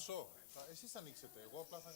ετοιμάσω. Εσείς θα ανοίξετε, εγώ απλά θα...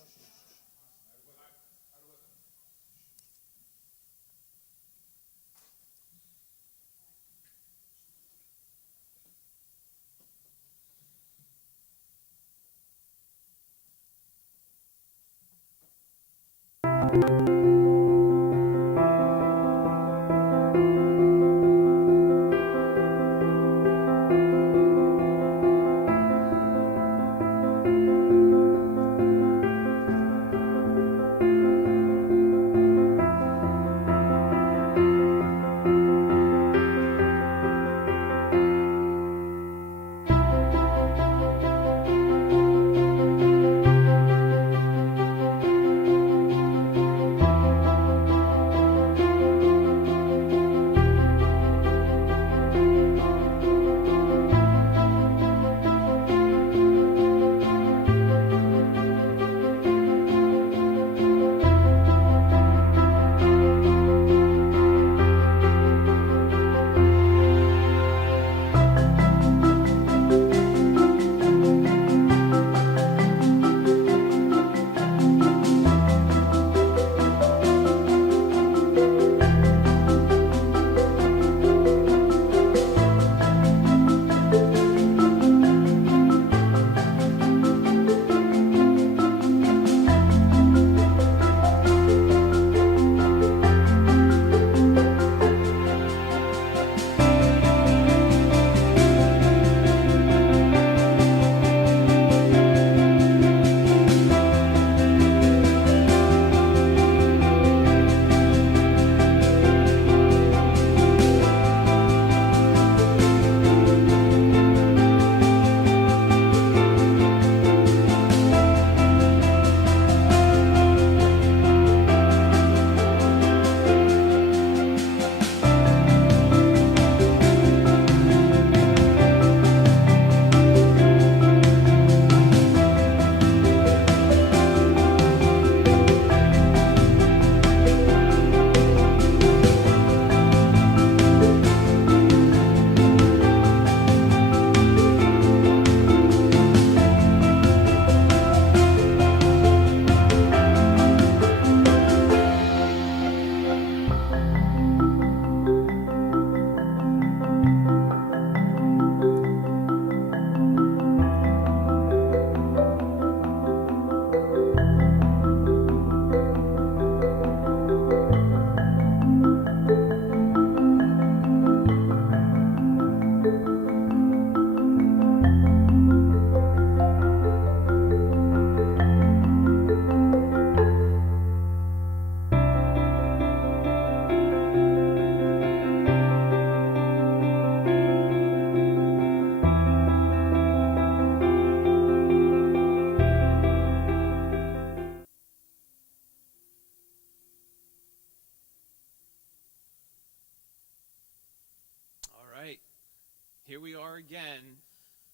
Here we are again.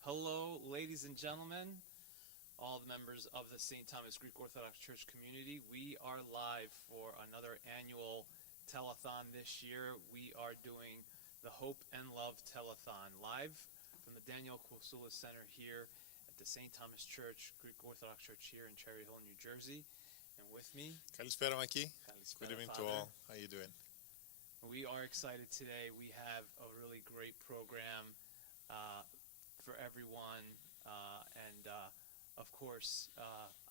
Hello, ladies and gentlemen, all the members of the St. Thomas Greek Orthodox Church community. We are live for another annual Telethon this year. We are doing the Hope and Love Telethon live from the Daniel Koussoulis Center here at the St. Thomas Church, Greek Orthodox Church here in Cherry Hill, New Jersey. And with me, Kalispera, Maki. Kalispera, Good evening Father. to all. How you doing? We are excited today. We have a really great program for everyone. Of course,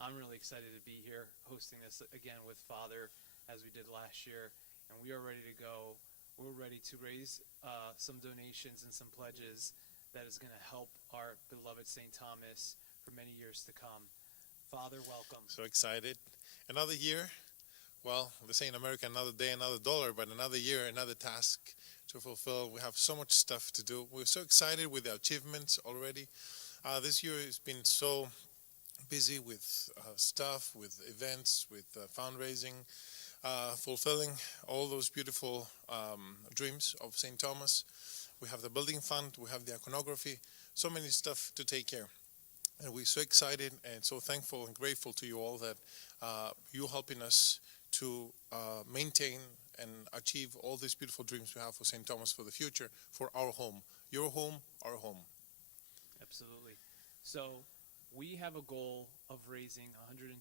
I'm really excited to be here hosting this again with Father as we did last year. And we are ready to go. We're ready to raise some donations and some pledges that is going to help our beloved St. Thomas for many years to come. Father, welcome. So excited. Another year. Well, they say in America, another day, another dollar, but another year, another task to fulfill. We have so much stuff to do. We're so excited with the achievements already. This year has been so busy with stuff, with events, with fundraising, fulfilling all those beautiful dreams of St. Thomas. We have the building fund, we have the iconography, so many stuff to take care. And we're so excited and so thankful and grateful to you all that you're helping us to maintain and achieve all these beautiful dreams we have for St. Thomas for the future, for our home. Your home, our home. Absolutely. So we have a goal of raising $120,000,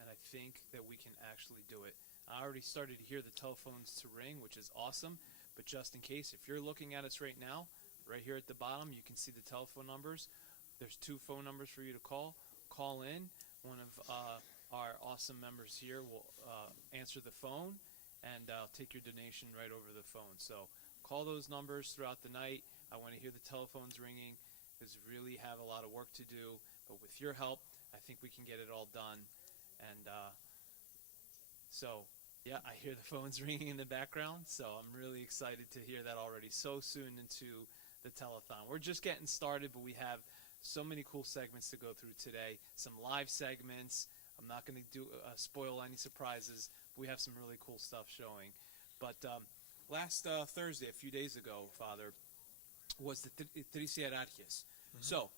and I think that we can actually do it. I already started to hear the telephones to ring, which is awesome, but just in case, if you're looking at us right now, right here at the bottom, you can see the telephone numbers. There's 2 phone numbers for you to call. Call in. One of our awesome members here will answer the phone, and take your donation right over the phone. So call those numbers throughout the night. I want to hear the telephones ringing, because we really have a lot of work to do. But with your help, I think we can get it all done. And so, yeah, I hear the phones ringing in the background. So I'm really excited to hear that already so soon into the telethon. We're just getting started, but we have so many cool segments to go through today. Some live segments. I'm not going to spoil any surprises. We have some really cool stuff showing. But last Thursday, a few days ago, Father, was the Τρεις Ιεράρχες. So,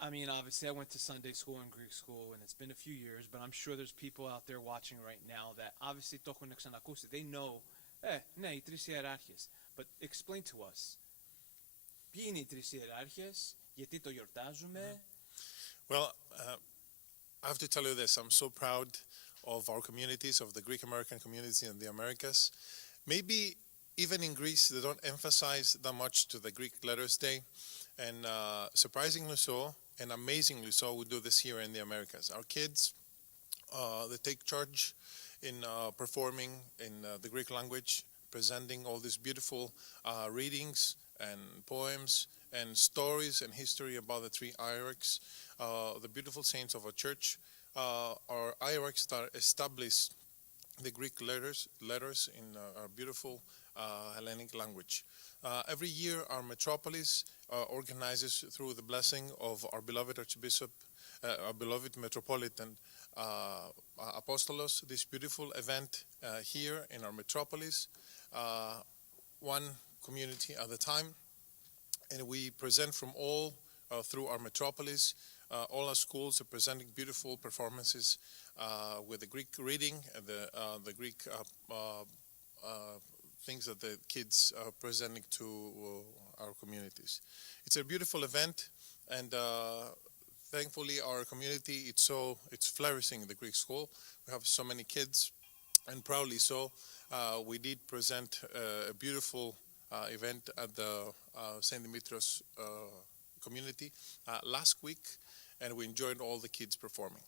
I mean, obviously I went to Sunday school and Greek school, and it's been a few years, but I'm sure there's people out there watching right now that obviously το έχουν ξανακούσει. They know, ναι, οι Τρεις Ιεράρχες. But explain to us, ποιοι είναι οι Τρεις Ιεράρχες, γιατί το γιορτάζουμε? Well, I have to tell you this. I'm so proud of our communities, of the Greek American community in the Americas. Maybe even in Greece, they don't emphasize that much to the Greek Letters Day. And surprisingly so, and amazingly so, we do this here in the Americas. Our kids, they take charge in performing in the Greek language, presenting all these beautiful readings and poems and stories and history about the 3 hierarchs, the beautiful saints of our church. Our hierarchs that establish the Greek letters in our beautiful Hellenic language. Every year, our metropolis organizes, through the blessing of our beloved Archbishop, our beloved Metropolitan Apostolos, this beautiful event here in our metropolis, one community at a time. And we present from all through our metropolis. All our schools are presenting beautiful performances with the Greek reading and the Greek things that the kids are presenting to our communities. It's a beautiful event, and thankfully our community, it's flourishing in the Greek school. We have so many kids, and proudly so. We did present a beautiful event at the St. Dimitrios community last week, and we enjoyed all the kids performing.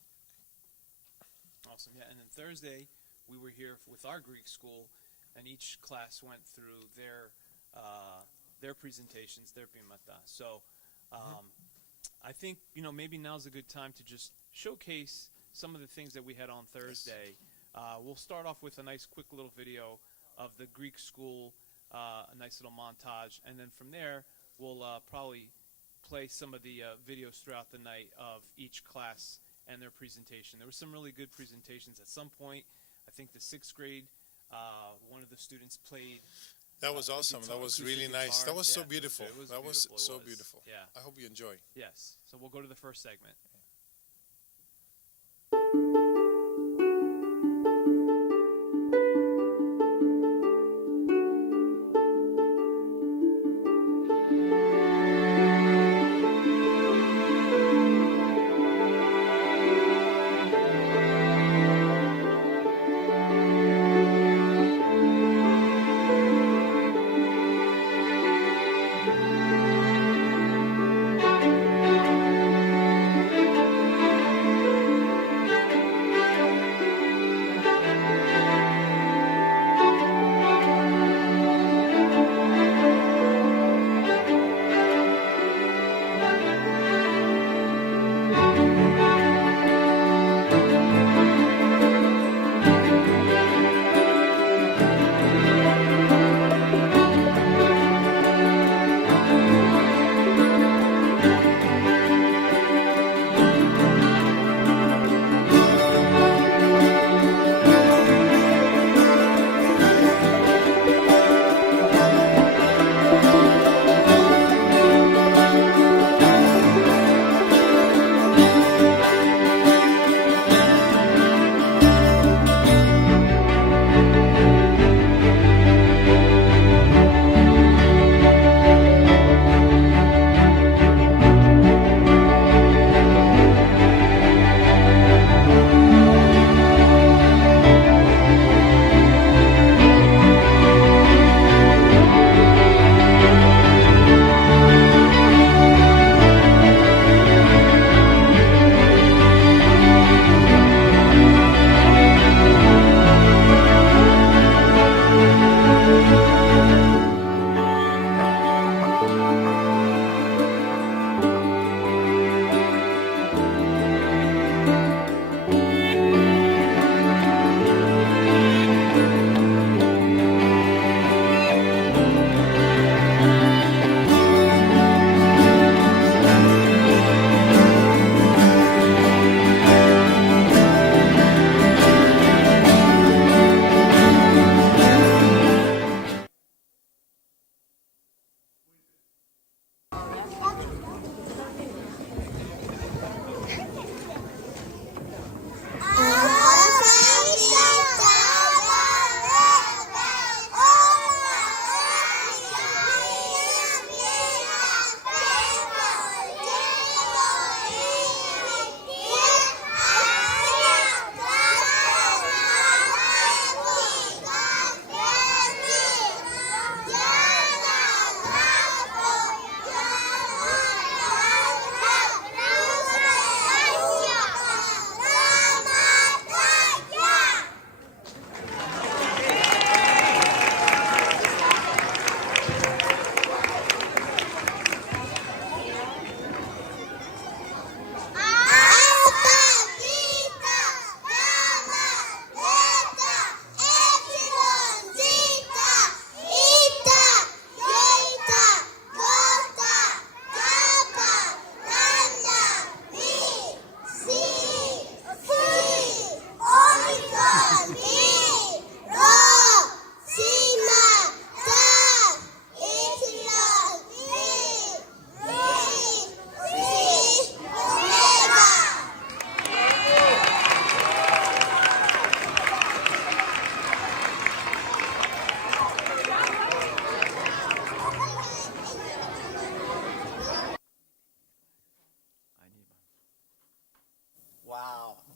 Awesome, yeah. And then Thursday, we were here with our Greek school, and each class went through their presentations, their pimata. So I think, maybe now's a good time to just showcase some of the things that we had on Thursday. Yes. We'll start off with a nice quick little video of the Greek school, a nice little montage, and then from there we'll probably play some of the videos throughout the night of each class and their presentation. There were some really good presentations. At some point, I think the 6th grade, one of the students played. That was awesome. That was really nice. That was so beautiful. That was so beautiful. Yeah. I hope you enjoy. Yes. So we'll go to the first segment.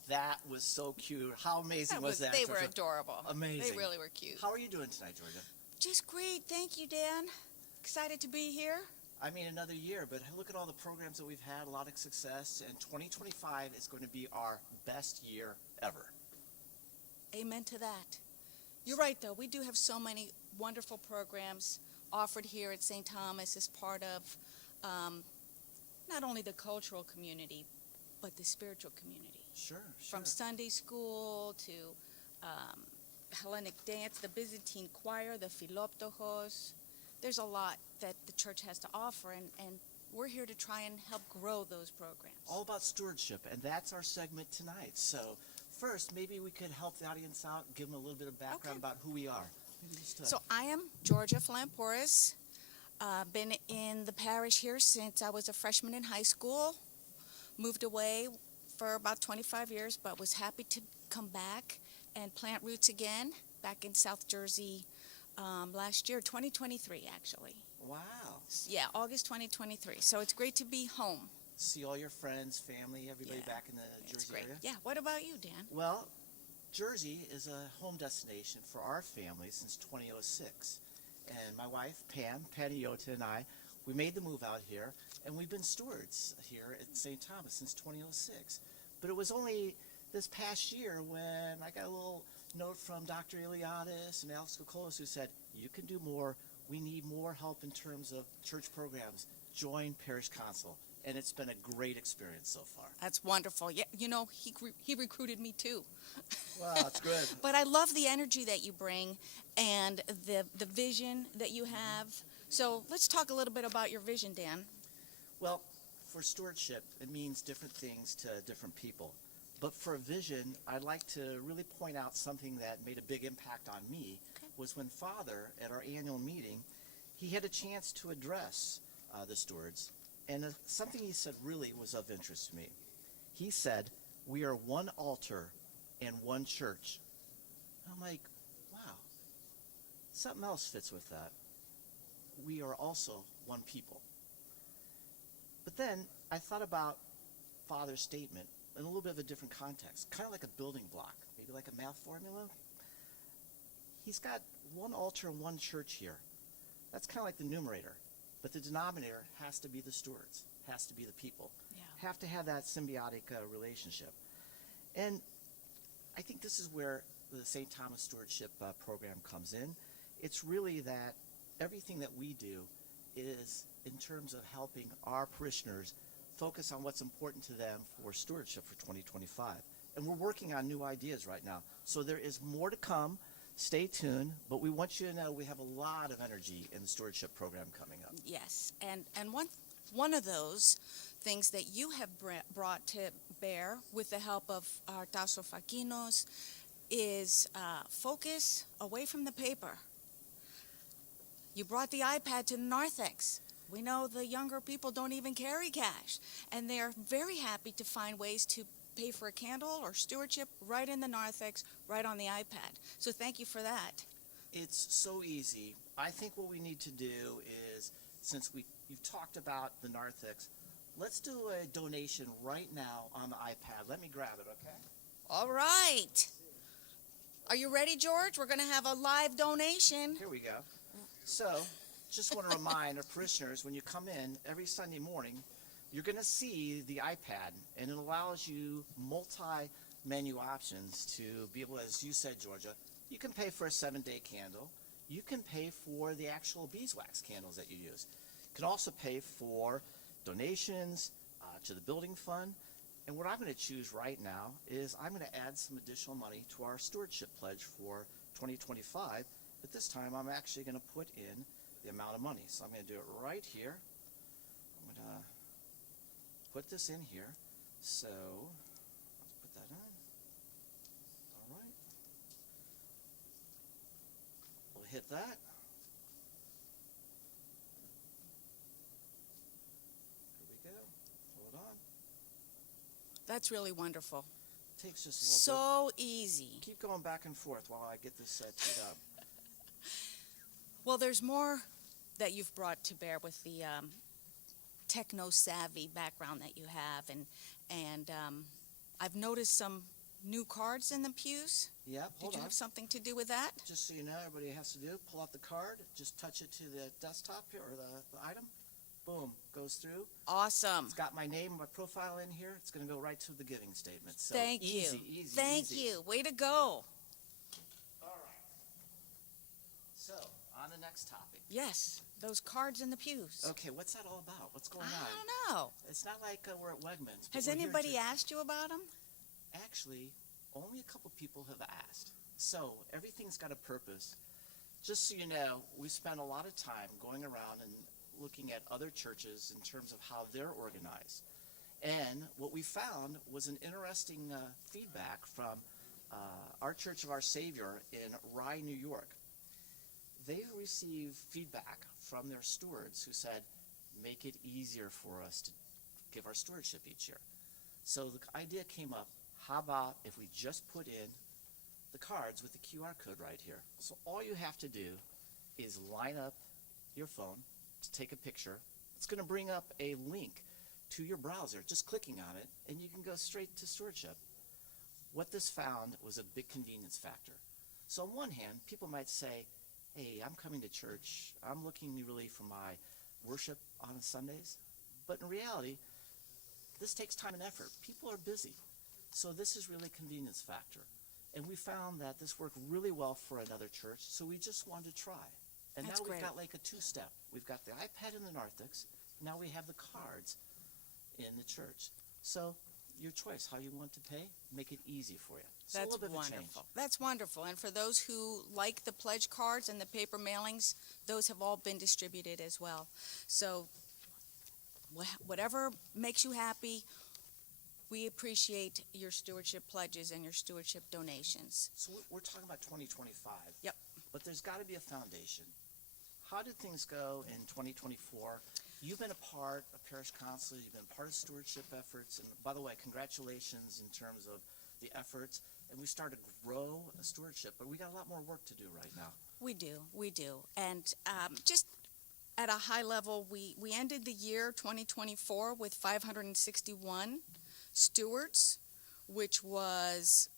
That was so cute. How amazing was that? They were Georgia? adorable. Amazing. They really were cute. How are you doing tonight, Georgia? Just great. Thank you, Dan. Excited to be here. I mean, another year, but look at all the programs that we've had, a lot of success, and 2025 is going to be our best year ever. Amen to that. You're right, though. We do have so many wonderful programs offered here at St. Thomas as part of not only the cultural community, but the spiritual community. Sure. From Sunday school to Hellenic dance, the Byzantine choir, the Philoptochos. There's a lot that the church has to offer, and we're here to try and help grow those programs. All about stewardship, and that's our segment tonight. So first, maybe we could help the audience out, give them a little bit of background about who we are. Maybe just, So I am Georgia Flamporis. Been in the parish here since I was a freshman in high school. Moved away for about 25 years, but was happy to come back and plant roots again back in South Jersey last year, 2023 actually. wow. Yeah, August 2023. So it's great to be home. See all your friends, family, everybody Yeah, back in the It's Jersey great. area? Yeah, what about you, Dan? Well, Jersey is a home destination for our family since 2006. And my wife, Pam Panayota, and I, we made the move out here, and we've been stewards here at St. Thomas since 2006. But it was only this past year when I got a little note from Dr. Iliadis and Alex Kokolos who said, you can do more. We need more help in terms of church programs. Join Parish Council. And it's been a great experience so far. That's wonderful. Yeah, you know, he recruited me too. Wow, that's good. But I love the energy that you bring and the vision that you have. So let's talk a little bit about your vision, Dan. Well, for stewardship, it means different things to different people. But for a vision, I'd like to really point out something that made a big impact on me. Okay. Was when Father, at our annual meeting, he had a chance to address the stewards. And something he said really was of interest to me. He said, we are one altar and one church. I'm like, wow, something else fits with that. We are also one people. But then I thought about Father's statement in a little bit of a different context, kind of like a building block, maybe like a math formula. He's got one altar and one church here. That's kind of like the numerator. But the denominator has to be the stewards, has to be the people. Yeah. Have to have that symbiotic relationship. And I think this is where the St. Thomas Stewardship program comes in. It's really that everything that we do is in terms of helping our parishioners focus on what's important to them for stewardship for 2025. And we're working on new ideas right now. So there is more to come. Stay tuned, but we want you to know we have a lot of energy in the stewardship program coming up. Yes, and one of those things that you have brought to bear with the help of our Tasso Faquinos is focus away from the paper. You brought the iPad to the narthex. We know the younger people don't even carry cash, and they're very happy to find ways to pay for a candle or stewardship right in the narthex, right on the iPad. So thank you for that. It's so easy. I think what we need to do is, since you've talked about the narthex, let's do a donation right now on the iPad. Let me grab it, okay? All right. Are you ready, George? We're going to have a live donation. Here we go. So, just want to remind our parishioners, when you come in every Sunday morning, you're going to see the iPad, and it allows you multi-menu options to be able, as you said, Georgia, you can pay for a 7-day candle. You can pay for the actual beeswax candles that you use. You can also pay for donations to the building fund. And what I'm going to choose right now is I'm going to add some additional money to our stewardship pledge for 2025. But this time I'm actually going to put in the amount of money. So I'm going to do it right here. I'm going to put this in here. So let's put that in. All right. We'll hit that. Here we go. Hold on. That's really wonderful. Takes just a little So easy. bit. Keep going back and forth while I get this teed up. Well, there's more that you've brought to bear with the techno-savvy background that you have, and I've noticed some new cards in the pews. Yep, Did hold you on. have something to do with that? Just so you know, everybody has to do, pull out the card, just touch it to the desktop here, or the item. Boom, goes through. Awesome. It's got my name, my profile in here. It's going to go right to the giving statement. So Thank you. easy, Thank easy. you. Way to go. All right. So, on the next topic. Yes, those cards in the pews. Okay, what's that all about? What's going I on? don't know. It's not like we're at Wegmans. but Has we're here anybody to- asked you about them? Actually, only a couple people have asked. So, everything's got a purpose. Just so you know, we spend a lot of time going around and looking at other churches in terms of how they're organized. And what we found was an interesting feedback from our Church of Our Savior in Rye, New York. They received feedback from their stewards who said, make it easier for us to give our stewardship each year. So the idea came up, how about if we just put in the cards with the QR code right here? So all you have to do is line up your phone to take a picture. It's going to bring up a link to your browser, just clicking on it, and you can go straight to stewardship. What this found was a big convenience factor. So on one hand, people might say, hey, I'm coming to church. I'm looking really for my worship on Sundays. But in reality, this takes time and effort. People are busy. So this is really a convenience factor. And we found that this worked really well for another church, so we just wanted to try. And That's now we've great. got like a two-step. We've got the iPad and the narthex. Now we have the cards in the church. So your choice, how you want to pay, make it easy for you. So a That's little bit of a change. wonderful. That's wonderful. And for those who like the pledge cards and the paper mailings, those have all been distributed as well. So whatever makes you happy, we appreciate your stewardship pledges and your stewardship donations. So we're talking about 2025. Yep. But there's got to be a foundation. How did things go in 2024? You've been a part of parish council. You've been part of stewardship efforts. And by the way, congratulations in terms of the efforts. And we started to grow a stewardship, but we got a lot more work to do right now. We do. And just at a high level, we ended the year 2024 with 561 stewards, which was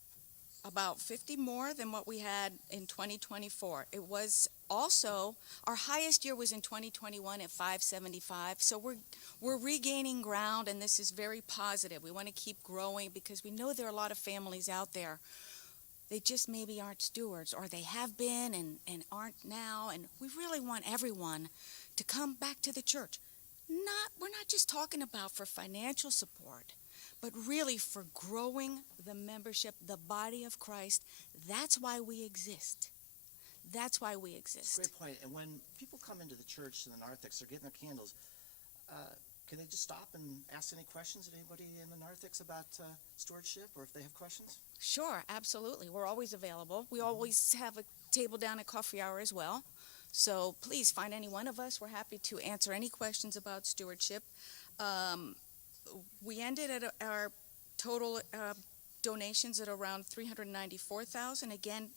about 50 more than what we had in 2024. It was also, our highest year was in 2021 at 575. So we're regaining ground, and this is very positive. We want to keep growing because we know there are a lot of families out there. They just maybe aren't stewards, or they have been and aren't now. And we really want everyone to come back to the church. We're not just talking about for financial support, but really for growing the membership, the body of Christ. That's why we exist. That's why we exist. Great point. And when people come into the church in the narthex, they're getting their candles, can they just stop and ask any questions at anybody in the narthex about stewardship, or if they have questions? Sure, absolutely. We're always available. We always have a table down at coffee hour as well. So please find any one of us. We're happy to answer any questions about stewardship. We ended at our total donations at around $394,000. Again,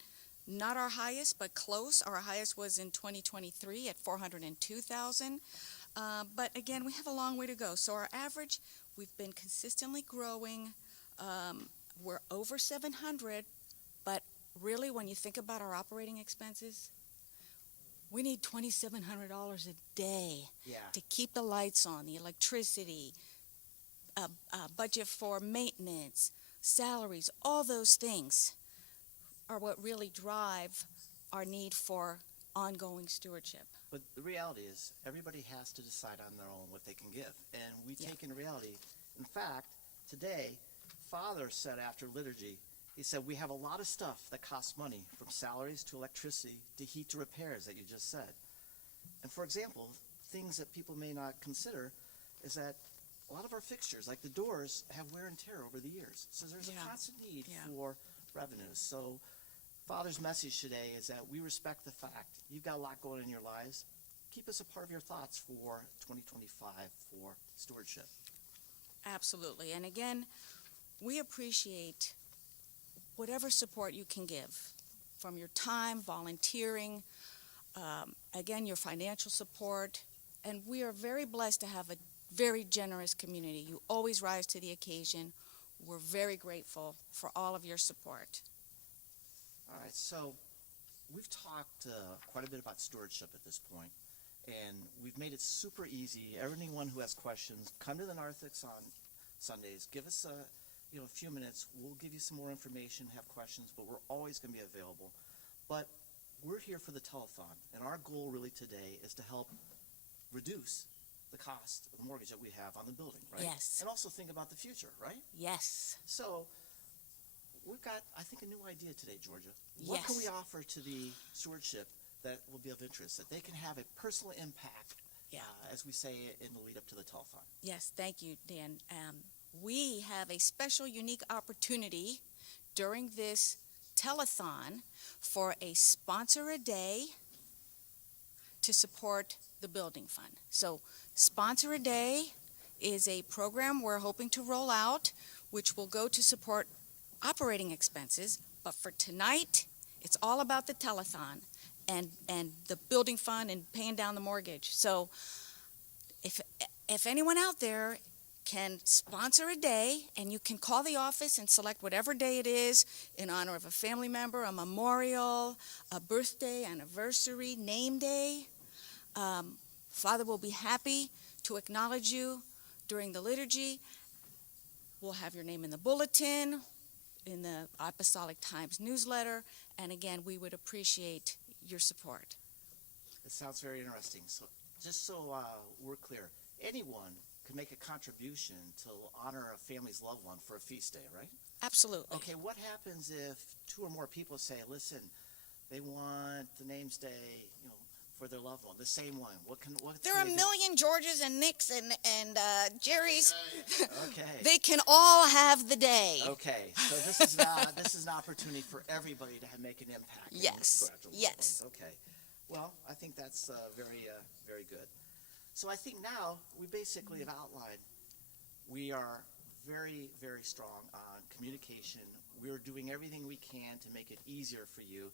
not our highest, but close. Our highest was in 2023 at $402,000. But again, we have a long way to go. So our average, we've been consistently growing. We're over 700, but really when you think about our operating expenses, we need $2,700 a day Yeah. to keep the lights on, the electricity, budget for maintenance, salaries. All those things are what really drive our need for ongoing stewardship. But the reality is, everybody has to decide on their own what they can give. And we Yeah. take in reality, in fact, today, Father said after liturgy, he said, we have a lot of stuff that costs money, from salaries to electricity to heat to repairs that you just said. And for example, things that people may not consider is that a lot of our fixtures, like the doors, have wear and tear over the years. So there's Yeah. a constant need Yeah. for revenues. So Father's message today is that we respect the fact you've got a lot going on in your lives. Keep us a part of your thoughts for 2025 for stewardship. Absolutely. And again, we appreciate whatever support you can give, from your time, volunteering, again, your financial support. And we are very blessed to have a very generous community. You always rise to the occasion. we're very grateful for all of your support. All right, so we've talked quite a bit about stewardship at this point, and we've made it super easy. Anyone who has questions, come to the narthex on Sundays. Give us a few minutes. We'll give you some more information, have questions, but we're always going to be available. But we're here for the telethon, and our goal really today is to help reduce the cost of the mortgage that we have on the building, right? Yes. And also think about the future, right? Yes. So we've got, I think, a new idea today, Georgia. What can Yes. we offer to the stewardship that will be of interest, that they can have a personal impact, Yeah. as we say in the lead up to the telethon? Yes, thank you, Dan. We have a special, unique opportunity during this telethon for a sponsor a day to support the building fund. So Sponsor a Day is a program we're hoping to roll out, which will go to support operating expenses. But for tonight, it's all about the telethon and the building fund and paying down the mortgage. So if anyone out there can sponsor a day, and you can call the office and select whatever day it is in honor of a family member, a memorial, a birthday, anniversary, name day. Father will be happy to acknowledge you during the liturgy. We'll have your name in the bulletin, in the Apostolic Times newsletter, and again, we would appreciate your support. It sounds very interesting. So just so we're clear, anyone can make a contribution to honor a family's loved one for a feast day, right? Absolutely. Okay, what happens if two or more people say, listen, they want the names day, for their loved one, the same one? There are a million Georges and Nicks and Jerrys. Okay. They can all have the day. Okay, so this is an opportunity for everybody to make an impact. Yes, yes. Okay, well, I think that's very good. So I think now we basically have outlined we are very, very strong on communication. We're doing everything we can to make it easier for you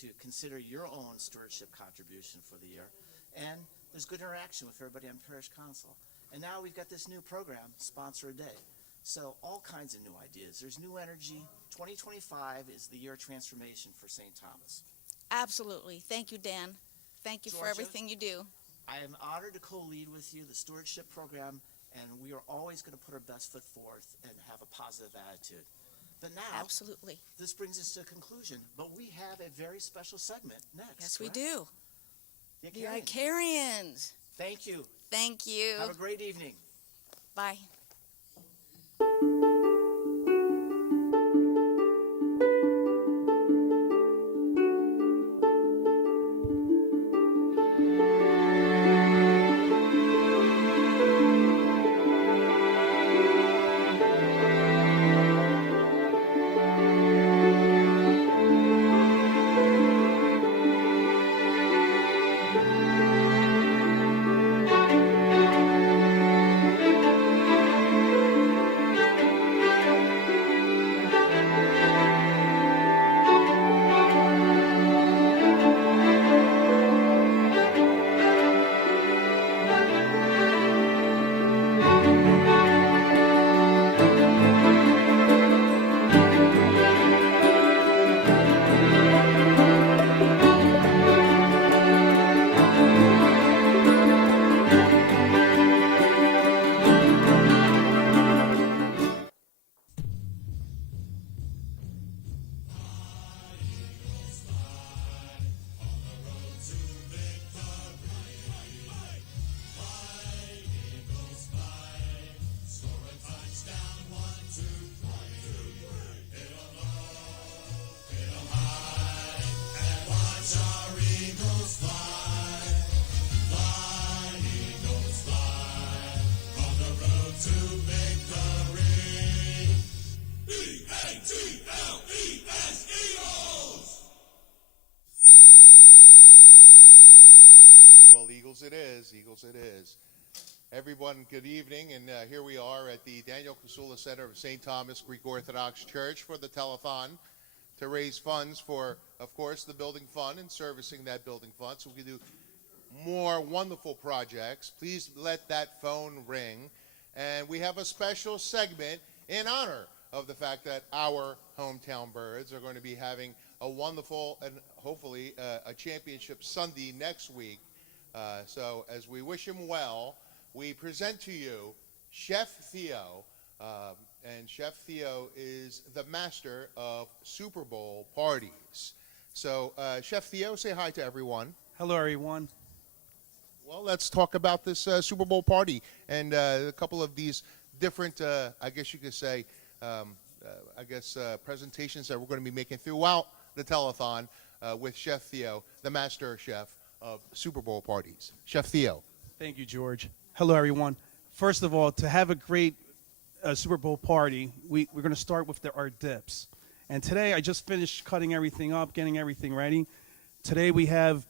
to consider your own stewardship contribution for the year. And there's good interaction with everybody on Parish Council. And now we've got this new program, Sponsor a Day. So all kinds of new ideas. There's new energy. 2025 is the year of transformation for St. Thomas. Absolutely. Thank you, Dan. Thank you for Georgia? everything you do. I am honored to co-lead with you the stewardship program, and we are always going to put our best foot forth and have a positive attitude. But now, Absolutely. this brings us to a conclusion, but we have a very special segment next. Yes, correct? we do. The The Icarians. Icarians. Thank you. Thank you. Have a great evening. Bye. Well, Eagles it is. Eagles it is. Everyone, good evening, and here we are at the Daniel Casula Center of St. Thomas Greek Orthodox Church for the telethon to raise funds for, of course, the building fund and servicing that building fund so we can do more wonderful projects. Please let that phone ring. And we have a special segment in honor of the fact that our hometown birds are going to be having a wonderful and hopefully a championship Sunday next week. So as we wish him well, we present to you Chef Theo. And Chef Theo is the master of Super Bowl parties. So Chef Theo, say hi to everyone. Hello, everyone. Well, let's talk about this Super Bowl party and a couple of these different, I guess you could say, presentations that we're going to be making throughout the telethon with Chef Theo, the master chef of Super Bowl parties. Chef Theo. Thank you, George. Hello, everyone. First of all, to have a great Super Bowl party, we're going to start with our dips. And today, I just finished cutting everything up, getting everything ready. Today, we have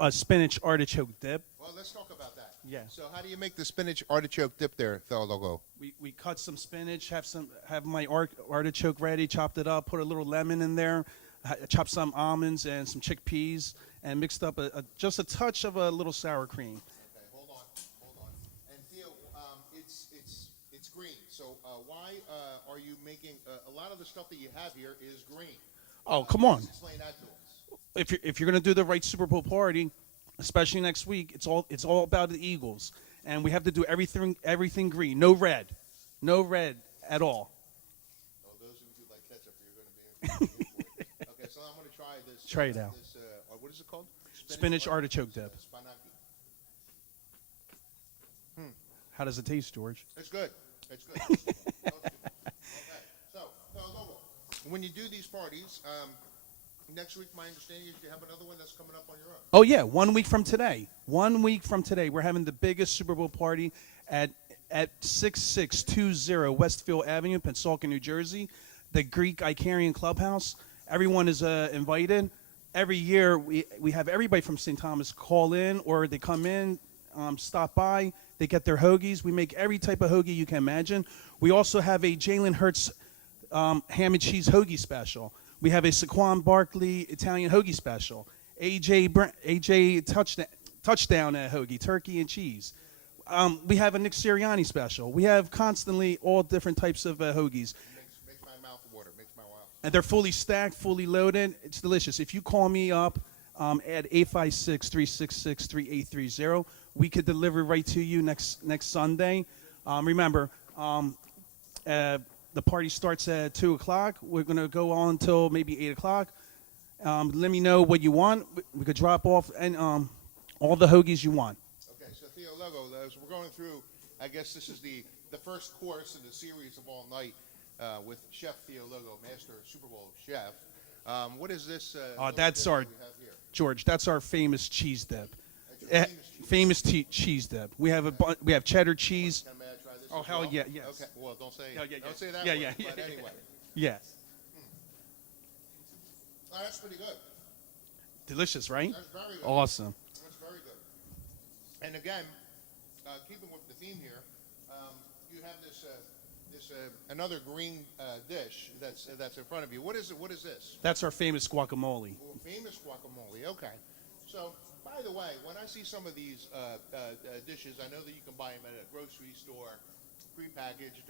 a spinach artichoke dip. Well, let's talk about that. Yeah. So how do you make the spinach artichoke dip there, Theo? We cut some spinach, have my artichoke ready, chopped it up, put a little lemon in there, chopped some almonds and some chickpeas, and mixed up just a touch of a little sour cream. Okay, hold on. And Theo, it's green. So why are you making a lot of the stuff that you have here is green? Oh, come on. Explain that to us. If you're going to do the right Super Bowl party, especially next week, it's all about the Eagles, and we have to do everything green. No red at all. Oh, those of you who like ketchup, you're going to be in for it. Okay, so I'm going to try this. Try it out. This, what is it called? Spinach artichoke dip. Spanaki. How does it taste, George? It's good. It's good. Okay. So, when you do these parties, next week, my understanding is you have another one that's coming up on your own. Oh yeah, 1 week from today. 1 week from today, we're having the biggest Super Bowl party at 6620 Westfield Avenue, Pensacola, New Jersey, the Greek Icarian Clubhouse. Everyone is invited. Every year, we have everybody from St. Thomas call in, or they come in, stop by. They get their hoagies. We make every type of hoagie you can imagine. We also have a Jalen Hurts ham and cheese hoagie special. We have a Saquon Barkley Italian hoagie special. AJ touchdown hoagie, turkey and cheese. We have a Nick Sirianni special. We have constantly all different types of hoagies. Makes my mouth water. Makes my mouth. And they're fully stacked, fully loaded. It's delicious. If you call me up at 856-366-3830, we could deliver right to you next Sunday. Remember, the party starts at 2 o'clock. We're going to go on until maybe 8 o'clock. Let me know what you want. We could drop off and all the hoagies you want. Okay, so Theo Logo, as we're going through, I guess this is the first course in the series of all night with Chef Theo Logo, Master Super Bowl Chef. What is this? That's our, we have here? George, that's our famous cheese dip. That's your famous cheese. Cheese dip. We have cheddar cheese. May I try this Oh, as hell well? yeah, yes. Okay, well, don't say, Yeah, don't say that yeah, word, yeah, but yeah. anyway. Yes. Oh, that's pretty good. Delicious, right? That's very good. Awesome. That's very good. And again, keeping with the theme here, you have this another green dish that's in front of you. What is it? What is this? That's our famous guacamole. Oh, famous guacamole. Okay. So, by the way, when I see some of these dishes, I know that you can buy them at a grocery store, prepackaged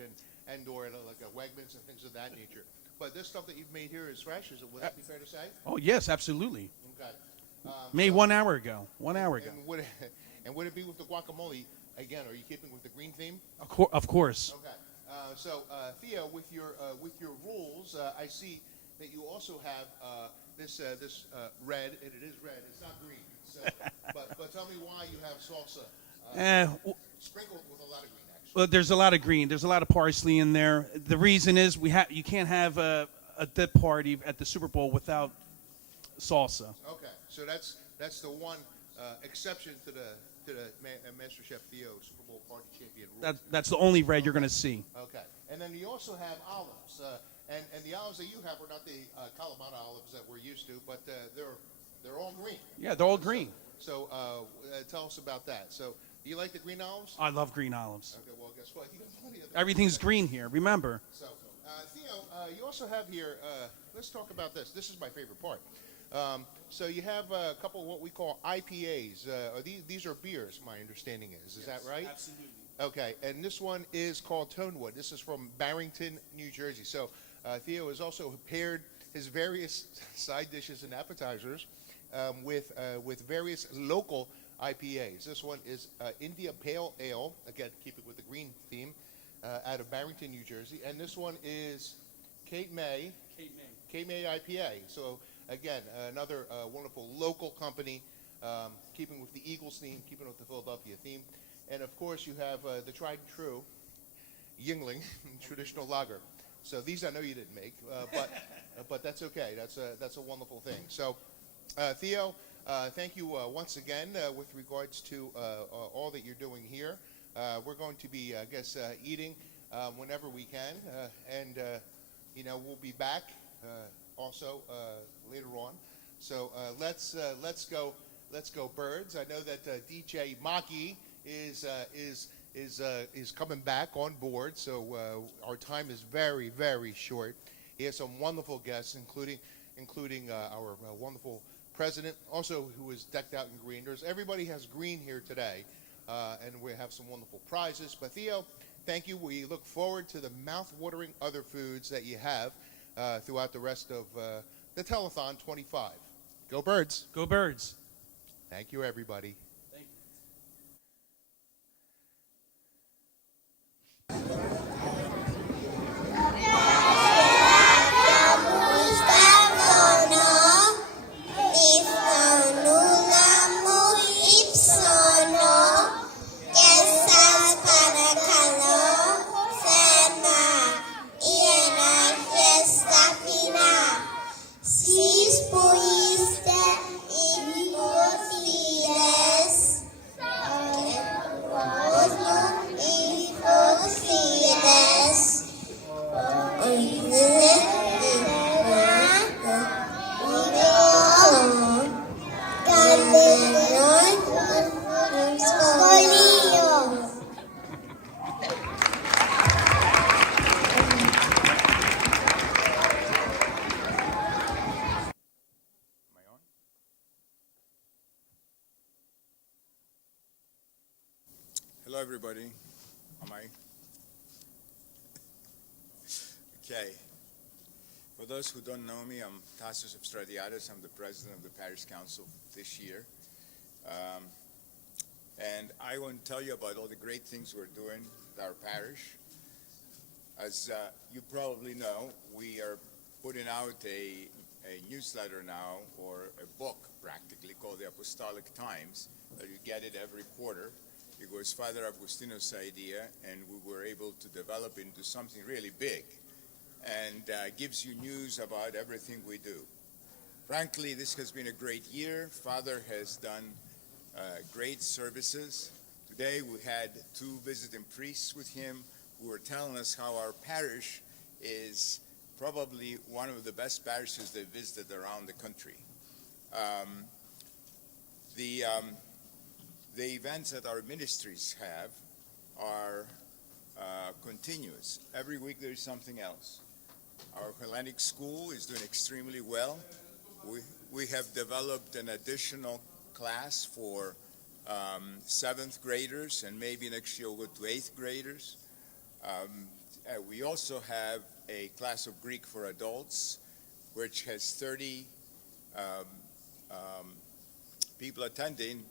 and or at like a Wegmans and things of that nature. But this stuff that you've made here is fresh. Would that be fair to say? Oh, yes, absolutely. Okay. Made 1 hour ago. 1 hour ago. And would it be with the guacamole? Again, are you keeping with the green theme? Of course. Okay. So, Theo, with your rules, I see that you also have this red, and it is red. It's not green. So, but tell me why you have salsa sprinkled with a lot of green. Actually. Well, there's a lot of green. There's a lot of parsley in there. The reason is you can't have a dip party at the Super Bowl without salsa. Okay. So that's the one exception to the Master Chef Theo Super Bowl party champion rule. That's the only red you're going to see. Okay. And then you also have olives. And the olives that you have are not the Kalamata olives that we're used to, but they're all green. Yeah, they're all green. So tell us about that. So do you like the green olives? I love green olives. Okay, well, guess what? You have plenty of them. Everything's green here, remember. So, Theo, you also have here, let's talk about this. This is my favorite part. So you have a couple of what we call IPAs. These are beers, my understanding is. Is that right? Absolutely. Okay, and this one is called Tonewood. This is from Barrington, New Jersey. So Theo has also paired his various side dishes and appetizers with various local IPAs. This one is India Pale Ale, again, keep it with the green theme, out of Barrington, New Jersey. And this one is Cape May IPA. So again, another wonderful local company, keeping with the Eagles theme, keeping with the Philadelphia theme. And of course, you have the tried and true Yingling traditional lager. So these I know you didn't make, but that's okay. That's a wonderful thing. So Theo, thank you once again with regards to all that you're doing here. We're going to be, I guess, eating whenever we can, and we'll be back also later on. So let's go Birds. I know that DJ Maki is coming back on board. So our time is very, very short. He has some wonderful guests, including our wonderful president, also who is decked out in green. Everybody has green here today, and we have some wonderful prizes. But Theo, thank you. We look forward to the mouth-watering other foods that you have throughout the rest of the Telethon 25. Go Birds. Go Birds. Thank you, everybody. Hello, everybody. Am I? Okay. For those who don't know me, I'm Tasos Stradiadis. I'm the president of the Parish Council this year. And I want to tell you about all the great things we're doing with our parish. As you probably know, we are putting out a newsletter now, or a book practically, called the Apostolic Times, that you get it every quarter. It was Father Agustino's idea, and we were able to develop it into something really big, and gives you news about everything we do. Frankly, this has been a great year. Father has done great services. Today we had 2 visiting priests with him who were telling us how our parish is probably one of the best parishes they visited around the country. The events that our ministries have are continuous. Every week there is something else. Our Hellenic school is doing extremely well. We have developed an additional class for 7th graders, and maybe next year we'll go to 8th graders. We also have a class of Greek for adults, which has 30 people attending,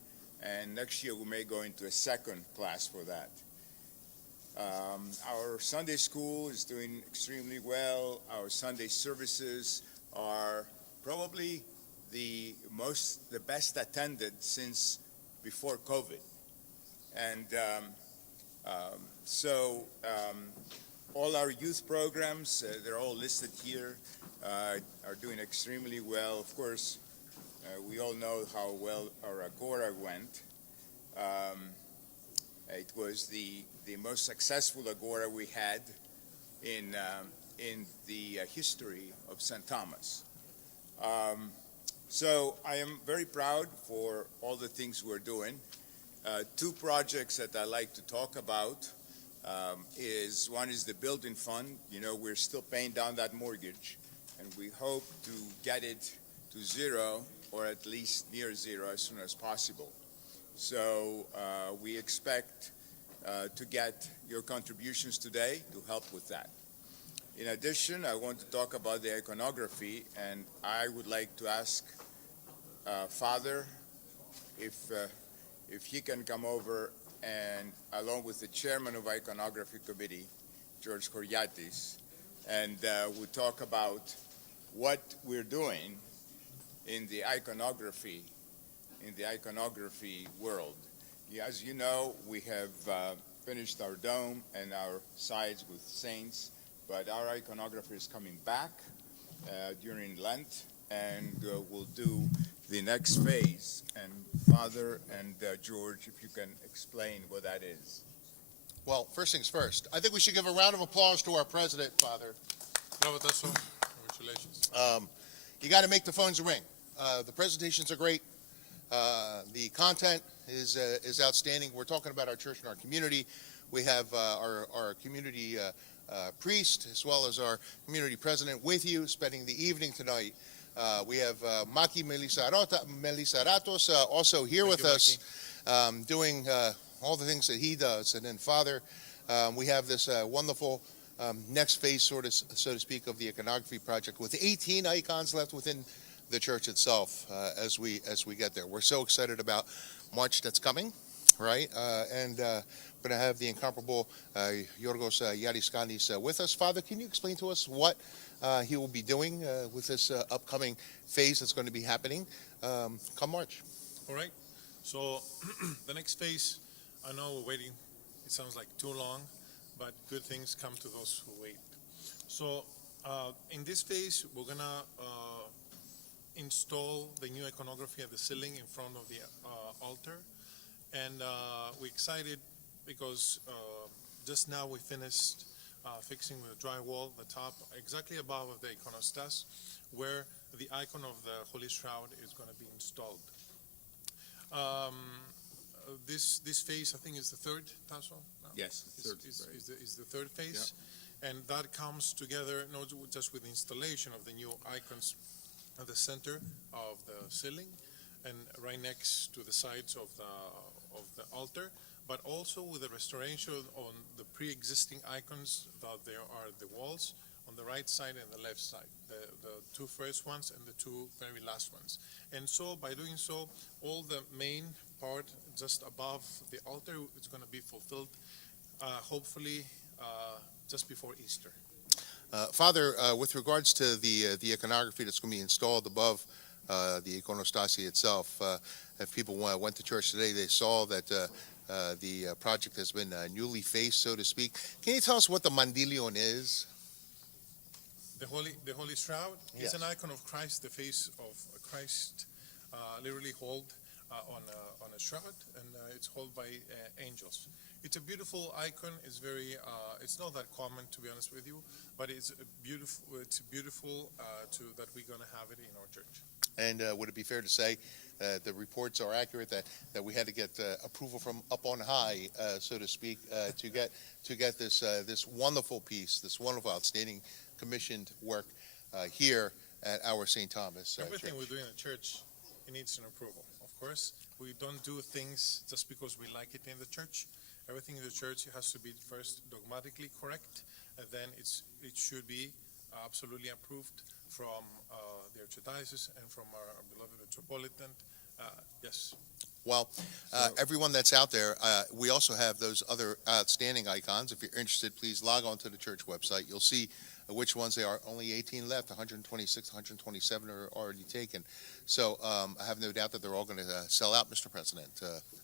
and next year we may go into a 2nd class for that. Our Sunday school is doing extremely well. Our Sunday services are probably the best attended since before COVID. And so all our youth programs, they're all listed here, are doing extremely well. Of course, we all know how well our Agora went. It was the most successful Agora we had in the history of St. Thomas. So I am very proud for all the things we're doing. 2 projects that I like to talk about one is the building fund. You know, we're still paying down that mortgage, and we hope to get it to 0, or at least near 0, as soon as possible. So we expect to get your contributions today to help with that. In addition, I want to talk about the iconography, and I would like to ask Father if he can come over and, along with the chairman of Iconography Committee, George Koriatis, and we'll talk about what we're doing in the iconography world. As you know, we have finished our dome and our sides with saints, but our iconography is coming back during Lent, and we'll do the next phase. And Father and George, if you can explain what that is. Well, first things first. I think we should give a round of applause to our president, Father. Bravo, Tasso. Congratulations. You got to make the phones ring. The presentations are great. The content is outstanding. We're talking about our church and our community. We have our community priest as well as our community president with you, spending the evening tonight. We have Maki Melisaratos also here with us, doing all the things that he does. And then, Father, we have this wonderful next phase, so to speak, of the iconography project with 18 icons left within the church itself as we get there. We're so excited about March that's coming, right? And we're going to have the incomparable Yorgos Yariskanis with us. Father, can you explain to us what he will be doing with this upcoming phase that's going to be happening come March? All right. So the next phase, I know we're waiting. It sounds like too long, but good things come to those who wait. So in this phase, we're going to install the new iconography at the ceiling in front of the altar. And we're excited because just now we finished fixing the drywall, the top, exactly above the iconostas, where the icon of the Holy Shroud is going to be installed. This phase, I think, is the third, Tasso? No? Yes, Is the third phase. Yeah. And that comes together not just with the installation of the new icons at the center of the ceiling and right next to the sides of the altar, but also with the restoration on the pre-existing icons that there are the walls on the right side and the left side, the two first ones and the two very last ones. And so by doing so, all the main part just above the altar is going to be fulfilled, hopefully just before Easter. Father, with regards to the iconography that's going to be installed above the iconostasi itself, if people went to church today, they saw that the project has been newly faced, so to speak. Can you tell us what the mandilion is? The Holy Shroud Yes. is an icon of Christ, the face of Christ, literally held on a shroud, and it's held by angels. It's a beautiful icon. It's very. It's not that common, to be honest with you, but it's beautiful. It's beautiful that we're going to have it in our church. And would it be fair to say the reports are accurate that we had to get approval from up on high, so to speak, to get this wonderful piece, this wonderful, outstanding commissioned work here at our St. Thomas Everything church? we do in the church, it needs an approval. Of course, we don't do things just because we like it in the church. Everything in the church has to be first dogmatically correct, and then it should be absolutely approved from the Archdiocese and from our beloved Metropolitan. Yes. Well, everyone that's out there, we also have those other outstanding icons. If you're interested, please log on to the church website. You'll see which ones they are. Only 18 left. 126, 127 are already taken. So I have no doubt that they're all going to sell out, Mr. President,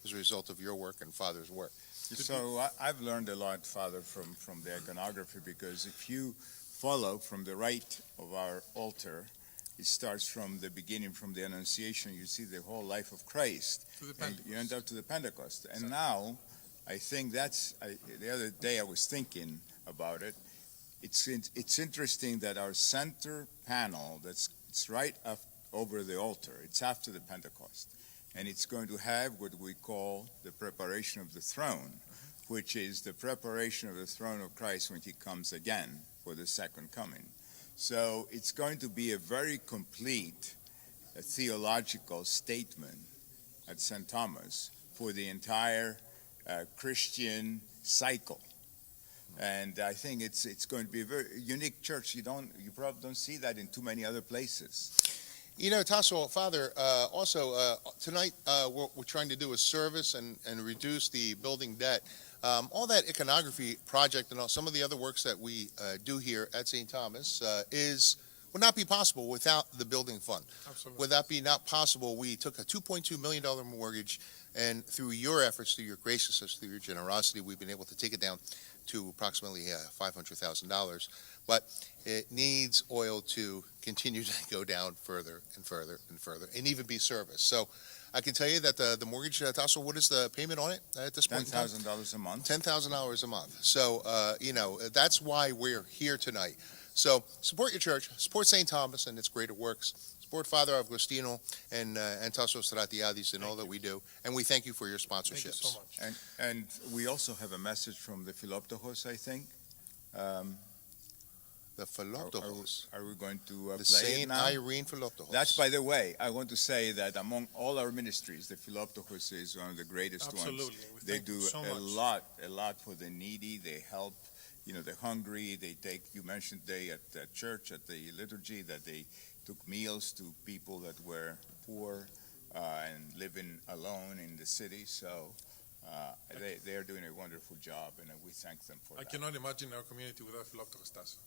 as a result of your work and Father's work. So I've learned a lot, Father, from the iconography, because if you follow from the right of our altar, it starts from the beginning, from the Annunciation. You see the whole life of Christ. To the And Pentecost. you end up to the Pentecost. And now, I think the other day I was thinking about it. It's interesting that our center panel, it's right up over the altar, it's after the Pentecost. And it's going to have what we call the preparation of the throne, which is the preparation of the throne of Christ when he comes again for the second coming. So it's going to be a very complete theological statement at St. Thomas for the entire Christian cycle. And I think it's going to be a very unique church. You probably don't see that in too many other places. You know, Tasso, Father, also tonight what we're trying to do is service and reduce the building debt. All that iconography project and all, some of the other works that we do here at St. Thomas would not be possible without the building fund. Absolutely. Would that be not possible? We took a $2.2 million mortgage, and through your efforts, through your graciousness, through your generosity, we've been able to take it down to approximately $500,000. But it needs oil to continue to go down further and further and further, and even be serviced. So I can tell you that the mortgage, Tasso, what is the payment on it at this point? $10,000 a month. $10,000 a month. So, you know, that's why we're here tonight. So support your church, support St. Thomas and its greater works, support Father Agostino and Tasso Stratiadis in all that we do, and we thank you for your sponsorships. Thank you so much. And we also have a message from the Philoptochos, I think. The Philoptochos, Are we going to the play it Saint now? Irene Philoptochos. That's, by the way, I want to say that among all our ministries, the Philoptochos is one of the greatest Absolutely. ones. We They thank do you so a much. lot for the needy. They help, the hungry. You mentioned at the church, at the liturgy, that they took meals to people that were poor and living alone in the city. So they are doing a wonderful job, and we thank them for I that. cannot imagine our community without Philoptochos Tasso.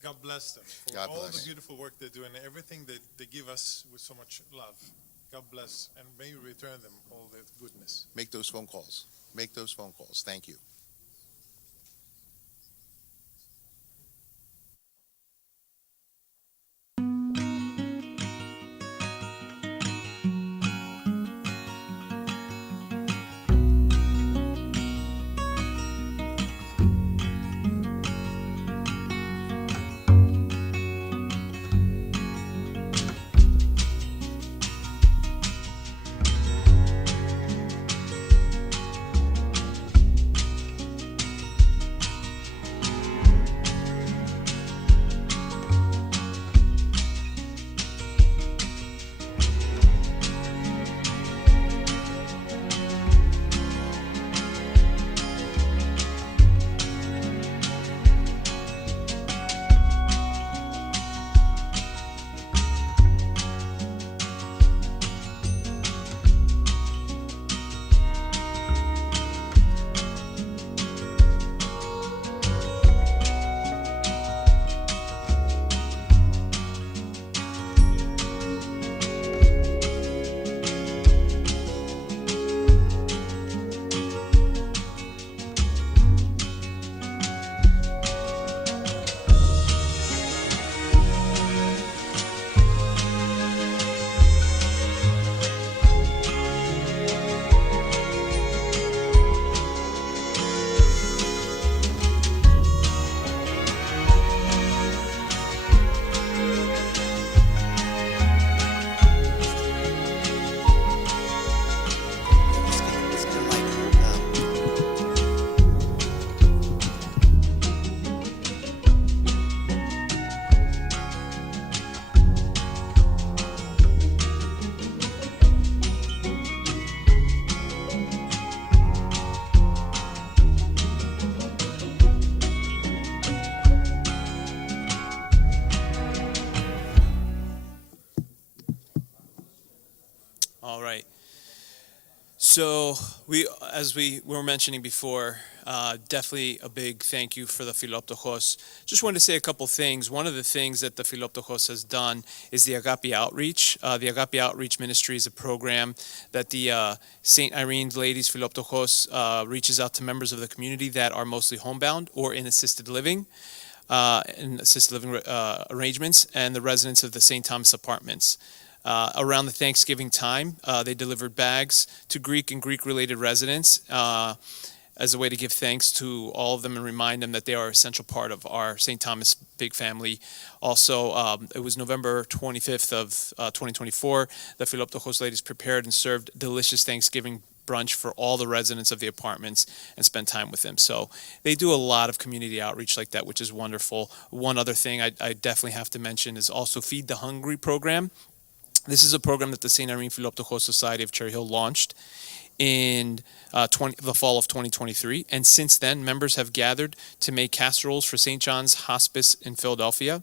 God bless them for God all bless. the beautiful work they do and everything that they give us with so much love. God bless, and may you return them all their goodness. Make those phone calls. Make those phone calls. Thank you. Let's get a mic. All right. So as we were mentioning before, definitely a big thank you for the Philoptochos. Just wanted to say a couple things. One of the things that the Philoptochos has done is the Agape Outreach. The Agape Outreach Ministry is a program that the St. Irene Ladies Philoptochos reaches out to members of the community that are mostly homebound or in assisted living arrangements, and the residents of the St. Thomas apartments. Around the Thanksgiving time, they delivered bags to Greek and Greek-related residents as a way to give thanks to all of them and remind them that they are an essential part of our St. Thomas big family. Also, it was November 25th of 2024. The Philoptochos ladies prepared and served delicious Thanksgiving brunch for all the residents of the apartments and spent time with them. So they do a lot of community outreach like that, which is wonderful. One other thing I definitely have to mention is also Feed the Hungry program. This is a program that the St. Irene Philoptochos Society of Cherry Hill launched. in the fall of 2023. And since then, members have gathered to make casseroles for St. John's Hospice in Philadelphia.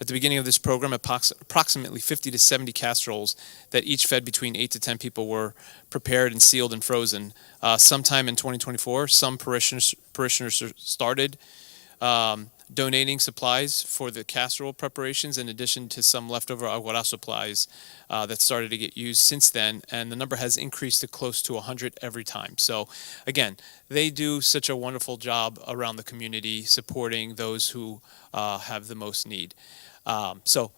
At the beginning of this program, approximately 50 to 70 casseroles that each fed between 8 to 10 people were prepared and sealed and frozen. Sometime in 2024, some parishioners started donating supplies for the casserole preparations, in addition to some leftover agua supplies that started to get used since then, and the number has increased to close to 100 every time. So again, they do such a wonderful job around the community, supporting those who have the most need. So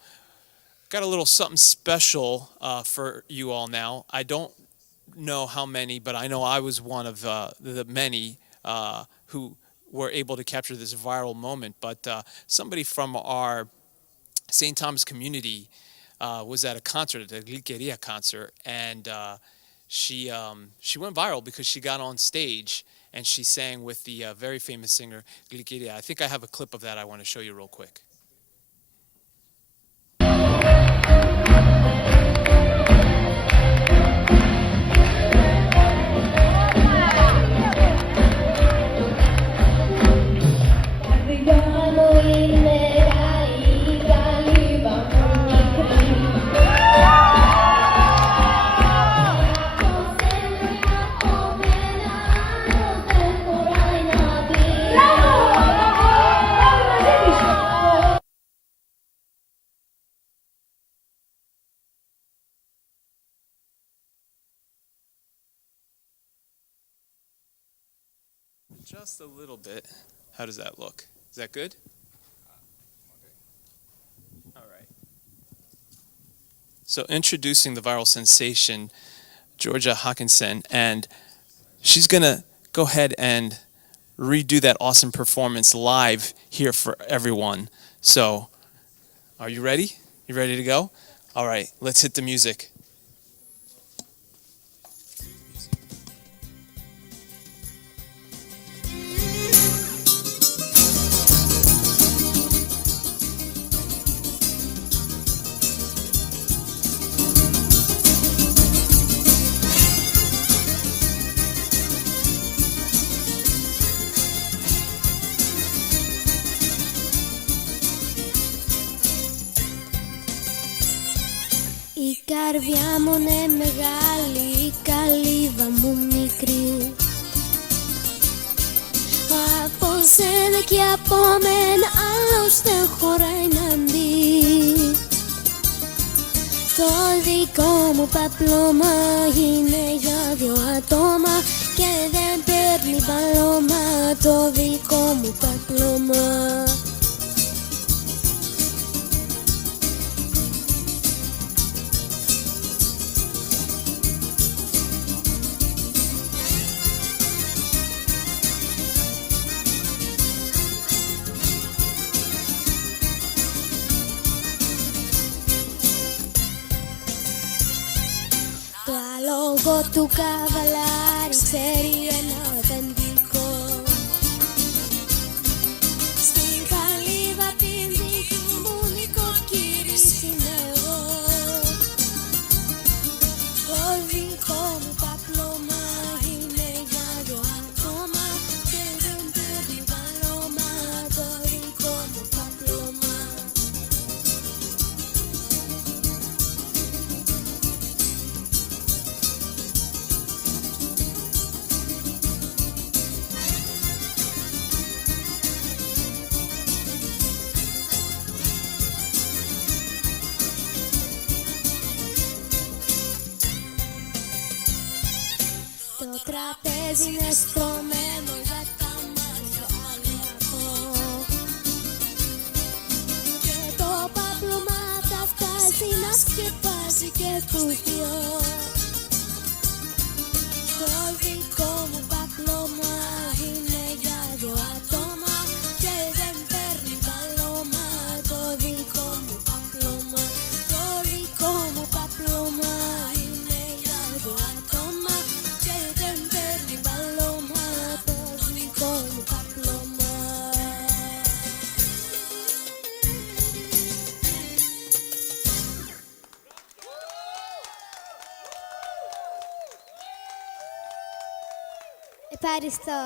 got a little something special for you all now. I don't know how many, but I know I was one of the many who were able to capture this viral moment. But somebody from our St. Thomas community was at a concert, at the Gliceria concert, and she went viral because she got on stage and she sang with the very famous singer Gliceria. I think I have a clip of that I want to show you real quick. Just a little bit. How does that look? Is that good? All right. So introducing the viral sensation, Georgia Hawkinson, and she's going to go ahead and redo that awesome performance live here for everyone. So are you ready? You ready to go? All right, let's hit the music. Η καρδιά μου είναι μεγάλη, η καλύβα μου μικρή. Από σένα και από μένα άλλος δεν χωράει να μπει. Το δικό μου παπλώμα είναι για 2 άτομα και δεν παίρνει παλώμα το δικό μου παπλώμα. Το άλογο του καβαλάρι ξέρει ένα αφεντικό. Στην καλύβα την δική μου νοικοκύρης είμαι εγώ. Το δικό μου παπλώμα είναι για 2 άτομα και δεν παίρνει παλώμα το δικό μου παπλώμα. Το τραπέζι είναι στρωμένο για τα μάτια αγαπώ. Και το παπλωμά τα βγάζει να σκεπάζει και του δυο. Το δικό μου παπλώμα είναι για 2 άτομα και δεν παίρνει παλώμα το δικό μου παπλώμα. Το δικό μου παπλώμα είναι για 2 άτομα και δεν παίρνει παλώμα Ευχαριστώ.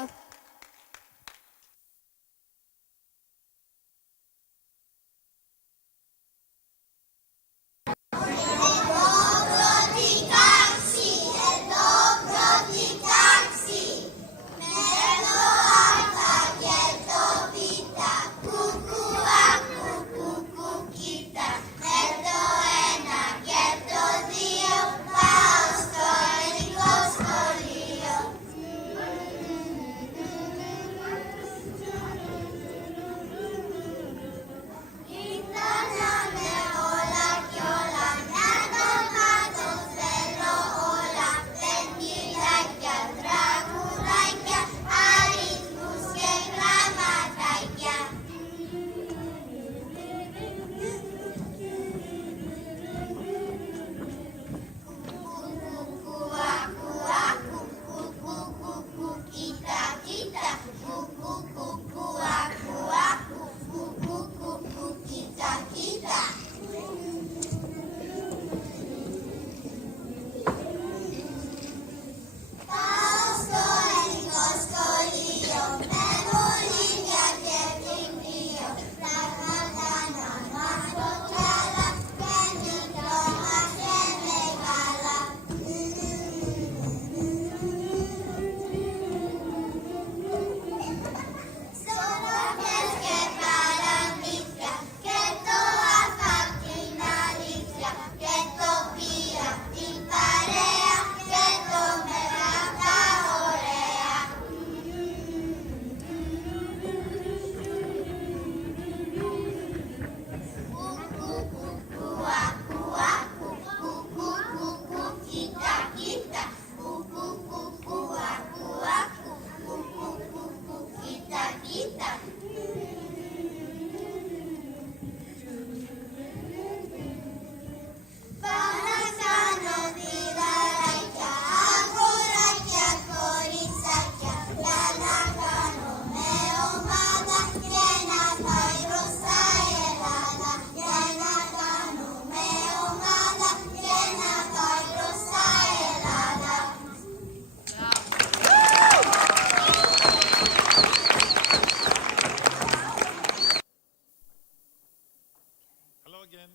Hello again.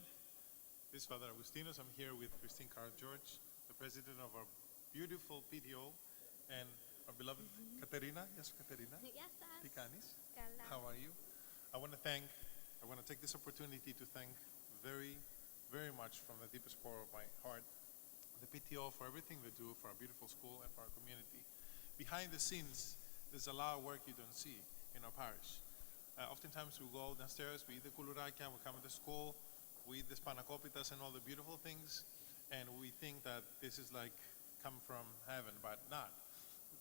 This is Father Agustinos. I'm here with Christine Carl George, the president of our beautiful PTO, and our beloved Katerina. Yes, Katerina. Picanis. How are you? I want to take this opportunity to thank very, very much from the deepest core of my heart the PTO for everything they do for our beautiful school and for our community. Behind the scenes, there's a lot of work you don't see in our parish. Oftentimes we go downstairs, we eat the kulurakia, we come to school, we eat the spanakopitas and all the beautiful things, and we think that this is like come from heaven, but not.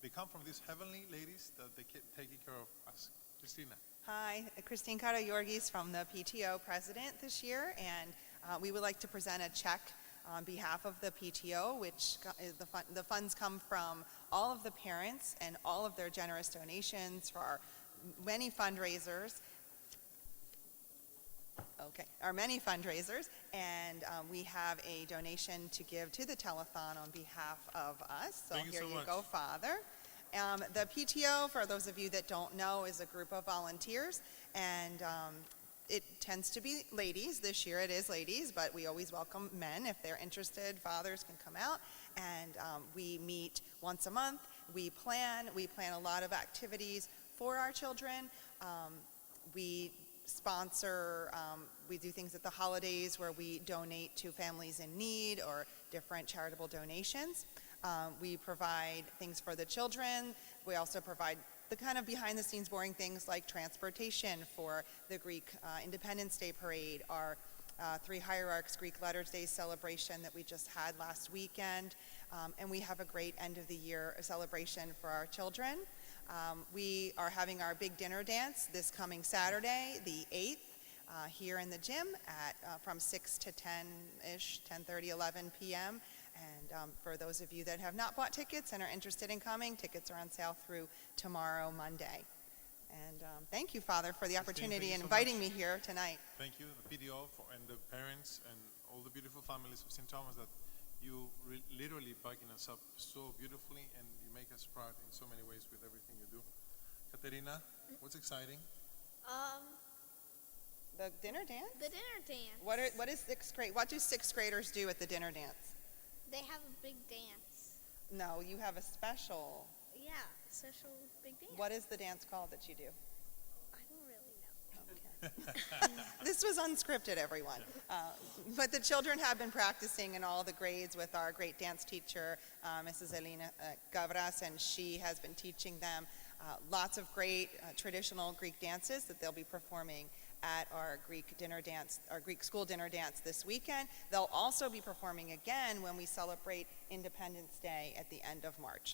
They come from these heavenly ladies that they keep taking care of us. Christina. Hi, Christine Caro Yorgis from the PTO president this year, and we would like to present a check on behalf of the PTO, which the funds come from all of the parents and all of their generous donations for our many fundraisers. And we have a donation to give to the Telethon on behalf of us. So Thank you here so you much. go, Father. The PTO, for those of you that don't know, is a group of volunteers, and it tends to be ladies. This year it is ladies, but we always welcome men. If they're interested, fathers can come out, and we meet once a month. We plan a lot of activities for our children. We sponsor, we do things at the holidays where we donate to families in need or different charitable donations. We provide things for the children. We also provide the kind of behind the scenes boring things like transportation for the Greek Independence Day Parade, our Three Hierarchs Greek Letters Day celebration that we just had last weekend. And we have a great end of the year celebration for our children. We are having our big dinner dance this coming Saturday, the 8th, here in the gym at from 6 to 10-ish, 10:30, 11 p.m. And for those of you that have not bought tickets and are interested in coming, tickets are on sale through tomorrow, Monday. And thank you, Father, for the opportunity and inviting me here tonight. Thank you, the PTO, and the parents and all the beautiful families of St. Thomas that you literally backing us up so beautifully, and you make us proud in so many ways with everything you do. Katerina, what's exciting? The dinner dance? The dinner dance. What is sixth grade? What do sixth graders do at the dinner dance? They have a big dance. No, you have a special. Yeah, special big dance. What is the dance called that you do? I don't really know. This was unscripted, everyone. But the children have been practicing in all the grades with our great dance teacher, Mrs. Elena Gavras, and she has been teaching them lots of great traditional Greek dances that they'll be performing at our Greek dinner dance, our Greek school dinner dance this weekend. They'll also be performing again when we celebrate Independence Day at the end of March.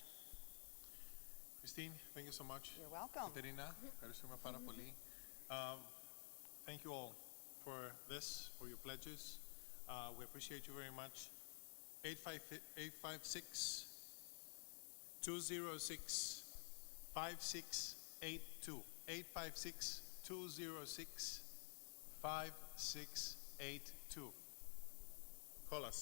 Christine, thank you so much. You're welcome. Katerina, ευχαριστούμε πάρα πολύ. Thank you all for this, for your pledges. We appreciate you very much. 856 206 5682. 856 206 5682. Call us.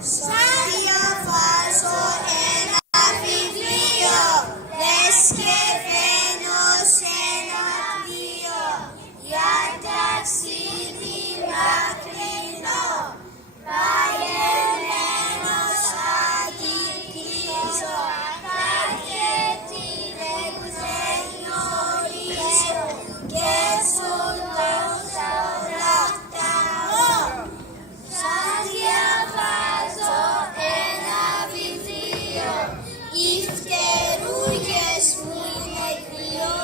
Σάλια βάζω ένα βιβλίο, λες και βαίνω σε ένα πλοίο, για ταξίδι μακρινό, παγεμένος αντικρίζω, κάτι δεν γνωρίζω, και σου το λαχταρώ. Σας διαβάζω ένα βιβλίο, οι φτερούγες μου είναι δύο,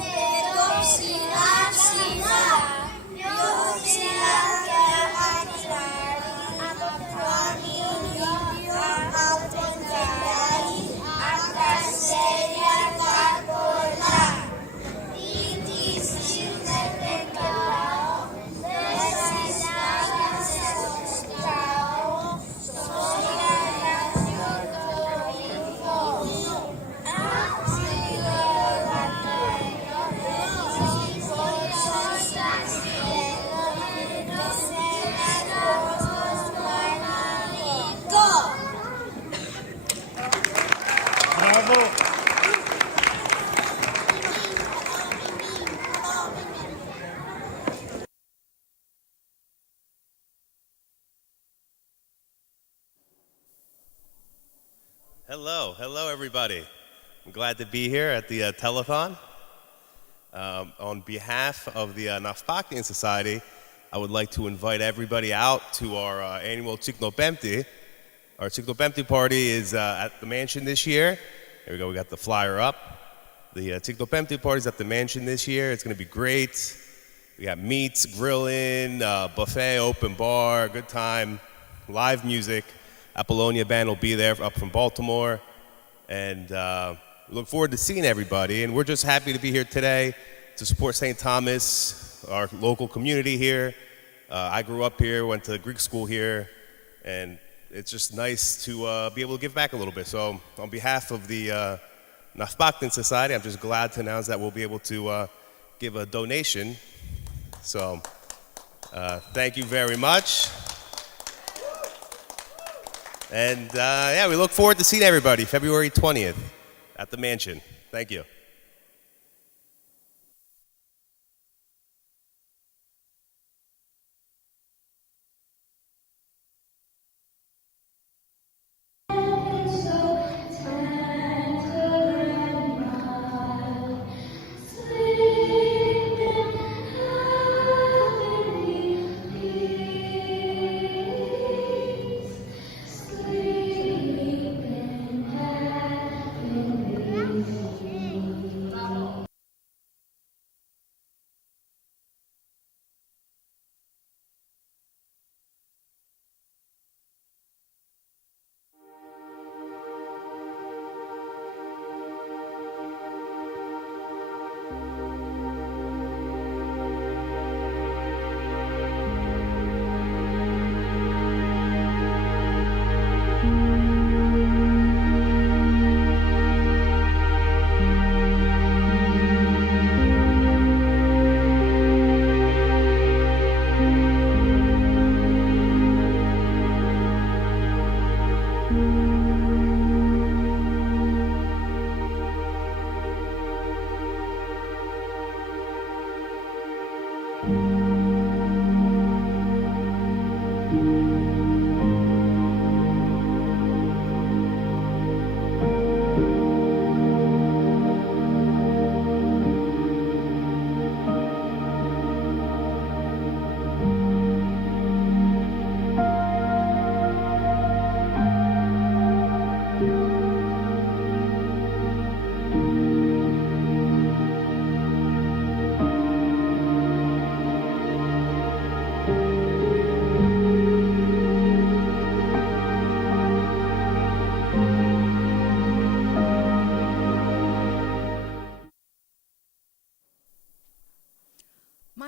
και το ψηλά ψηλά, πιο ψηλά και ματσάρι, από το μυαλό, από το κεφάλι, απ' τα αστέρια τα πολλά. Τι της γίνεται καλά, δεν σας Hello everybody. I'm glad to be here at the Telethon. On behalf of the Nafpaktian Society, I would like to invite everybody out to our annual Tsiknopemti. Our Tsiknopemti party is at the mansion this year. There we go, we got the flyer up. The Tsiknopemti party is at the mansion this year. It's going to be great. We got meats, grilling, buffet, open bar, good time, live music. Apollonia Band will be there up from Baltimore. And we look forward to seeing everybody. And we're just happy to be here today to support St. Thomas, our local community here. I grew up here, went to Greek school here, and it's just nice to be able to give back a little bit. So on behalf of the Nafpaktian Society, I'm just glad to announce that we'll be able to give a donation. So thank you very much. And yeah, we look forward to seeing everybody February 20th at the mansion. Thank you.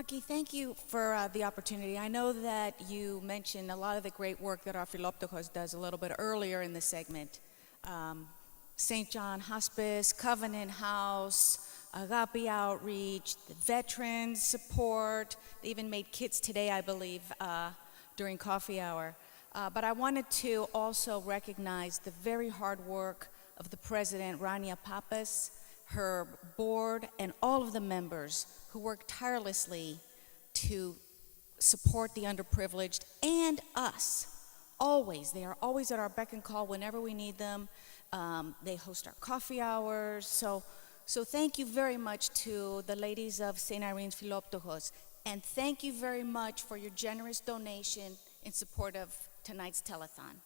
Maki, thank you for the opportunity. I know that you mentioned a lot of the great work that our Philoptochos does a little bit earlier in the segment. St. John Hospice, Covenant House, Agape Outreach, the Veterans Support. They even made kits today, I believe, during coffee hour. But I wanted to also recognize the very hard work of the president, Rania Papas, her board, and all of the members who work tirelessly to support the underprivileged and us. Always. They are always at our beck and call whenever we need them. They host our coffee hours. So thank you very much to the ladies of St. Irene's Philoptochos. And thank you very much for your generous donation in support of tonight's telethon.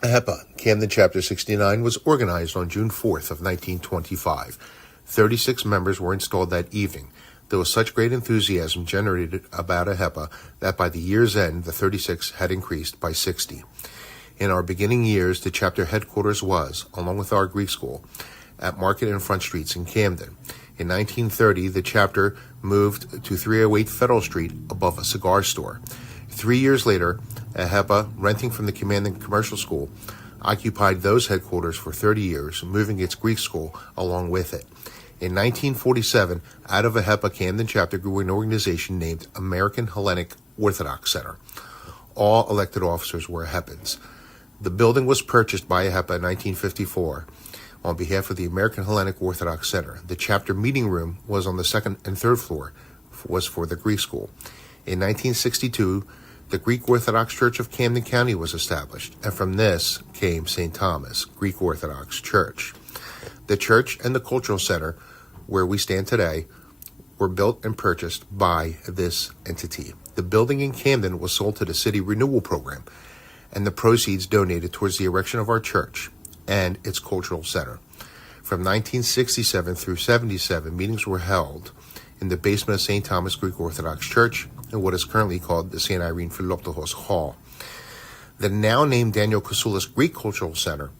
AHEPA, Camden Chapter 69, was organized on June 4th of 1925. 36 members were installed that evening. There was such great enthusiasm generated about AHEPA that by the year's end, the 36 had increased by 60. In our beginning years, the chapter headquarters was, along with our Greek school, at Market and Front Streets in Camden. In 1930, the chapter moved to 308 Federal Street above a cigar store. 3 years later, AHEPA, renting from the Camden Commercial School, occupied those headquarters for 30 years, moving its Greek school along with it. In 1947, out of AHEPA, Camden chapter grew an organization named American Hellenic Orthodox Center. All elected officers were AHEPans. The building was purchased by AHEPA in 1954 on behalf of the American Hellenic Orthodox Center. The chapter meeting room was on the second and third floor, was for the Greek school. In 1962, the Greek Orthodox Church of Camden County was established, and from this came St. Thomas, Greek Orthodox Church. The church and the cultural center, where we stand today, were built and purchased by this entity. The building in Camden was sold to the City Renewal Program, and the proceeds donated towards the erection of our church and its cultural center. From 1967 through 77, meetings were held in the basement of St. Thomas Greek Orthodox Church in what is currently called the St. Irene Philoptochos Hall. The now named Daniel Koussoulis Greek Cultural Center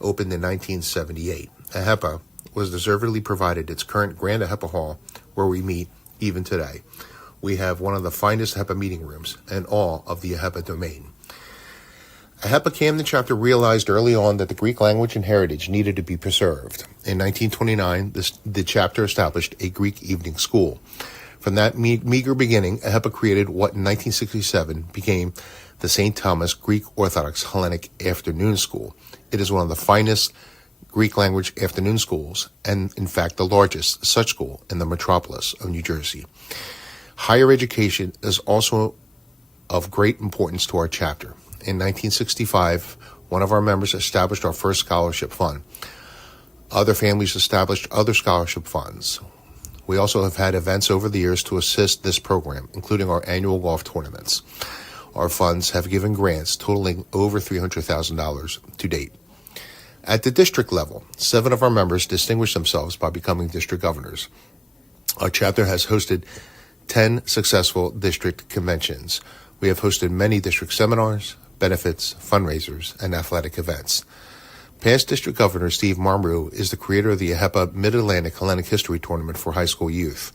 opened in 1978. AHEPA was deservedly provided its current Grand AHEPA Hall, where we meet even today. We have one of the finest AHEPA meeting rooms in all of the AHEPA domain. AHEPA Camden chapter realized early on that the Greek language and heritage needed to be preserved. In 1929, the chapter established a Greek evening school. From that meager beginning, AHEPA created what in 1967 became the St. Thomas Greek Orthodox Hellenic Afternoon School. It is one of the finest Greek language afternoon schools, and in fact the largest such school in the metropolis of New Jersey. Higher education is also of great importance to our chapter. In 1965, one of our members established our first scholarship fund. Other families established other scholarship funds. We also have had events over the years to assist this program, including our annual golf tournaments. Our funds have given grants totaling over $300,000 to date. At the district level, 7 of our members distinguished themselves by becoming district governors. Our chapter has hosted 10 successful district conventions. We have hosted many district seminars, benefits, fundraisers, and athletic events. Past District Governor Steve Marmrew is the creator of the AHEPA Mid-Atlantic Hellenic History Tournament for high school youth.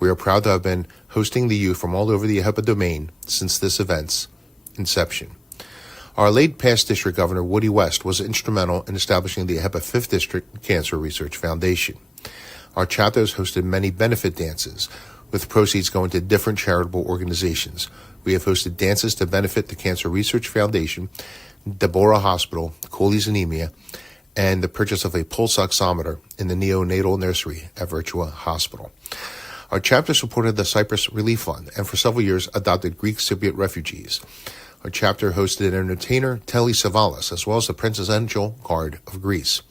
We are proud to have been hosting the youth from all over the AHEPA domain since this event's inception. Our late past District Governor Woody West was instrumental in establishing the AHEPA 5th District Cancer Research Foundation. Our chapter has hosted many benefit dances, with proceeds going to different charitable organizations. We have hosted dances to benefit the Cancer Research Foundation, Deborah Hospital, Coley's Anemia, and the purchase of a pulse oximeter in the neonatal nursery at Virtua Hospital. Our chapter supported the Cyprus Relief Fund and for several years adopted Greek Cypriot refugees. Our chapter hosted an entertainer, Telly Savalas, as well as the Presidential Guard of Greece.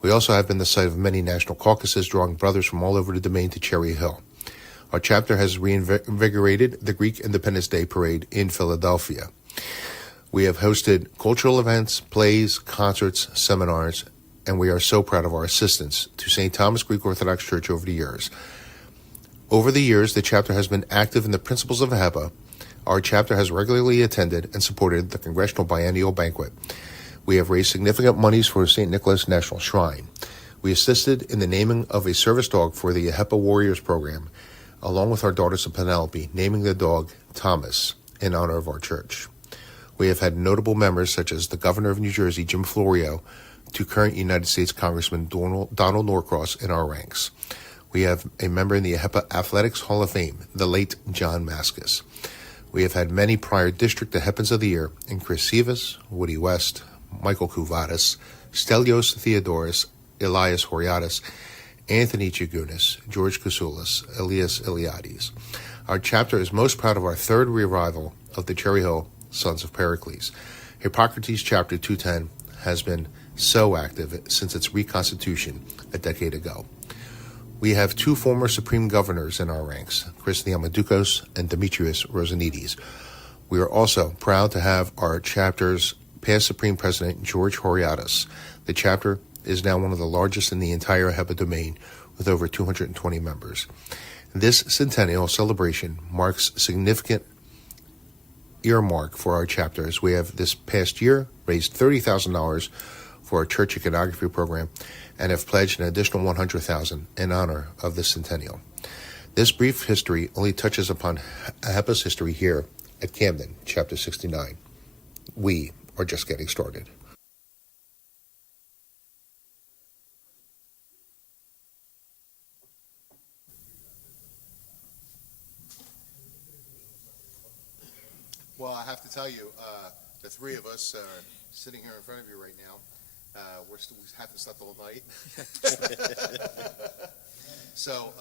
We also have been the site of many national caucuses, drawing brothers from all over the domain to Cherry Hill. Our chapter has reinvigorated the Greek Independence Day Parade in Philadelphia. We have hosted cultural events, plays, concerts, seminars, and we are so proud of our assistance to St. Thomas Greek Orthodox Church over the years. Over the years, the chapter has been active in the principles of AHEPA. Our chapter has regularly attended and supported the Congressional Biennial Banquet. We have raised significant monies for St. Nicholas National Shrine. We assisted in the naming of a service dog for the AHEPA Warriors program, along with our daughters of Penelope, naming the dog Thomas in honor of our church. We have had notable members such as the Governor of New Jersey, Jim Florio, to current United States Congressman Donald Norcross in our ranks. We have a member in the AHEPA Athletics Hall of Fame, the late John Maskus. We have had many prior District AHEPAs of the Year in Chris Sivas, Woody West, Michael Kouvadas, Stelios Theodoros, Elias Horiadis, Anthony Chigunis, George Kousulis, Elias Iliades. Our chapter is most proud of our third revival of the Cherry Hill Sons of Pericles. Hippocrates chapter 210 has been so active since its reconstitution a decade ago. We have 2 former Supreme Governors in our ranks, Chris Diamadukos and Demetrius Rosanides. We are also proud to have our chapter's past Supreme President, George Horiadis. The chapter is now one of the largest in the entire AHEPA domain, with over 220 members. This centennial celebration marks significant earmark for our chapter, as we have this past year raised $30,000 for our church iconography program and have pledged an additional $100,000 in honor of this centennial. This brief history only touches upon AHEPA's history here at Camden, chapter 69. We are just getting started. Well, I have to tell you, the 3 of us sitting here in front of you right now, we haven't slept all night. So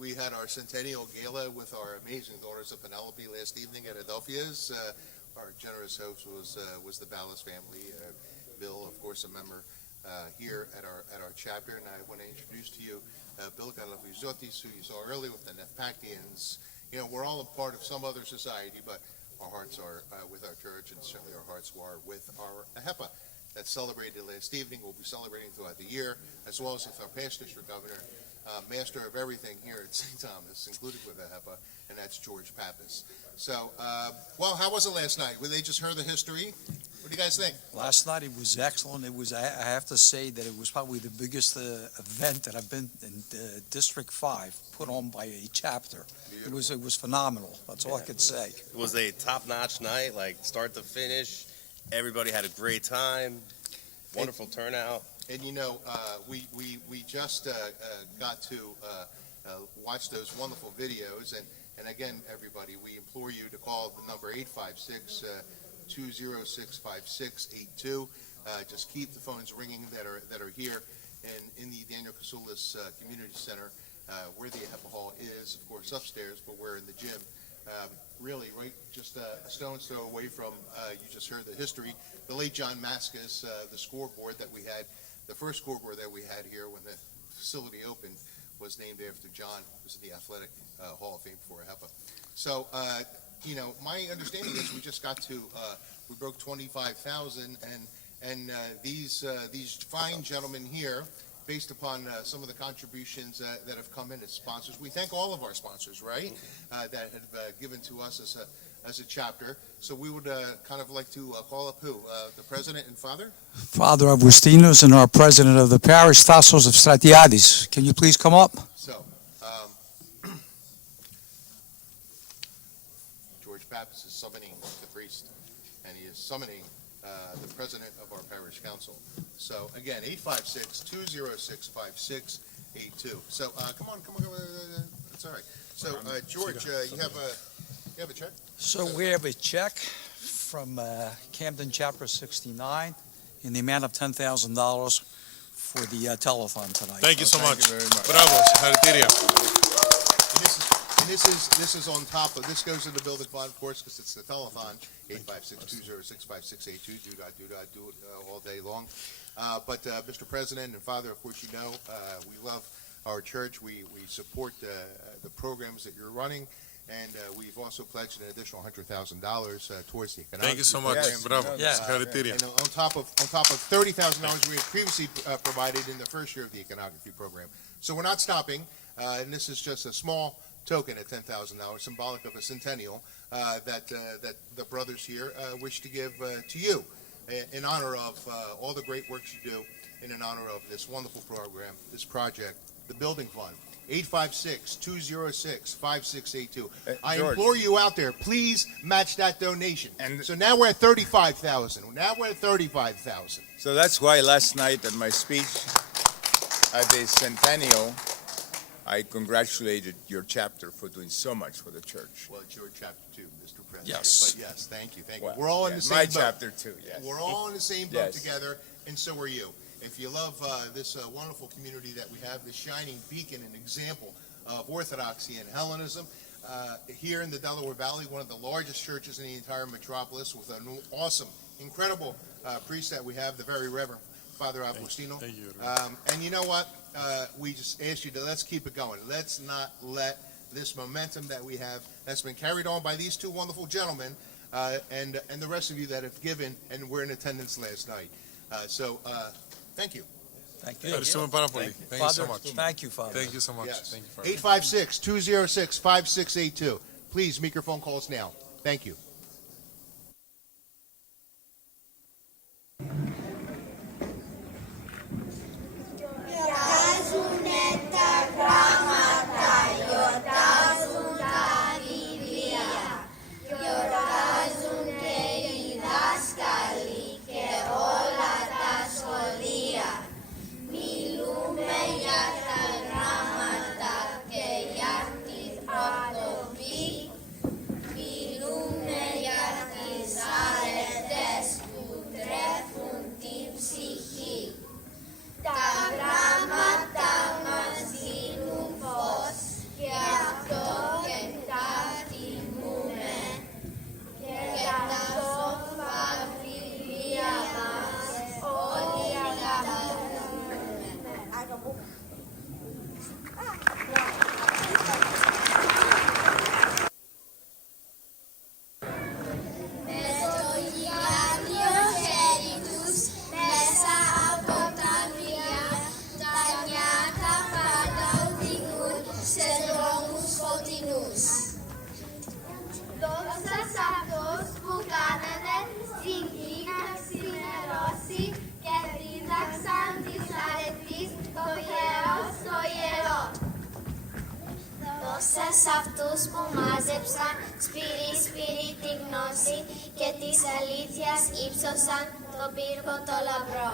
we had our Centennial Gala with our amazing daughters of Penelope last evening at Adelphia's. Our generous host was the Ballas family. Bill, of course, a member here at our chapter, and I want to introduce to you Bill Galavizotis, who you saw earlier with the Nefpactians. You know, we're all a part of some other society, but our hearts are with our church, and certainly our hearts are with our AHEPA. That celebrated last evening. We'll be celebrating throughout the year, as well as with our past district governor, master of everything here at St. Thomas, included with AHEPA, and that's George Pappas. So, well, how was it last night? Well, they just heard the history. What do you guys think? Last night it was excellent. It was, I have to say that it was probably the biggest event that I've been in District 5, put on by a chapter. It was phenomenal. That's all I could say. It was a top-notch night, like start to finish. Everybody had a great time. Wonderful turnout. And you know, we just got to watch those wonderful videos. And again, everybody, we implore you to call the number 856-206-5682. Just keep the phones ringing that are here in the Daniel Kasulis Community Center, where the AHEPA Hall is, of course, upstairs, but we're in the gym. Really, right, just a stone's throw away from, you just heard the history, the late John Mascus, the scoreboard that we had, the first scoreboard that we had here when the facility opened was named after John, who was in the Athletic Hall of Fame for AHEPA. So, my understanding is we just got to, we broke 25,000, and these fine gentlemen here, based upon some of the contributions that have come in as sponsors. We thank all of our sponsors, right, that have given to us as a chapter. So we would kind of like to call up who? The president and father? Father Augustinus and our president of the parish, Tassos of Stratiadis. Can you please come up? So, George Pappas is summoning the priest, and he is summoning the president of our parish council. So again, 856-206-5682. So come on. That's all right. So George, you have a check? So we have a check from Camden Chapter 69 in the amount of $10,000 for the telethon tonight. Thank you so much. Thank you very much. Bravo, Haritiria. And this is on top of, this goes in the building fund, of course, because it's the telethon, 856-206-5682, do it all day long. But Mr. President and Father, of course, we love our church. We support the programs that you're running, and we've also pledged an additional $100,000 towards the economic. Thank you so much. Yes, Bravo. yes. Haritiria. And on top of $30,000 we had previously provided in the first year of the Iconography program. So we're not stopping, and this is just a small token at $10,000, symbolic of a Centennial that the brothers here wish to give to you in honor of all the great works you do, and in honor of this wonderful program, this project, the Building Fund. 856-206-5682. I George. implore you out there, please match that donation. And- so now we're at 35,000. So that's why last night at my speech at the Centennial, I congratulated your chapter for doing so much for the church. Well, it's your chapter too, Mr. President. Yes. But yes, thank you. Well, We're all in yeah, the same my boat. chapter too, yes. We're all in the same boat Yes. together, and so are you. If you love this wonderful community that we have, this shining beacon and example of Orthodoxy and Hellenism, here in the Delaware Valley, one of the largest churches in the entire metropolis, with an awesome, incredible priest that we have, the very Reverend Father Agustino. Thank you. And you know what? We just ask you to let's keep it going. Let's not let this momentum that we have, that's been carried on by these two wonderful gentlemen, and the rest of you that have given and were in attendance last night. So thank you. Thank you. Ευχαριστούμε πάρα πολύ. Thank you so Father, much. thank you, Father. Thank you so much. Yes. Thank you, Father. 856-206-5682. Please make your phone calls now. Thank you. Δώσα αυτούς που μάζεψαν σπύρι τη γνώση και της αλήθειας ύψωσαν τον πύργο το λαμπρό.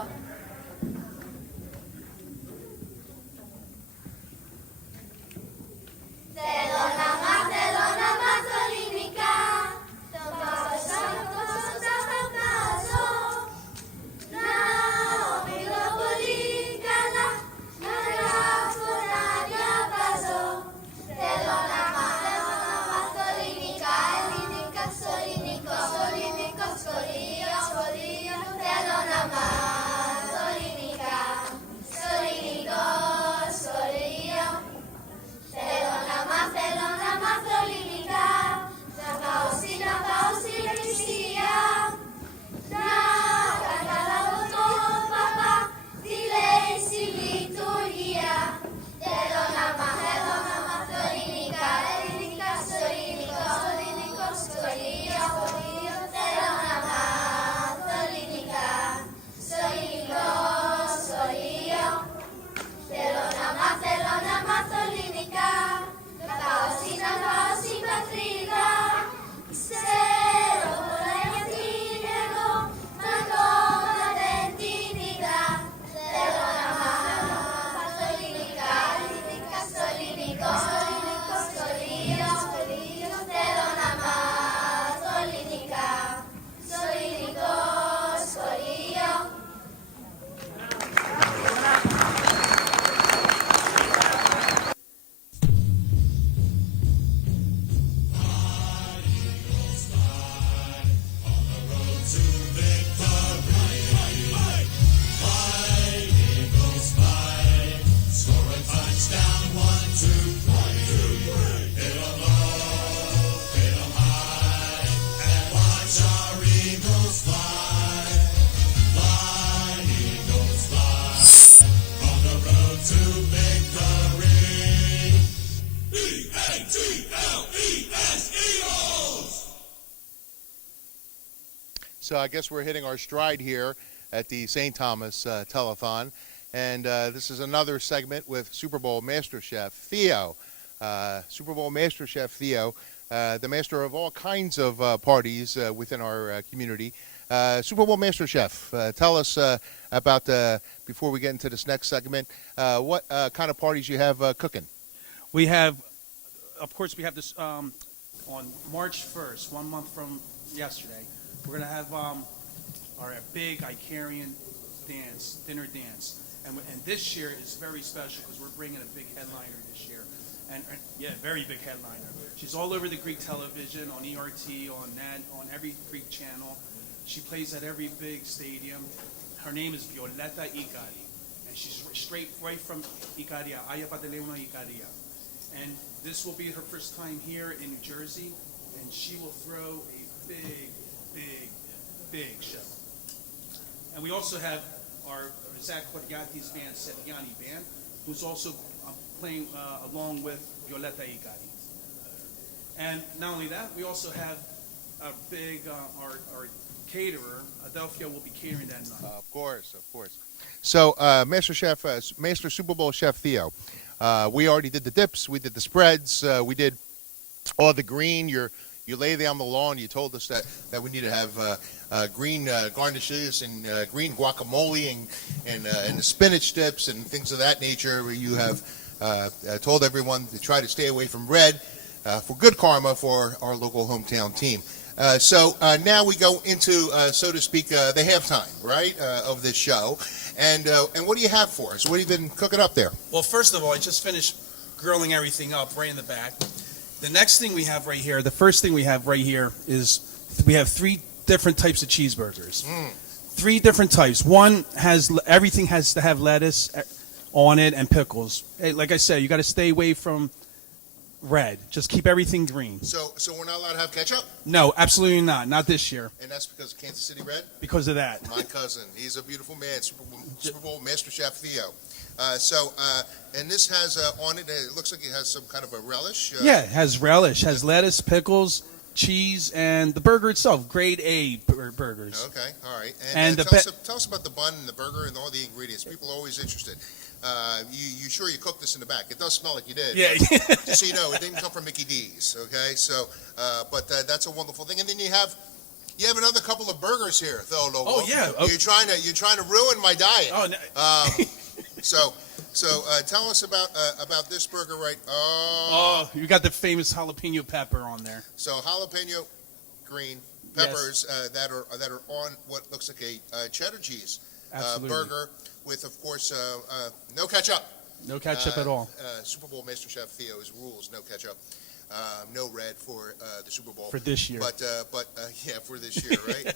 so I guess we're hitting our stride here at the St. Thomas Telethon. And this is another segment with Super Bowl Master Chef Theo. Super Bowl Master Chef Theo, the master of all kinds of parties within our community. Super Bowl Master Chef, tell us about, before we get into this next segment, what kind of parties you have cooking. We have, of course, we have this on March 1st, 1 month from yesterday. We're going to have our big Icarian dance, dinner dance. And this year is very special because we're bringing a big headliner this year. And yeah, very big headliner. She's all over the Greek television, on ERT, on every Greek channel. She plays at every big stadium. Her name is Violeta Igari. And she's straight right from Ikaria, AHEPA de Leona Ikaria. And this will be her first time here in New Jersey. And she will throw a big, big, big show. And we also have our Zach Coriati's band, Settiani Band, who's also playing along with Violeta Igari. And not only that, we also have a big, our caterer, Adelphia, will be catering that night. Of course. So, Master Super Bowl Chef Theo, we already did the dips, we did the spreads, we did all the green. You lay down the lawn. You told us that we need to have green garnishes and green guacamole and the spinach dips and things of that nature. You have told everyone to try to stay away from red for good karma for our local hometown team. So now we go into, so to speak, the halftime, right, of this show. And what do you have for us? What have you been cooking up there? Well, first of all, I just finished grilling everything up right in the back. The next thing we have right here, the first thing we have right here is we have 3 different types of cheeseburgers. 3 different types. One has, everything has to have lettuce on it and pickles. Hey, like I said, you got to stay away from red. Just keep everything green. So we're not allowed to have ketchup? No, absolutely not. Not this year. And that's because of Kansas City Red? Because of that. My cousin. He's a beautiful man, Super Bowl Master Chef Theo. And this has on it, it looks like it has some kind of a relish. Yeah, it has relish, has lettuce, pickles, cheese, and the burger itself, grade A burgers. Okay, all right. And tell us about the bun and the burger and all the ingredients. People are always interested. You sure you cooked this in the back? It does smell like you did. Yeah. Just so you know, it didn't come from Mickey D's. Okay, so but that's a wonderful thing. And then you have another couple of burgers here, though. Lobo. Oh yeah. You're trying to ruin my diet. Oh no. So tell us about this burger, right? Oh, you got the famous jalapeno pepper on there. So jalapeno green peppers that are on what looks like a cheddar cheese burger with, of course, no ketchup. No ketchup at all. Super Bowl Master Chef Theo's rules: no ketchup, no red for the Super Bowl for this year. But yeah, for this year, right?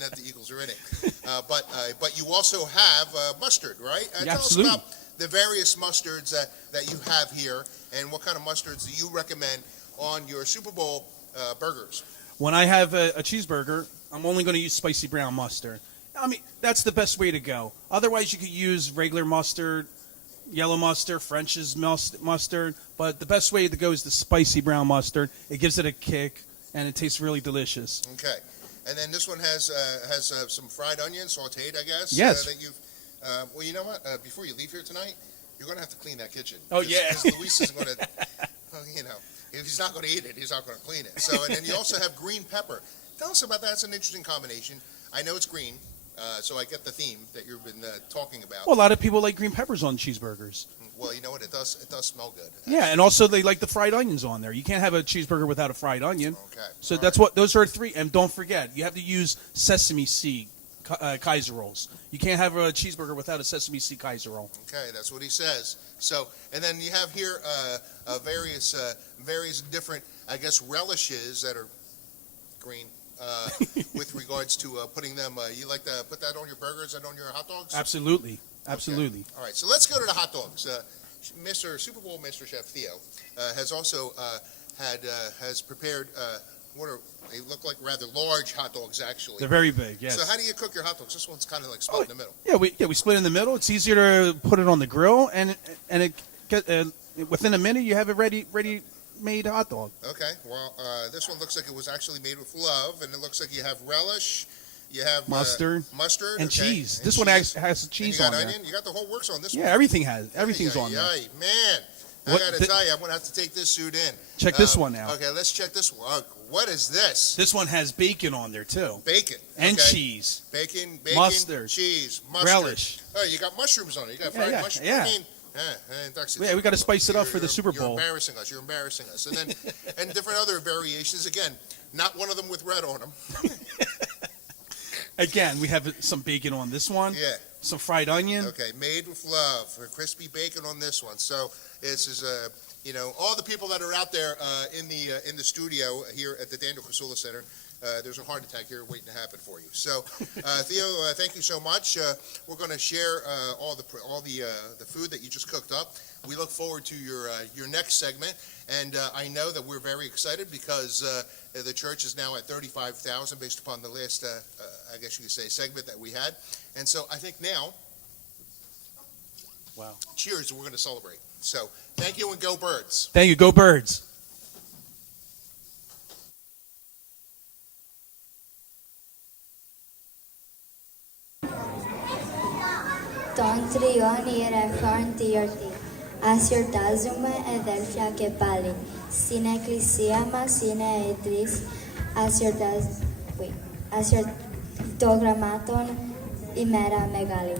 Not the Eagles are in it. But you also have mustard, right? Yeah, tell absolutely. us about the various mustards that you have here, and what kind of mustards do you recommend on your Super Bowl burgers? When I have a cheeseburger, I'm only going to use spicy brown mustard. I mean, that's the best way to go. Otherwise, you could use regular mustard, yellow mustard, French's mustard, but the best way to go is the spicy brown mustard. It gives it a kick, and it tastes really delicious. Okay. And then this one has some fried onions, sauteed, I guess. Yes. That you've. Well, you know what? Before you leave here tonight, you're going to have to clean that kitchen. Oh, yeah. Because Luis is going to, if he's not going to eat it, he's not going to clean it. So, and then you also have green pepper. Tell us about that. It's an interesting combination. I know it's green, so I get the theme that you've been talking about. Well, a lot of people like green peppers on cheeseburgers. Well, you know what? It does smell good. Yeah, and also they like the fried onions on there. You can't have a cheeseburger without a fried onion. Okay. So that's what those are 3. And don't forget, you have to use sesame seed Kaiser rolls. You can't have a cheeseburger without a sesame seed Kaiser roll. Okay, that's what he says. So, and then you have here various different, I guess, relishes that are green. With regards to putting them, you like to put that on your burgers and on your hot dogs? Absolutely. Okay. All right, so let's go to the hot dogs. Mr. Super Bowl Master Chef Theo has also has prepared they look like rather large hot dogs, actually. They're very big, yes. So how do you cook your hot dogs? This one's kind of like split in the middle. Yeah, we split in the middle. It's easier to put it on the grill, and it within a minute you have a ready-made hot dog. Okay, well, this one looks like it was actually made with love, and it looks like you have relish, You have mustard, mustard, and okay, cheese. and This one cheese. has And cheese you got on there. onion. You got the whole works on this Yeah, one. everything's on there. Man, I What gotta the- tell you, I'm gonna have to take this suit in. Check this one out. Okay, let's check this one. What is this? This one has bacon on there too, Bacon and okay. cheese, Bacon, mustard, cheese, mustard. relish. Oh, you got mushrooms on it. You got Yeah, fried yeah, mushrooms. yeah. I mean, Yeah, we got to spice it up for the You're- Super You're Bowl. embarrassing us. You're embarrassing us. And then, and different other variations. Again, not one of them with red on them. Again, we have some bacon on this one. Yeah. Some fried onion. Okay, made with love. Crispy bacon on this one. So this is all the people that are out there in the studio here at the Daniel Crisula Center. There's a heart attack here waiting to happen for you. So, Theo, thank you so much. We're going to share all the food that you just cooked up. We look forward to your next segment, and I know that we're very excited because the church is now at 35,000 based upon the last, I guess you could say, segment that we had. And so I think now, Wow. cheers, we're going to celebrate. So thank you and go Birds. Thank you. Go Birds. Τον τριών ιεραρχών τη γιορτή. Ας γιορτάζουμε αδέλφια και πάλι. Στην εκκλησία μας είναι οι τρεις. Το γραμμάτων ημέρα μεγάλη.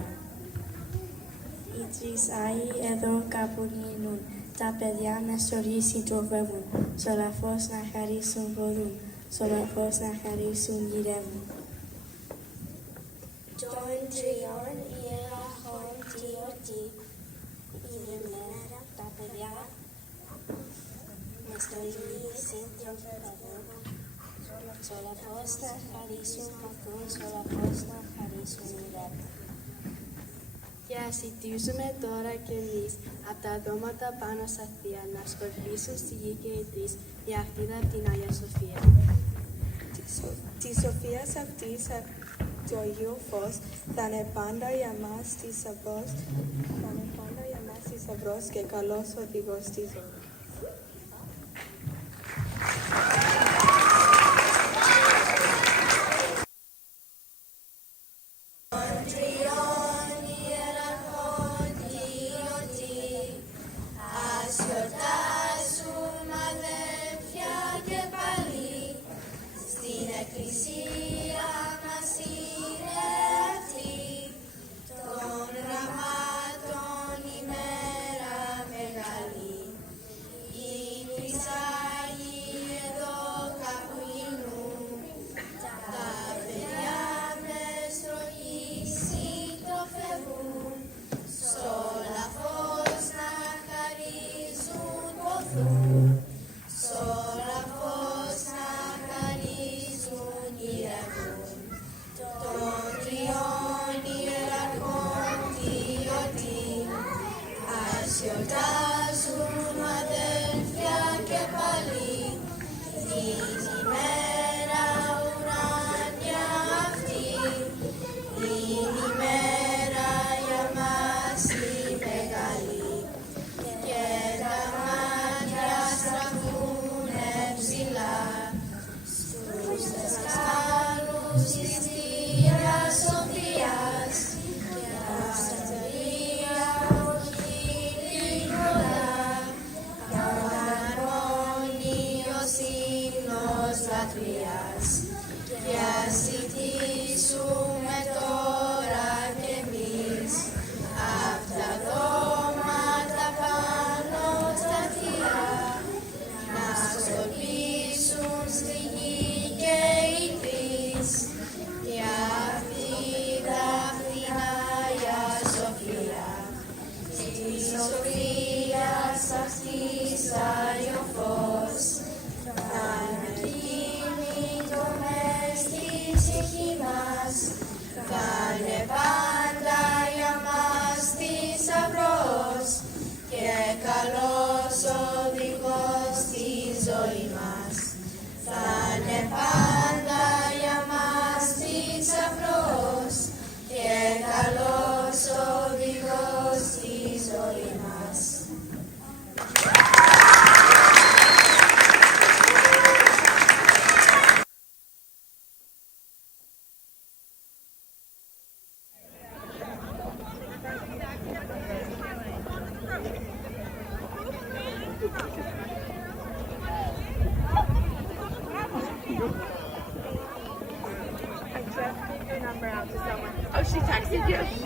Οι τρεις Άγιοι εδώ κάπου γίνουν. Τα παιδιά να στορίσουν το φεύγουν. Σολαφώς να χαρίσουν μπορούν. Σολαφώς να χαρίσουν γυρεύουν. Των τριών ιεραρχών τη γιορτή. Είναι μέρα τα παιδιά να στορίσουν το φεύγουν. Σολαφώς να χαρίσουν μπορούν. Σολαφώς να χαρίσουν γυρεύουν. Και ας ζητήσουμε τώρα κι εμείς απ' τα δώματα πάνω στα θεία να σκορπίσουν στη γη και οι τρεις η αχτίδα απ' την Άγια Σοφία. Τη Σοφία αυτή το Αγίο Φως θα είναι πάντα για μας θησαυρός και καλός οδηγός στη ζωή.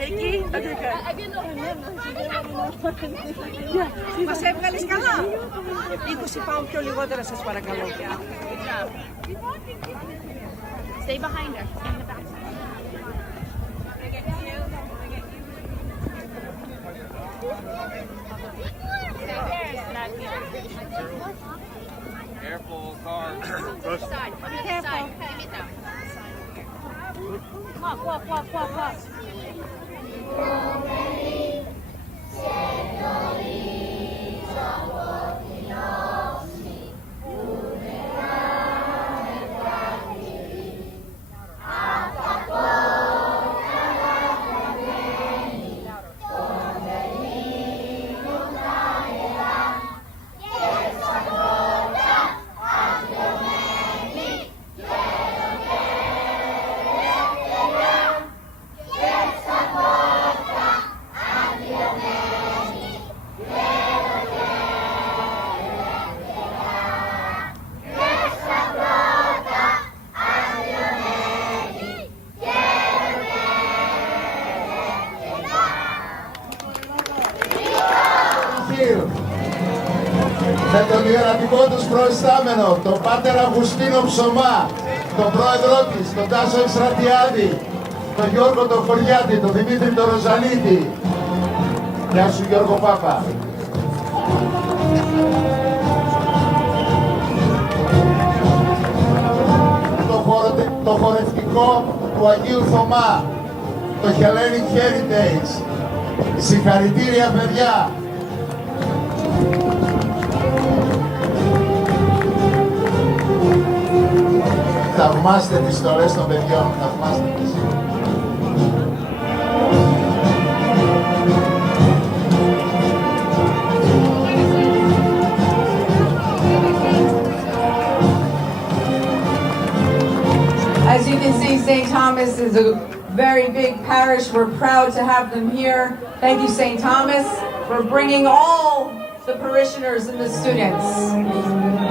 Εκεί, μας έβγαλες καλά. 20 pound πιο λιγότερα σας παρακαλώ. Stay behind her. Stay in the back. Careful, car. Side. Be careful. Give me that. Walk. Με τον ιερατικό τους προϊστάμενο, τον Πάτερ Αυγουστίνο Ψωμά, τον πρόεδρό της, τον Τάσο Ευστρατιάδη, τον Γιώργο τον Χωριάτη, τον Δημήτρη τον Ροζαλίτη. Γεια σου Γιώργο Πάπα. Το χορευτικό του Αγίου Θωμά, το Hellenic Heritage. Συγχαρητήρια παιδιά. Θαυμάστε τις στολές των παιδιών, θαυμάστε τις. As you can see, St. Thomas is a very big parish. We're proud to have them here. Thank you, St. Thomas, for bringing all the parishioners and the students.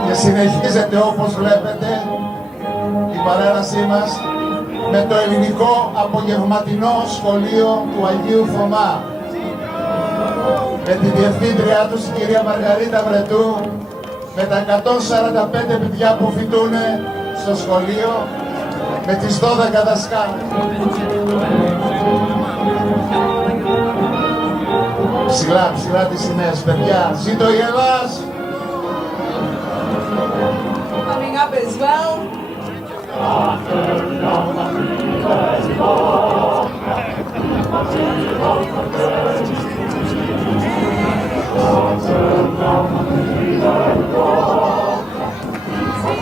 Και συνεχίζεται όπως βλέπετε η παρέλασή μας με το ελληνικό απογευματινό σχολείο του Αγίου Θωμά. Με τη διευθύντριά τους, η κυρία Μαργαρίτα Βρετού, με τα 145 παιδιά που φοιτούν στο σχολείο, με τις 12 δασκάλες. Ψηλά τις σημαίες, παιδιά. Ζήτω η Ελλάς! Coming up as well.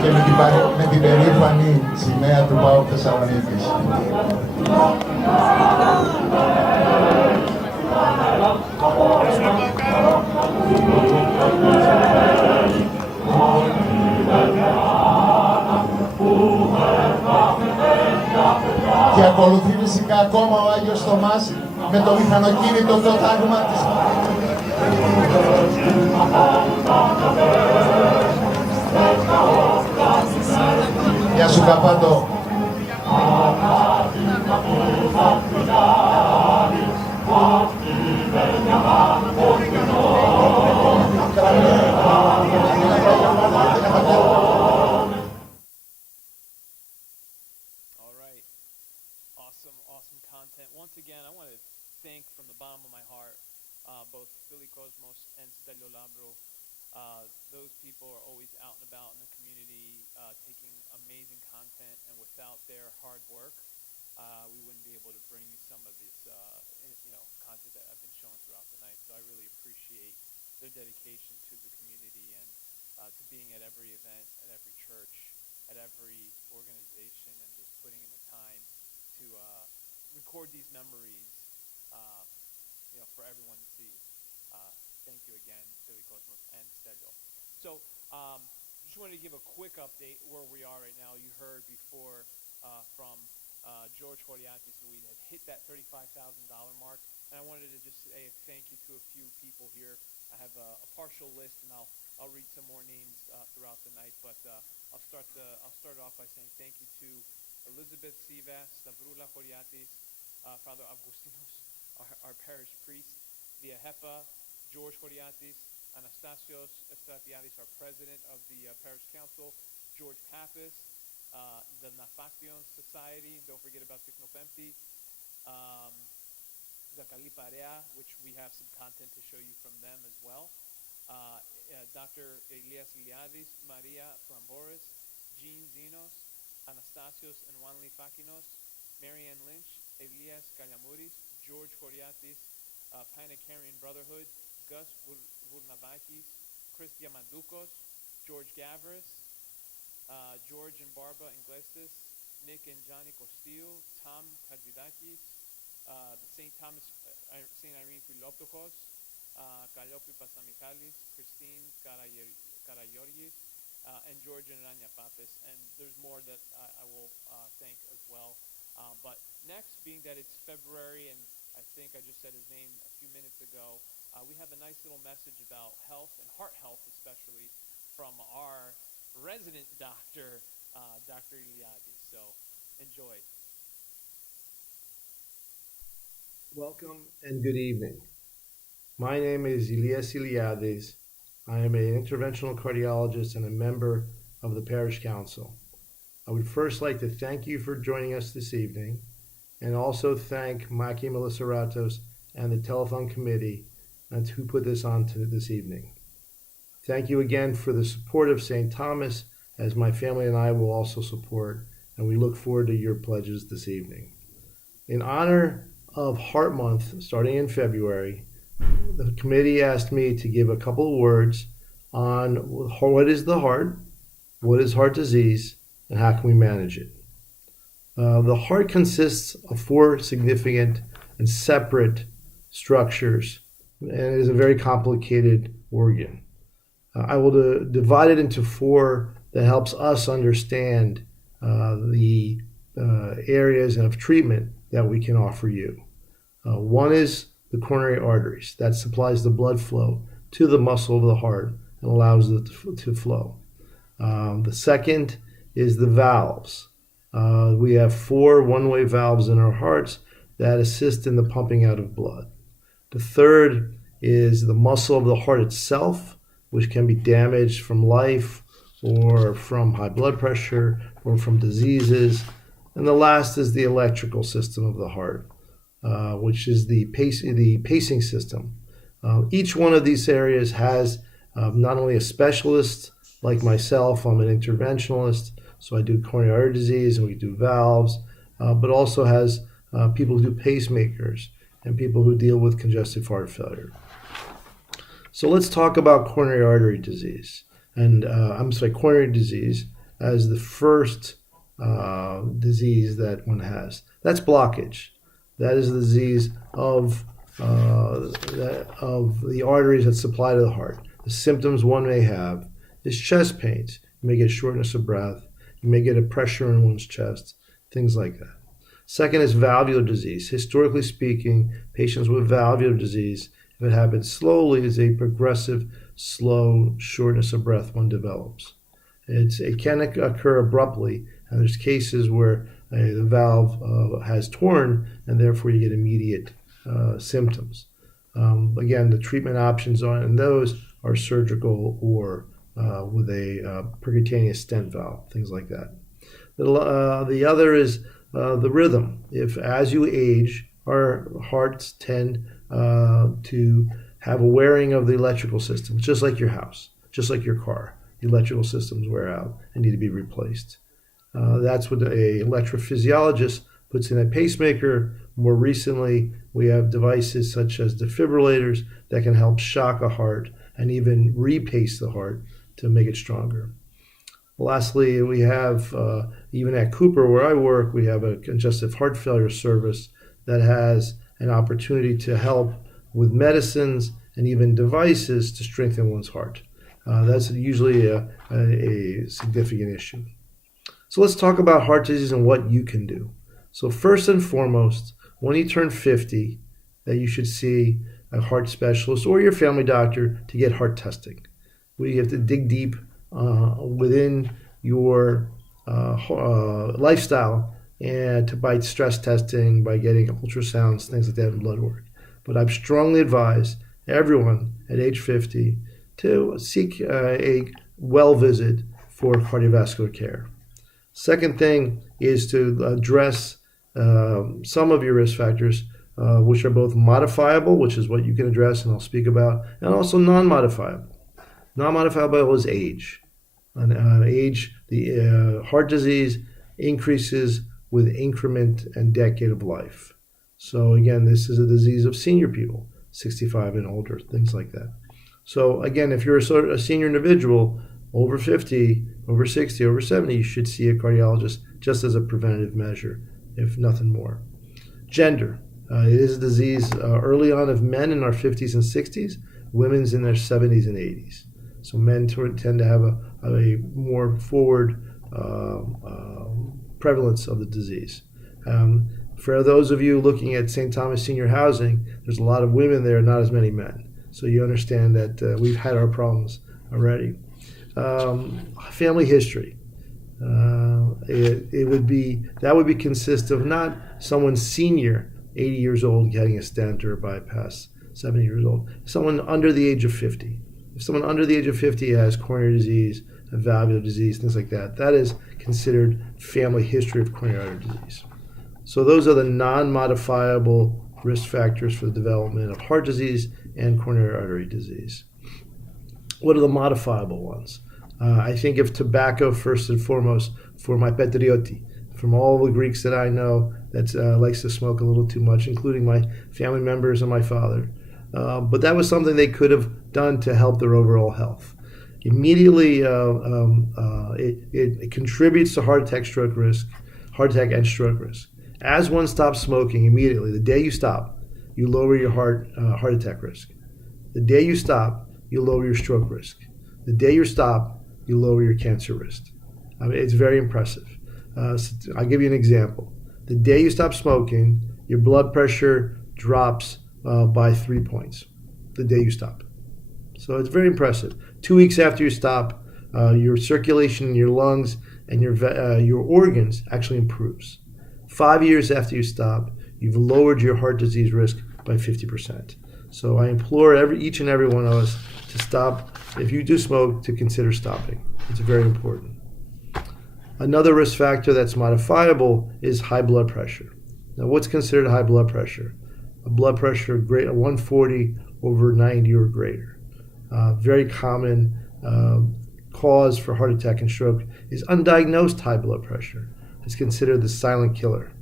Και με την περήφανη σημαία του ΠΑΟΚ Θεσσαλονίκης. Και ακολουθεί φυσικά ακόμα ο Άγιος Θωμάς με το μηχανοκίνητο το τάγμα της. Γεια σου Καπάτο. Awesome content. Once again, I want to thank from the bottom of my heart both Billy Cosmos and Stelio Labro. Those people are always out and about in the community taking amazing content, and without their hard work, we wouldn't be able to bring you some of this content that I've been showing throughout the night. So I really appreciate their dedication to the community and to being at every event, at every church, at every organization, and just putting in the time to record these memories, for everyone to see. Thank you again, Billy Cosmos and Stedel. So, just wanted to give a quick update where we are right now. You heard before from George Horiatis, we had hit that $35,000 mark, and I wanted to just say thank you to a few people here. I have a partial list, and I'll read some more names throughout the night, but I'll start off by saying thank you to Elizabeth Siva, Stavrula Horiatis, Father Augustinus, our parish priest, the AHEPA, George Horiatis, Anastasios Estratiadis, our president of the parish council, George Pappas, the Nafakion Society, don't forget about Tiknopemti, the Kali Parea, which we have some content to show you from them as well, Dr. Elias Iliadis, Maria Flamboris, Jean Zinos, Anastasios and Wanli Fakinos, Marianne Lynch, Elias Kalamouris, George Horiatis, Panacarian Brotherhood, Gus Vurnavakis, Christia Mandukos, George Gavris, George and Barbara Iglesias, Nick and Johnny Costillo, Tom Kadzidakis, the St. Irene Philoptochos, Kaliopi Pasamichalis, Christine Karayorgis, and George and Rania Papis. And there's more that I will thank as well. But next, being that it's February, and I think I just said his name a few minutes ago, we have a nice little message about health and heart health especially from our resident doctor, Dr. Iliadis. So enjoy. Welcome and good evening. My name is Elias Iliadis. I am an interventional cardiologist and a member of the Parish Council. I would first like to thank you for joining us this evening, and also thank Maki Melissa Ratos and the Telethon Committee who put this on to this evening. Thank you again for the support of St. Thomas, as my family and I will also support, and we look forward to your pledges this evening. In honor of Heart Month, starting in February, the committee asked me to give a couple of words on what is the heart, what is heart disease, and how can we manage it. The heart consists of 4 significant and separate structures, and it is a very complicated organ. I will divide it into 4 that helps us understand the areas of treatment that we can offer you. One is the coronary arteries. That supplies the blood flow to the muscle of the heart and allows it to flow. The second is the valves. We have 4 one-way valves in our hearts that assist in the pumping out of blood. The third is the muscle of the heart itself, which can be damaged from life or from high blood pressure or from diseases. And the last is the electrical system of the heart, which is the pacing system. Each one of these areas has not only a specialist like myself. I'm an interventionalist, so I do coronary artery disease and we do valves, but also has people who do pacemakers and people who deal with congestive heart failure. So let's talk about coronary artery disease. And coronary disease as the first disease that one has. That's blockage. That is the disease of the arteries that supply to the heart. The symptoms one may have is chest pains. You may get shortness of breath. You may get a pressure in one's chest, things like that. Second is valvular disease. Historically speaking, patients with valvular disease, if it happens slowly, is a progressive, slow shortness of breath one develops. It can occur abruptly, and there's cases where the valve has torn, and therefore you get immediate symptoms. Again, the treatment options in those are surgical or with a percutaneous stent valve, things like that. The other is the rhythm. If as you age, our hearts tend to have a wearing of the electrical system, just like your house, just like your car. The electrical systems wear out and need to be replaced. That's what a electrophysiologist puts in a pacemaker. More recently, we have devices such as defibrillators that can help shock a heart and even repace the heart to make it stronger. Lastly, we have, even at Cooper where I work, we have a congestive heart failure service that has an opportunity to help with medicines and even devices to strengthen one's heart. That's usually a significant issue. So let's talk about heart disease and what you can do. So first and foremost, when you turn 50, that you should see a heart specialist or your family doctor to get heart testing. We have to dig deep within your lifestyle and by stress testing, by getting ultrasounds, things like that, and blood work. But I've strongly advised everyone at age 50 to seek a well visit for cardiovascular care. Second thing is to address some of your risk factors, which are both modifiable, which is what you can address and I'll speak about, and also non-modifiable. Non-modifiable is age. Age, the heart disease increases with increment and decade of life. So again, this is a disease of senior people, 65 and older, things like that. So again, if you're a senior individual, over 50, over 60, over 70, you should see a cardiologist just as a preventative measure, if nothing more. Gender. It is a disease early on of men in our 50s and 60s, women's in their 70s and 80s. So men tend to have a more forward prevalence of the disease. For those of you looking at St. Thomas Senior Housing, there's a lot of women there, not as many men. So you understand that we've had our problems already. Family history. That would consist of not someone senior, 80 years old, getting a stent or a bypass, 70 years old. Someone under the age of 50. If someone under the age of 50 has coronary disease, valvular disease, things like that, that is considered family history of coronary artery disease. So those are the non-modifiable risk factors for the development of heart disease and coronary artery disease. What are the modifiable ones? I think of tobacco first and foremost for my patrioti, from all the Greeks that I know that likes to smoke a little too much, including my family members and my father. But that was something they could have done to help their overall health. Immediately, it contributes to heart attack and stroke risk. As one stops smoking immediately, the day you stop, you lower your heart attack risk. The day you stop, you lower your stroke risk. The day you stop, you lower your cancer risk. I mean, it's very impressive. I'll give you an example. The day you stop smoking, your blood pressure drops by 3 points. The day you stop. So it's very impressive. 2 weeks after you stop, your circulation in your lungs and your organs actually improves. 5 years after you stop, you've lowered your heart disease risk by 50%. So I implore each and every one of us to stop. If you do smoke, to consider stopping. It's very important. Another risk factor that's modifiable is high blood pressure. Now, what's considered high blood pressure? A blood pressure greater 140 over 90 or greater. Very common cause for heart attack and stroke is undiagnosed high blood pressure. It's considered the silent killer.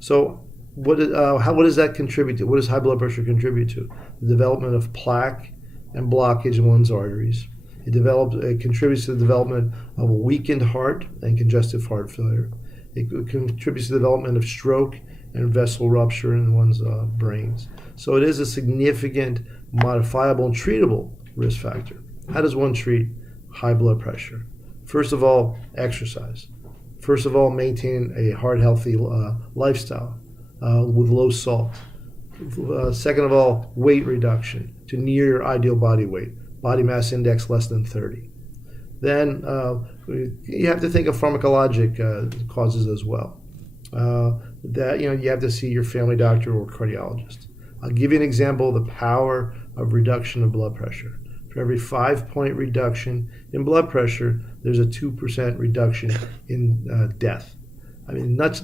So what does that contribute to? What does high blood pressure contribute to? The development of plaque and blockage in one's arteries. It contributes to the development of a weakened heart and congestive heart failure. It contributes to the development of stroke and vessel rupture in one's brains. So it is a significant, modifiable, and treatable risk factor. How does one treat high blood pressure? First of all, exercise. First of all, maintain a heart-healthy lifestyle with low salt. Second of all, weight reduction to near your ideal body weight. Body mass index less than 30. Then you have to think of pharmacologic causes as well. You have to see your family doctor or cardiologist. I'll give you an example of the power of reduction of blood pressure. For every 5-point reduction in blood pressure, there's a 2% reduction in death. I mean, not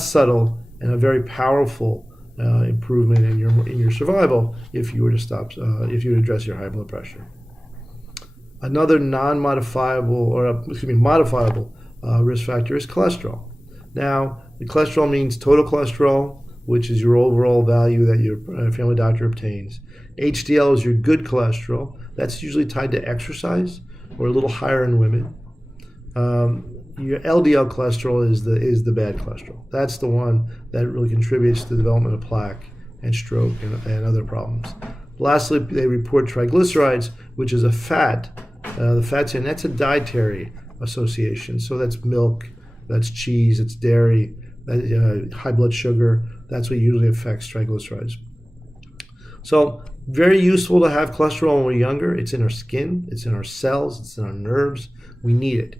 subtle, and a very powerful improvement in your survival if you were to stop, if you would address your high blood pressure. Another modifiable risk factor is cholesterol. Now, the cholesterol means total cholesterol, which is your overall value that your family doctor obtains. HDL is your good cholesterol. That's usually tied to exercise or a little higher in women. Your LDL cholesterol is the bad cholesterol. That's the one that really contributes to the development of plaque and stroke and other problems. Lastly, they report triglycerides, which is a fat. The fat's in, that's a dietary association. So that's milk, that's cheese, it's dairy, high blood sugar. That's what usually affects triglycerides. So very useful to have cholesterol when we're younger. It's in our skin, it's in our cells, it's in our nerves. We need it.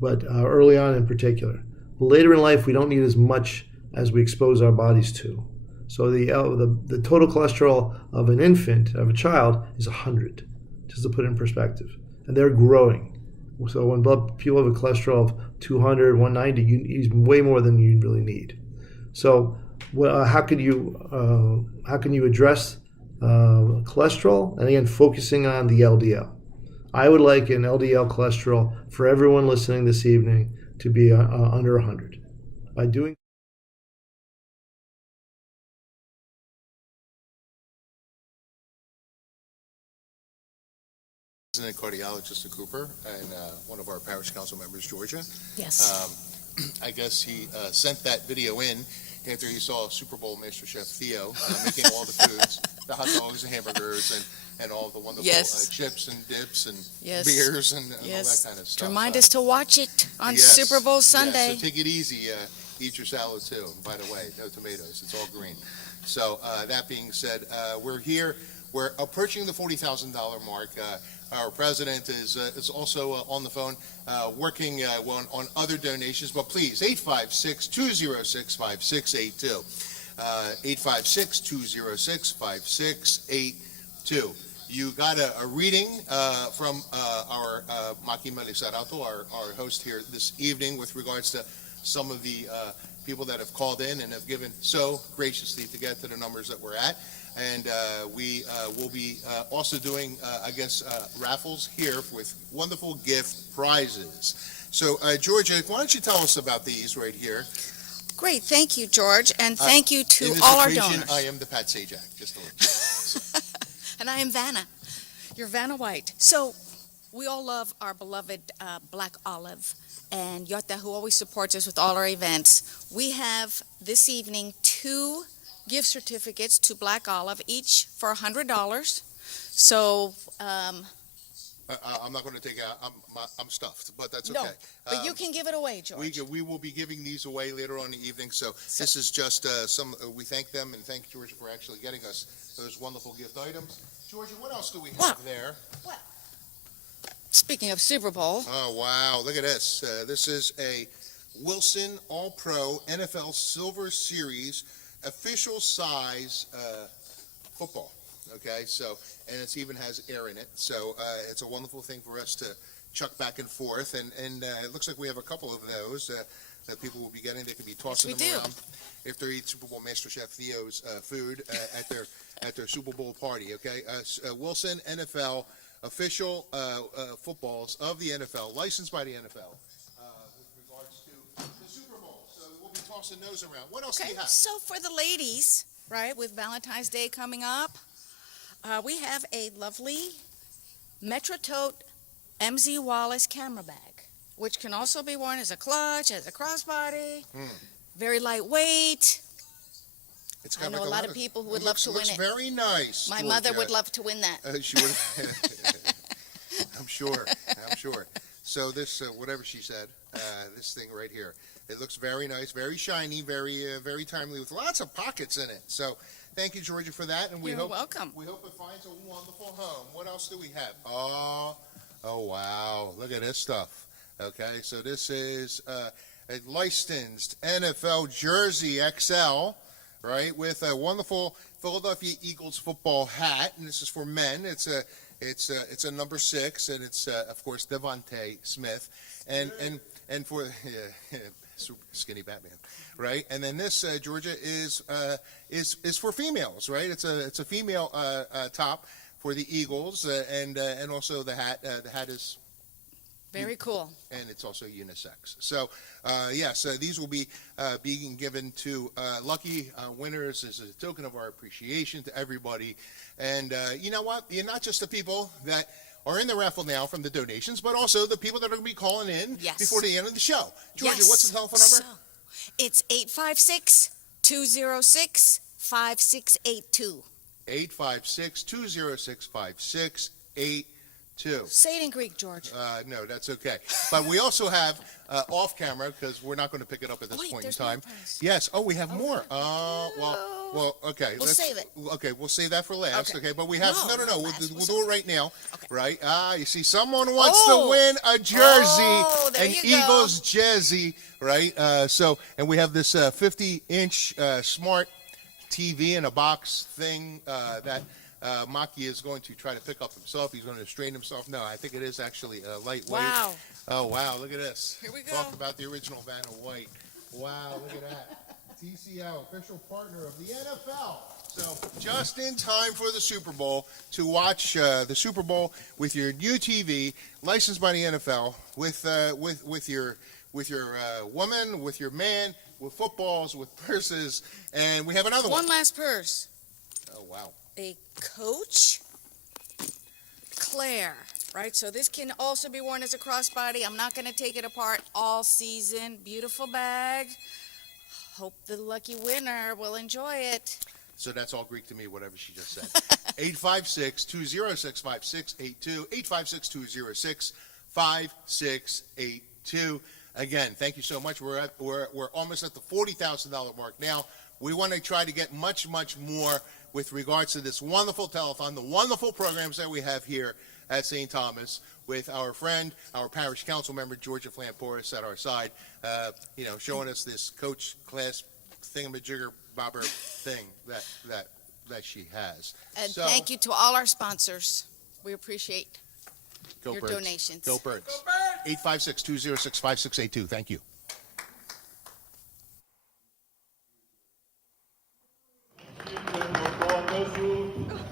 But early on in particular. But later in life, we don't need as much as we expose our bodies to. So the total cholesterol of an infant, of a child, is 100, just to put it in perspective. And they're growing. So when people have a cholesterol of 200, 190, you use way more than you really need. So how can you address cholesterol? And again, focusing on the LDL. I would like an LDL cholesterol for everyone listening this evening to be under 100. By doing President Cardiologist Cooper and one of our parish council members, Georgia. Yes. I guess he sent that video in after he saw Super Bowl Master Chef Theo making all the foods, the hot dogs and hamburgers and all the wonderful Yes. chips and dips and Yes. beers and all Yes. that kind of To stuff. remind us to watch it on Yes. Super Bowl Yeah, Sunday. so take it easy. Eat your salad too. And by the way, no tomatoes. It's all green. So that being said, we're here. We're approaching the $40,000 mark. Our president is also on the phone working on other donations. But please, 856-206-5682. 856-206-5682. You got a reading from our Maki Melisarato, our host here this evening, with regards to some of the people that have called in and have given so graciously to get to the numbers that we're at. And we will be also doing, raffles here with wonderful gift prizes. So, Georgia, why don't you tell us about these right here? Great, thank you, George, and thank you to In this all our occasion, donors. I am the Pat Sajak, just to let you know. And I am Vanna. You're Vanna White. So we all love our beloved Black Olive and Yota, who always supports us with all our events. We have this evening 2 gift certificates to Black Olive, each for $100. So I'm not going to take out. I'm stuffed, but that's no, okay. but you can give it away, George. We will be giving these away later on in the evening. So this is just some. We thank them and thank Georgia for actually getting us those wonderful gift items. Georgia, what else do we have there? Well, speaking of Super Bowl. Oh wow! Look at this. This is a Wilson All-Pro NFL Silver Series official size football. Okay, so and it even has air in it. So it's a wonderful thing for us to chuck back and forth. And it looks like we have a couple of those that people will be getting. They can be tossing them around if they eat Super Bowl Master Chef Theo's food at their Super Bowl party. Okay, Wilson NFL official footballs of the NFL, licensed by the NFL. With regards to the Super Bowl, so we'll be tossing those around. What else do you have? So for the ladies, right, with Valentine's Day coming up, we have a lovely Metro Tote MZ Wallace camera bag, which can also be worn as a clutch, as a crossbody, very lightweight. I know a lot of people who would love to win it. Looks very nice. My Georgia. mother would love to win that. She would. I'm sure. So this, whatever she said, this thing right here, it looks very nice, very shiny, very timely, with lots of pockets in it. So thank you, Georgia, for that. And You're welcome. We hope it finds a wonderful home. What else do we have? Oh wow! Look at this stuff. Okay, so this is a licensed NFL jersey XL, right, with a wonderful Philadelphia Eagles football hat, and this is for men. It's a number 6, and it's of course Devontae Smith, and for skinny Batman, right? And then this Georgia is for females, right? It's a female top for the Eagles, and also the hat. The hat is very cool, and it's also unisex. So yes, these will be being given to lucky winners as a token of our appreciation to everybody. And you know what? You're not just the people that are in the raffle now from the donations, but also the people that are going to be calling in before the end of the show. Georgia, what's the telephone number? So, it's 856-206-5682. 856-206-5682. Say it in Greek, George. No, that's okay. But we also have off camera, because we're not going to pick it up at this point in time. Yes. Oh, we have more. Well, Well, okay. We'll save it. Okay, we'll save that for last. Okay. Okay, but we have no. No, We'll last. do it right now. Okay. Right? You see, someone wants to Oh. win a jersey, There an you go. Eagles jersey, right? And we have this 50-inch smart TV in a box thing that Maki is going to try to pick up himself. He's going to straighten himself. No, I think it is actually lightweight. Wow. Oh, wow. Look at this. Here we go. Talk about the original Vanna White. Wow, look at that. TCL, official partner of the NFL. So just in time for the Super Bowl to watch the Super Bowl with your new TV, licensed by the NFL, with your woman, with your man, with footballs, with purses, and we have another one. One last purse. Oh wow! A Coach Claire, right? So this can also be worn as a crossbody. I'm not going to take it apart all season. Beautiful bag. Hope the lucky winner will enjoy it. So that's all Greek to me, whatever she just said. 856-206-5682. 856-206-5682. Again, thank you so much. We're almost at the $40,000 mark now. We want to try to get much, much more with regards to this wonderful telethon, the wonderful programs that we have here at St. Thomas with our friend, our parish council member, Georgia Flamporis, at our side, showing us this coach class thingamajigger bobber thing that she has. And So, thank you to all our sponsors. We appreciate Go your Birds. donations. Go Birds. 856-206-5682. Thank you.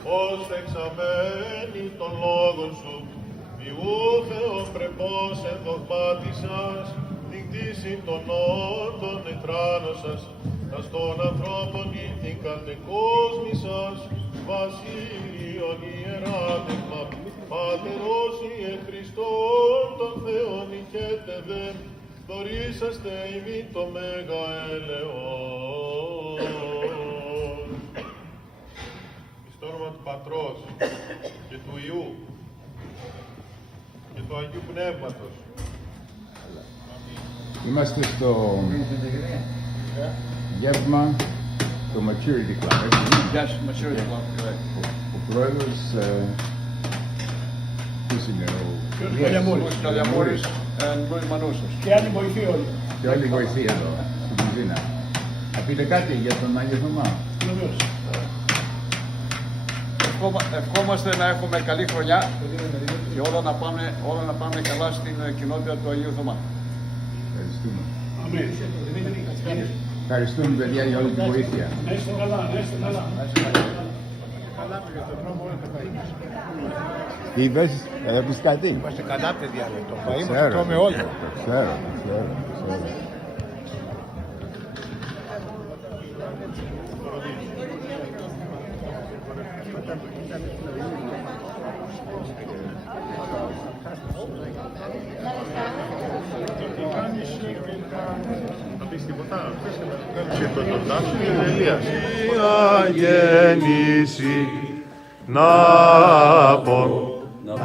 Ως εξαμένει των λόγων σου, διού Θεοπρεπώς ενδογμάτισας, την κτήση των όντων ετράνωσας, τας των ανθρώπων ήθηκαν τεκόσμησας, βασίλειον ιεράτευμα, Πατερός Ιε Χριστόν των Θεών ηχέτευεν, δωρήσαστε ημί το μέγα ελεόν. Στο όνομα του Πατρός και του Υιού και του Αγίου Πνεύματος. Είμαστε στο γεύμα το Maturity Club. Yes, Maturity Club. Ο πρόεδρος, ποιος είναι Καλλιαμούρης and Louis Manousos. Και άλλοι βοηθοί όλοι. Και όλοι βοηθοί εδώ, στην κουζίνα. Θα πείτε κάτι για τον Άγιο Θωμά. Ευχόμαστε να έχουμε καλή χρονιά και όλα να πάνε καλά στην κοινότητα του Αγίου Θωμά. Ευχαριστούμε. Ευχαριστούμε παιδιά για όλη τη βοήθεια. Να είστε καλά, να είστε καλά. Καλά για τον δρόμο όλα τα φαΐ. Τι είπες, θα πεις κάτι. Είμαστε καλά παιδιά, το φαΐ μας Ξέρω, τρώμε όλοι. το ξέρω. Να πεις τίποτα, και το γιορτάσου και ο Ελίας. Αγέννηση να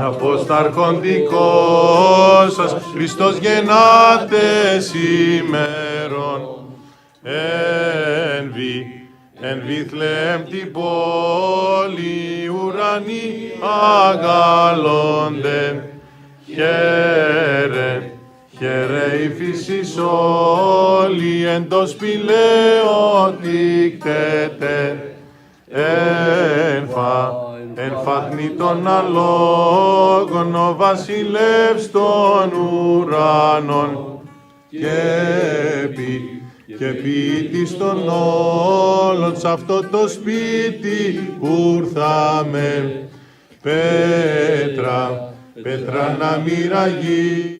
αποσταρχοντικός σας, Χριστός γεννάτε σήμερον, εν Βήθλεμ την πόλη ουρανή αγαλώντεν, χαίρε η φύσης όλη εν το σπηλαίο τικτέτε, εν φάτνη των αλόγων ο βασιλεύς των ουράνων και ποιητής των όλων σ' αυτό το σπίτι ουρθάμε, πέτρα να μοιραγεί.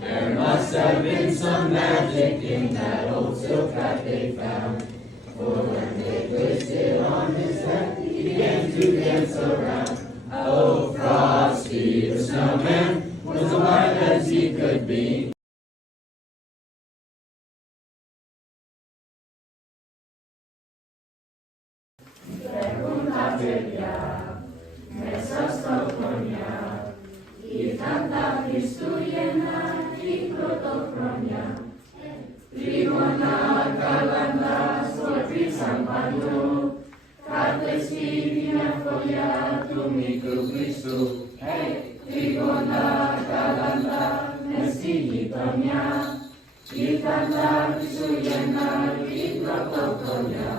There must have been some magic in that old silk that they found. For when they placed it on his head, he began to dance around. Oh, Frosty the Snowman was as alive as he could be. Pregunta Mesas Tokonia, I tanta Christujena, I Protochronia, Trigona Kalanda, Skorpisan Panu, Karte Spivina Folia, Tumiku Christu, Trigona Kalanda, Mestini Tomia, I tanta Christujena, I Protochronia.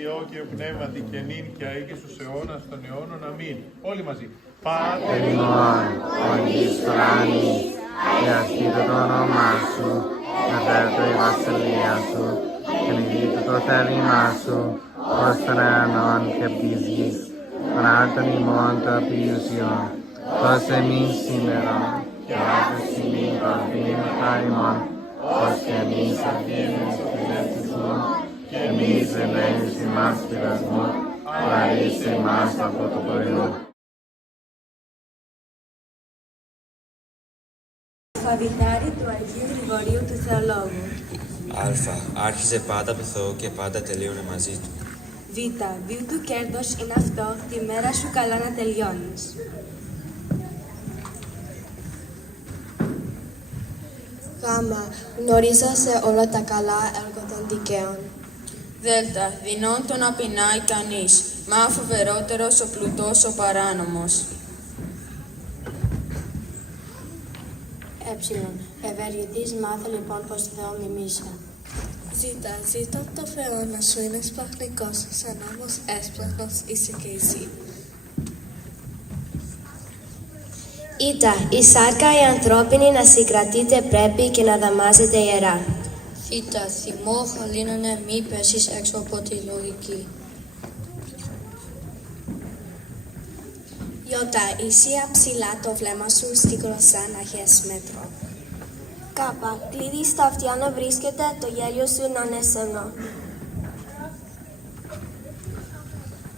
Υιό και πνεύμα δικαινήν και αίγε στους αιώνας των αιώνων. Αμήν. Όλοι μαζί. Πάτερ ημών, ον εις ουρανής, αγιαστήτω το όνομά σου, μετέρτω η βασιλεία σου, γεννηθήτω το θέλημά σου, ως των ουρανών και απ' της γης. Τον άρτον ημών το απειουσιόν, δώσ' εμείς σήμερα, και άφες ημίν προβλήματα ημών, ως και εμείς αφήνες και νεύσεις ημών, και εμείς δεν μένεις ημάς πειρασμό, αλλά ρίσε ημάς από το πρωινό. Αλφαβητάρι του Αγίου Γρηγορίου του Θεολόγου. Α. Άρχιζε πάντα από το Θεό και πάντα τελείωνε μαζί του. Β. Βίου του κέρδος είναι αυτό, τη μέρα σου καλά να τελειώνεις. Γ. Γνωρίζα σε όλα τα καλά έργα των δικαίων. Δ. Δεινών τον απεινάει κανείς, μα φοβερότερος ο πλουτός ο παράνομος. Ευεργετής μάθε λοιπόν πως Θεό μιμήσα. Ζήτα από το Θεό να σου είναι σπλαχνικός, σαν όμως έσπλαχνος είσαι και εσύ. Ήτα, η σάρκα η ανθρώπινη να συγκρατείται πρέπει και να δαμάζεται ιερά. Θήτα, θυμό χαλίνωνε μη πέσεις έξω από τη λογική. Ιώτα, ησία ψηλά το βλέμμα σου στη γλωσσά να έχεις μέτρο. Κάπα, κλειδί στα αυτιά να βρίσκεται, το γέλιο σου να είναι σενό.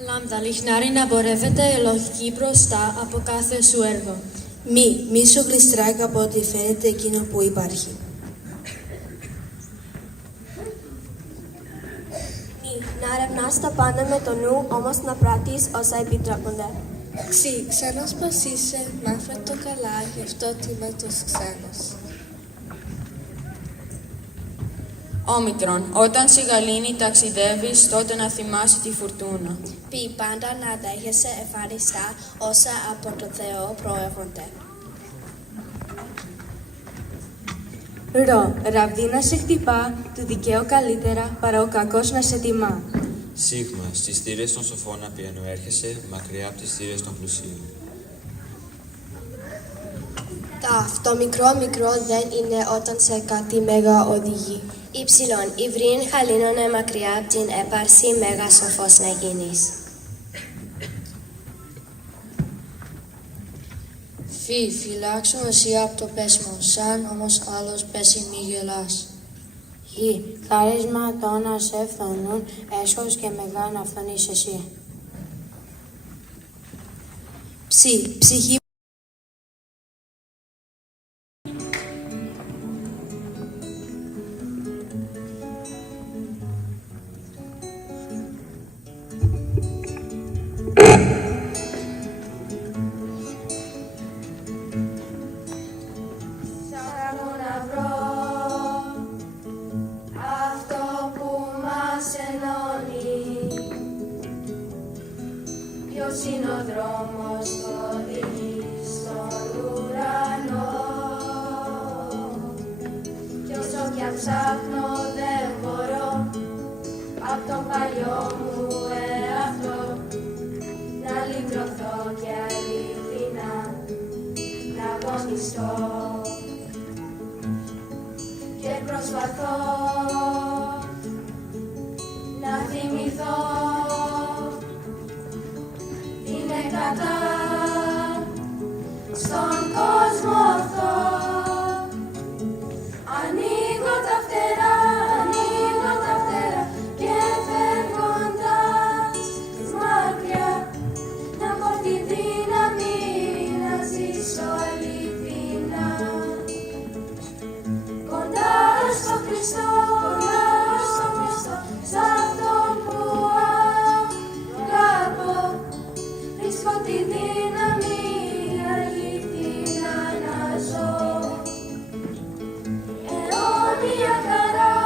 Λάμδα, λιχνάρι να πορεύεται η λογική μπροστά από κάθε σου έργο. Μη σου γλιστράει από ό,τι φαίνεται εκείνο που υπάρχει. Να ερευνάς τα πάντα με το νου, όμως να πράττεις όσα επιτρέπονται. Ξένος πως είσαι, μάφρε το καλά, γι' αυτό τι είμαι τους ξένος. Όμικρον, όταν σιγαλήνη ταξιδεύεις, τότε να θυμάσαι τη φουρτούνα. Πει πάντα να δέχεσαι ευχαριστά όσα από το Θεό προέρχονται. Ραβδί να σε χτυπά, του δικαίου καλύτερα, παρά ο κακός να σε τιμά. Σίγμα, στις θύρες των σοφών απειανού έρχεσαι, μακριά από τις θύρες των πλουσίων. Το μικρό δεν είναι όταν σε κάτι μέγα οδηγεί. Υψηλόν, υβρήν χαλίνωνε μακριά από την έπαρση μέγα σοφός να γίνεις. Φυλάξω εσύ από το πέσιμο, σαν όμως άλλος πέσει μη γελάς. Χάρισμα το να σε φθονούν, έσχος και μεγάλο να φθονείς εσύ. Ψυχή. Ποιος είναι ο δρόμος που οδηγεί στον ουρανό κι όσο κι αν ψάχνω δεν μπορώ απ' τον παλιό μου εαυτό να λυτρωθώ και αληθινά να αγωνιστώ και προσπαθώ να θυμηθώ στον κόσμο αυτό. Ανοίγω τα φτερά και φεύγοντας μακριά να έχω τη δύναμη να ζήσω αληθινά κοντά στο Χριστό, σ' αυτόν που αγαπώ. Βρίσκω τη δύναμη αληθινά να ζω. Αιώνια χαρά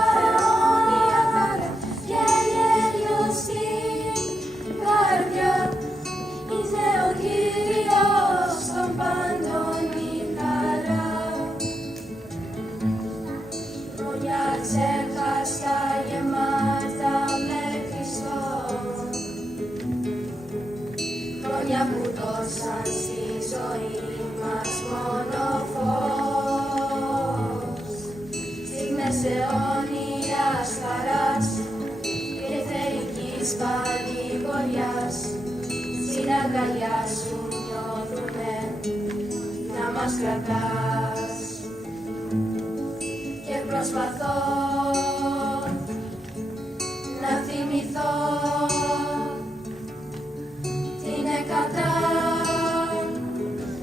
και γέλιο στην καρδιά. Είναι ο Κύριος των πάντων η χαρά. Χρόνια ξέχαστα γεμάτα με Χριστό. Χρόνια που δώσαν στη ζωή μας μόνο φως. Στιγμές αιώνιας χαράς και θεϊκής παρηγοριάς. Στην αγκαλιά σου νιώθουμε να μας κρατάς. Και προσπαθώ να θυμηθώ την εκατά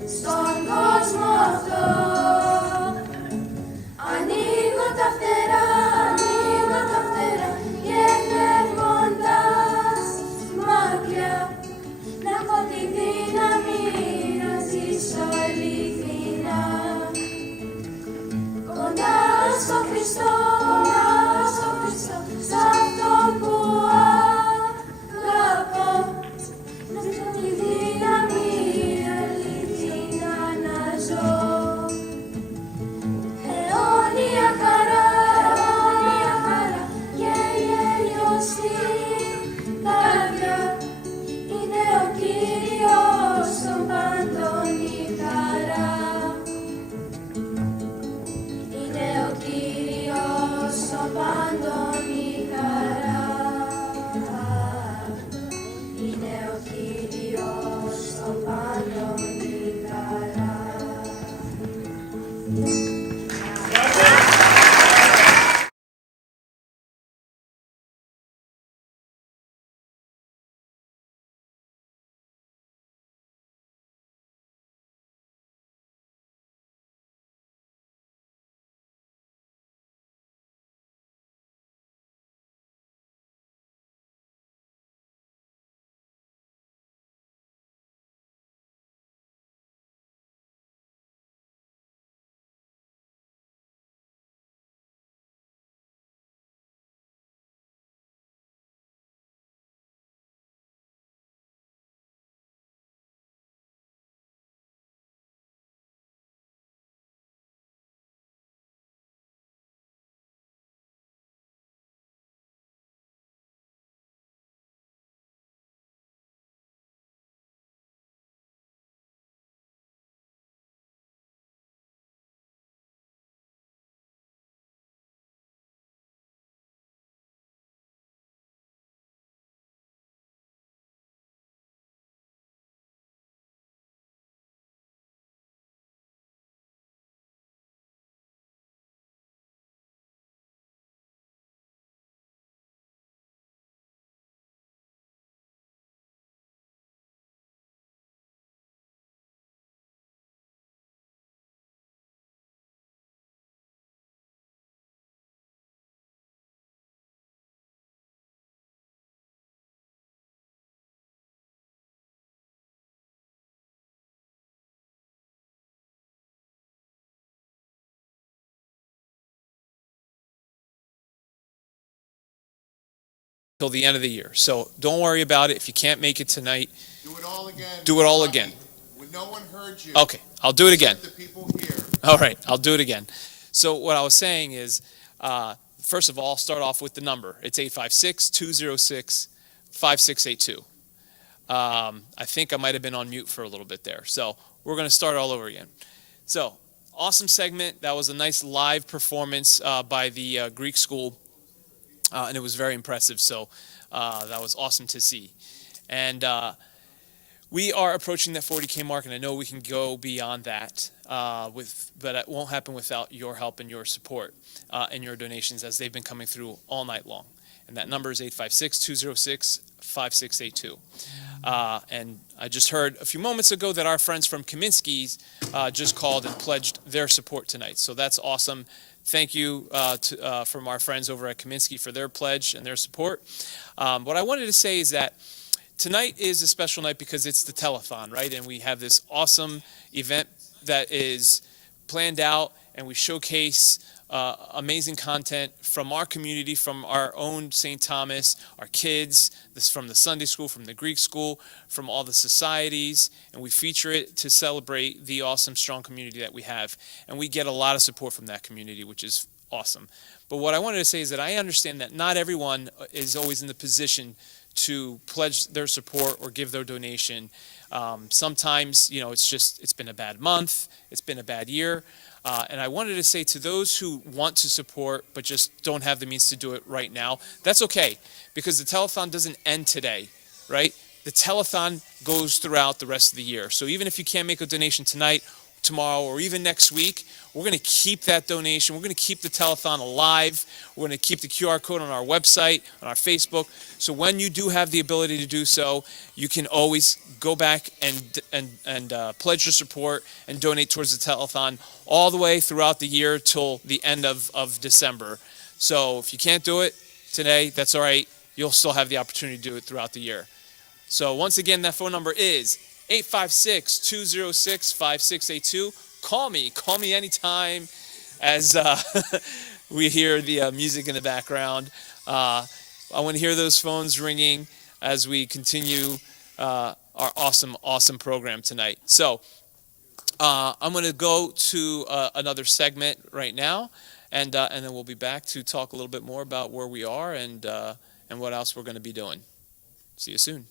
στον κόσμο αυτό. Ανοίγω τα φτερά και φεύγοντας μακριά να έχω τη δύναμη να ζήσω ειλικρινά κοντά στο Χριστό, σ' αυτόν που αγαπώ να ζήσω τη δύναμη αληθινά να ζω. Αιώνια χαρά και γέλιο στην καρδιά είναι ο Κύριος των πάντων η χαρά. Είναι ο Κύριος των πάντων η χαρά. Είναι ο Κύριος των πάντων η χαρά. Till the end of the year. So don't worry about it. If you can't make it tonight, Do it all again. do it all again. When no one heard you. Okay, I'll do it again. Except the people here. All right, I'll do it again. So what I was saying is, first of all, I'll start off with the number. It's 856-206-5682. I think I might have been on mute for a little bit there. So we're going to start all over again. So awesome segment. That was a nice live performance by the Greek school. And it was very impressive, so that was awesome to see. And we are approaching that 40K mark, and I know we can go beyond that, but it won't happen without your help and your support and your donations, as they've been coming through all night long. And that number is 856-206-5682. And I just heard a few moments ago that our friends from Kaminsky's just called and pledged their support tonight, so that's awesome. Thank you from our friends over at Kaminsky for their pledge and their support. What I wanted to say is that tonight is a special night because it's the Telethon, right? And we have this awesome event that is planned out, and we showcase amazing content from our community, from our own St. Thomas, our kids, this from the Sunday school, from the Greek school, from all the societies, and we feature it to celebrate the awesome, strong community that we have. And we get a lot of support from that community, which is awesome. But what I wanted to say is that I understand that not everyone is always in the position to pledge their support or give their donation. Sometimes, it's been a bad month, it's been a bad year. And I wanted to say to those who want to support but just don't have the means to do it right now, that's okay, because the telethon doesn't end today, right? The telethon goes throughout the rest of the year. So even if you can't make a donation tonight tomorrow or even next week, we're going to keep that donation. We're going to keep the telethon alive. We're going to keep the QR code on our website, on our Facebook. So when you do have the ability to do so, you can always go back and pledge your support and donate towards the telethon all the way throughout the year till the end of December. So if you can't do it today, that's all right. You'll still have the opportunity to do it throughout the year. So once again, that phone number is 856-206-5682. Call me anytime as we hear the music in the background. I want to hear those phones ringing as we continue our awesome program tonight. So I'm going to go to another segment right now, and then we'll be back to talk a little bit more about where we are and what else we're going to be doing. See you soon.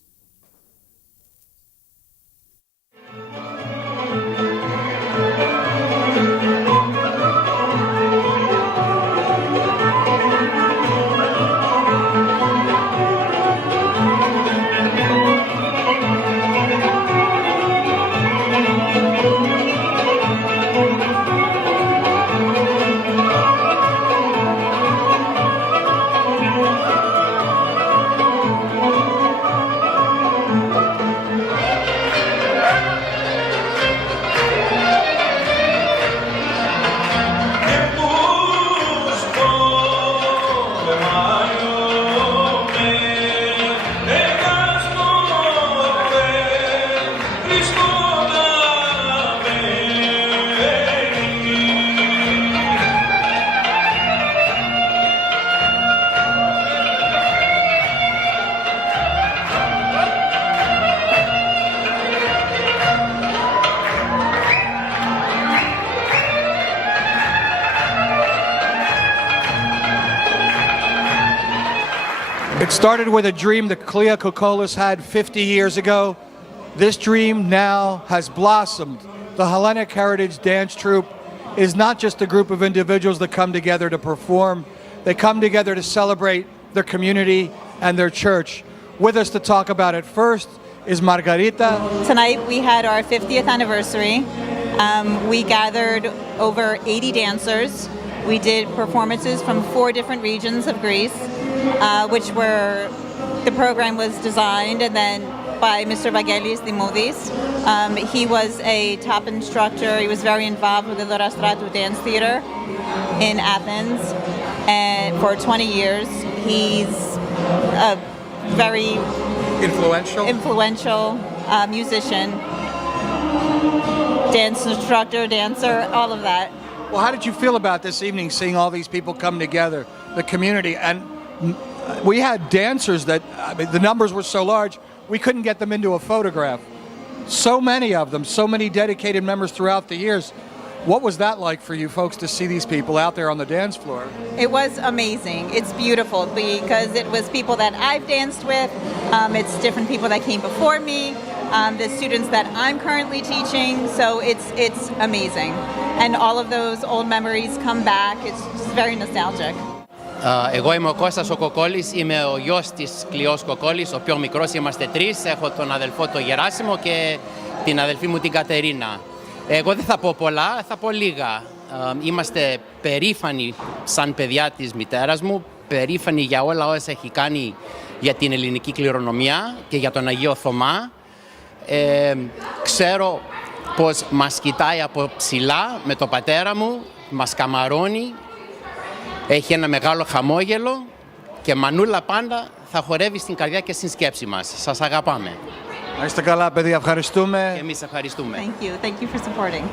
It started with a dream that Clea Kokolis had 50 years ago. This dream now has blossomed. The Hellenic Heritage Dance Troupe is not just a group of individuals that come together to perform. They come together to celebrate their community and their church. With us to talk about it first is Margarita. Tonight we had our 50th anniversary. We gathered over 80 dancers. We did performances from 4 different regions of Greece, the program was designed and then by Mr. Vangelis Dimoudis. He was a top instructor. He was very involved with the Lorostratou Dance Theater in Athens, and for 20 years he's a very influential musician, dance instructor, dancer, all of that. Well, how did you feel about this evening, seeing all these people come together, the community? And we had dancers that, the numbers were so large, we couldn't get them into a photograph. So many of them, so many dedicated members throughout the years. What was that like for you folks to see these people out there on the dance floor? It was amazing. It's beautiful because it was people that I've danced with. It's different people that came before me, the students that I'm currently teaching. So it's amazing. And all of those old memories come back. It's just very nostalgic. Εγώ είμαι ο Κώστας ο Κοκόλης, είμαι ο γιος της Κλειός Κοκόλης, ο πιο μικρός, είμαστε 3, έχω τον αδελφό τον Γεράσιμο και την αδελφή μου την Κατερίνα. Εγώ δεν θα πω πολλά, θα πω λίγα. Είμαστε περήφανοι σαν παιδιά της μητέρας μου, περήφανοι για όλα όσα έχει κάνει για την ελληνική κληρονομιά και για τον Αγίο Θωμά. Ξέρω πως μας κοιτάει από ψηλά με τον πατέρα μου, μας καμαρώνει. Έχει ένα μεγάλο χαμόγελο και Μανούλα πάντα θα χορεύει στην καρδιά και στην σκέψη μας. Σας αγαπάμε. Να είστε καλά, παιδιά. Ευχαριστούμε. Και εμείς ευχαριστούμε. Thank you. Thank you for supporting.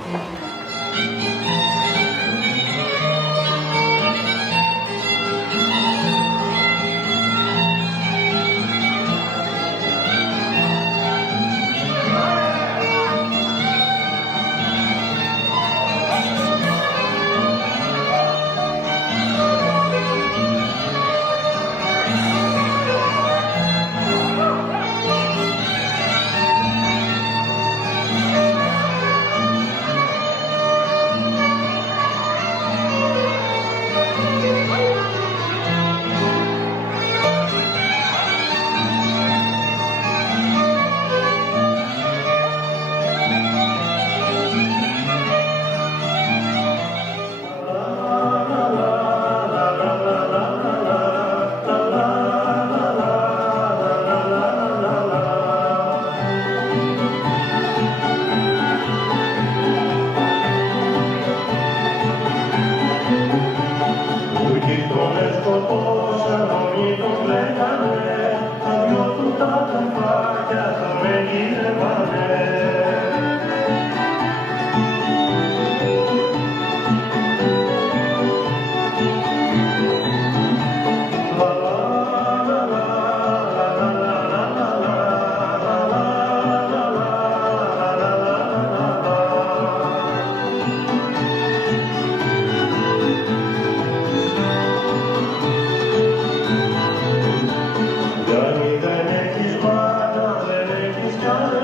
δεν έχεις μάνα, δεν έχεις κανένα.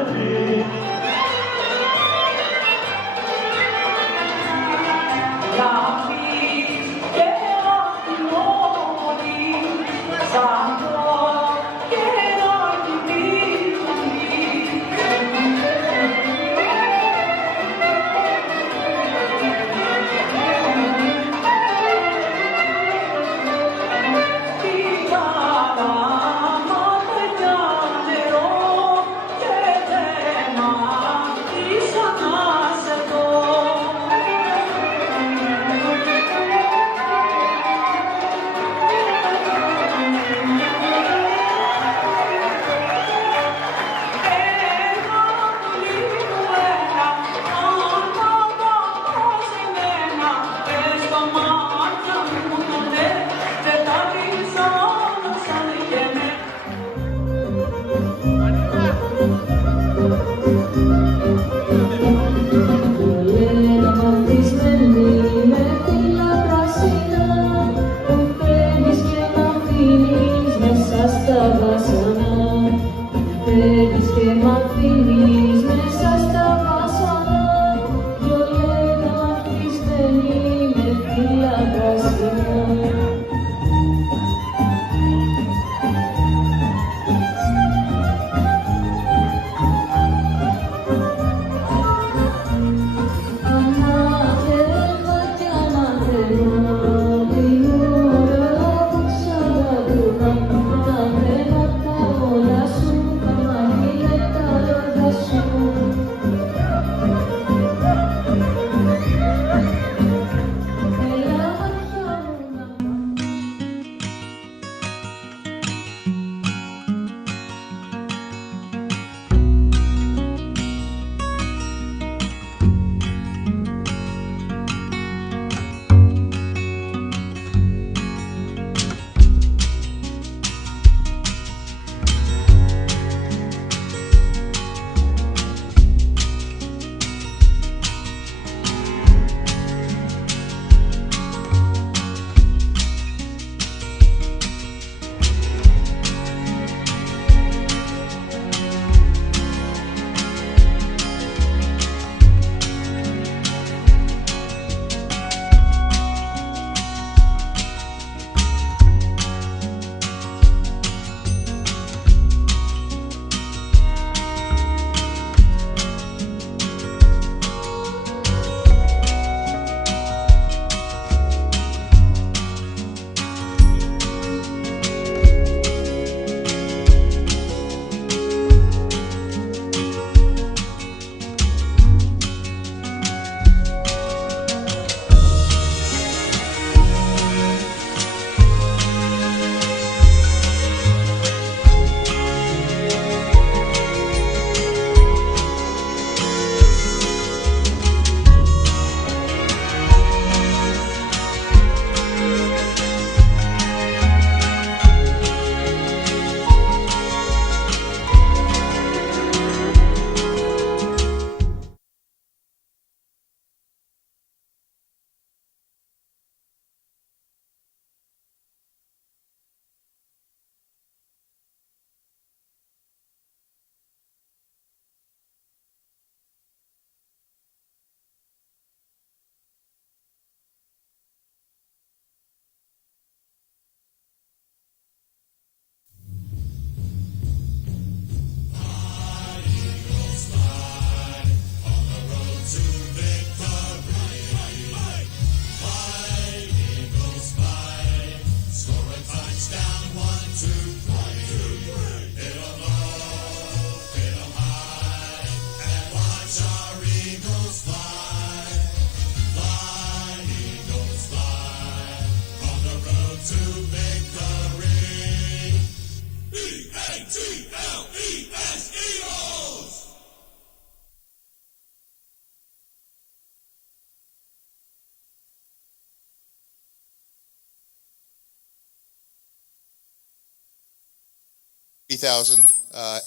3000,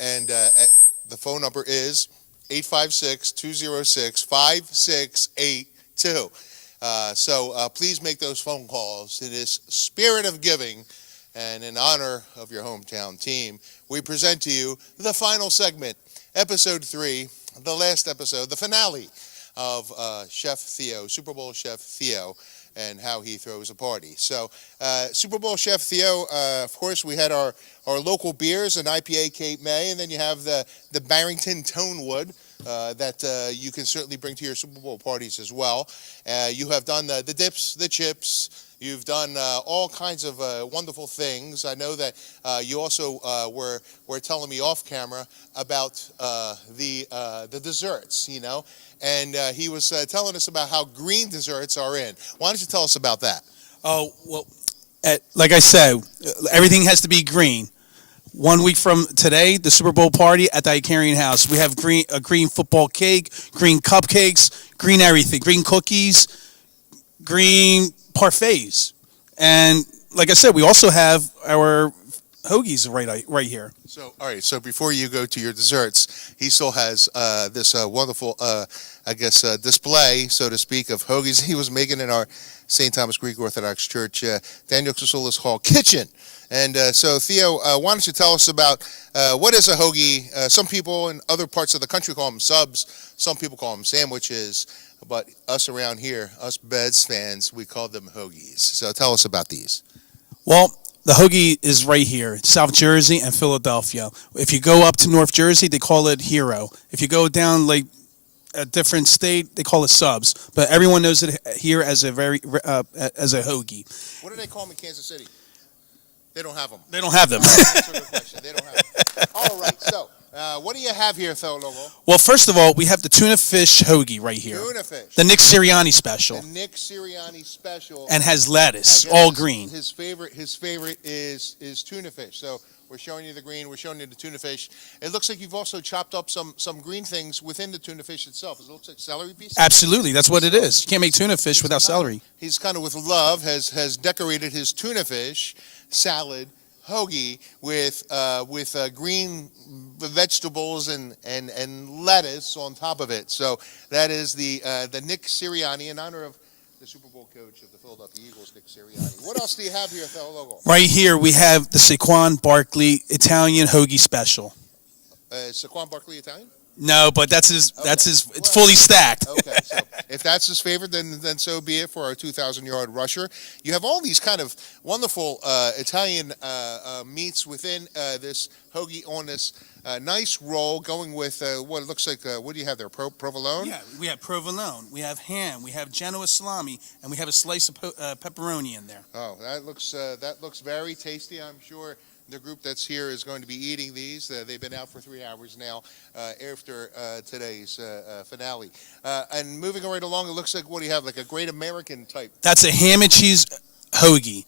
and the phone number is 856-206-5682. So please make those phone calls in this spirit of giving and in honor of your hometown team. We present to you the final segment, episode 3, the last episode, the finale of Chef Theo, Super Bowl Chef Theo, and how he throws a party. So Super Bowl Chef Theo, of course, we had our local beers, an IPA Cape May, and then you have the Barrington Tonewood that you can certainly bring to your Super Bowl parties as well. You have done the dips, the chips. You've done all kinds of wonderful things. I know that you also were telling me off camera about the desserts, you know, and he was telling us about how green desserts are in. Why don't you tell us about that? Oh, well, like I said, everything has to be green. 1 week from today, the Super Bowl party at the Icarian House. We have a green football cake, green cupcakes, green everything, green cookies, green parfaits. And like I said, we also have our hoagies right here. So, all right. So before you go to your desserts, he still has this wonderful, display, so to speak, of hoagies he was making in our St. Thomas Greek Orthodox Church, Daniel Chrysoulis Hall kitchen. And so, Theo, why don't you tell us about what is a hoagie? Some people in other parts of the country call them subs. Some people call them sandwiches. But us around here, us Beds fans, we call them hoagies. So tell us about these. Well, the hoagie is right here, South Jersey and Philadelphia. If you go up to North Jersey, they call it Hero. If you go down like a different state, they call it subs. But everyone knows it here as a hoagie. What do they call them in Kansas City? They don't have them. They don't have them. That's a good question. They don't have them. All right. So what do you have here, Theo Logo? Well, first of all, we have the tuna fish hoagie right here. Tuna fish. The Nick Sirianni special. The Nick Sirianni special. And has lettuce, all green. His favorite is tuna fish. So we're showing you the green. We're showing you the tuna fish. It looks like you've also chopped up some green things within the tuna fish itself. It looks like celery pieces. Absolutely, that's what it is. You can't make tuna fish without celery. He's kind of with love has decorated his tuna fish salad hoagie with green vegetables and lettuce on top of it. So that is the Nick Sirianni in honor of the Super Bowl coach of the Philadelphia Eagles, Nick Sirianni. What else do you have here, Theo Logo? Right here we have the Saquon Barkley Italian hoagie special. Saquon Barkley Italian? No, but that's his. It's fully stacked. Okay, so if that's his favorite, then so be it for our 2,000-yard rusher. You have all these kind of wonderful Italian meats within this hoagie on this nice roll, going with what it looks like. What do you have there? Provolone? Yeah, we have provolone. We have ham. We have Genoa salami, and we have a slice of pepperoni in there. Oh, that looks very tasty. I'm sure the group that's here is going to be eating these. They've been out for 3 hours now after today's finale. And moving right along, it looks like, what do you have, like a Great American type? That's a ham and cheese hoagie.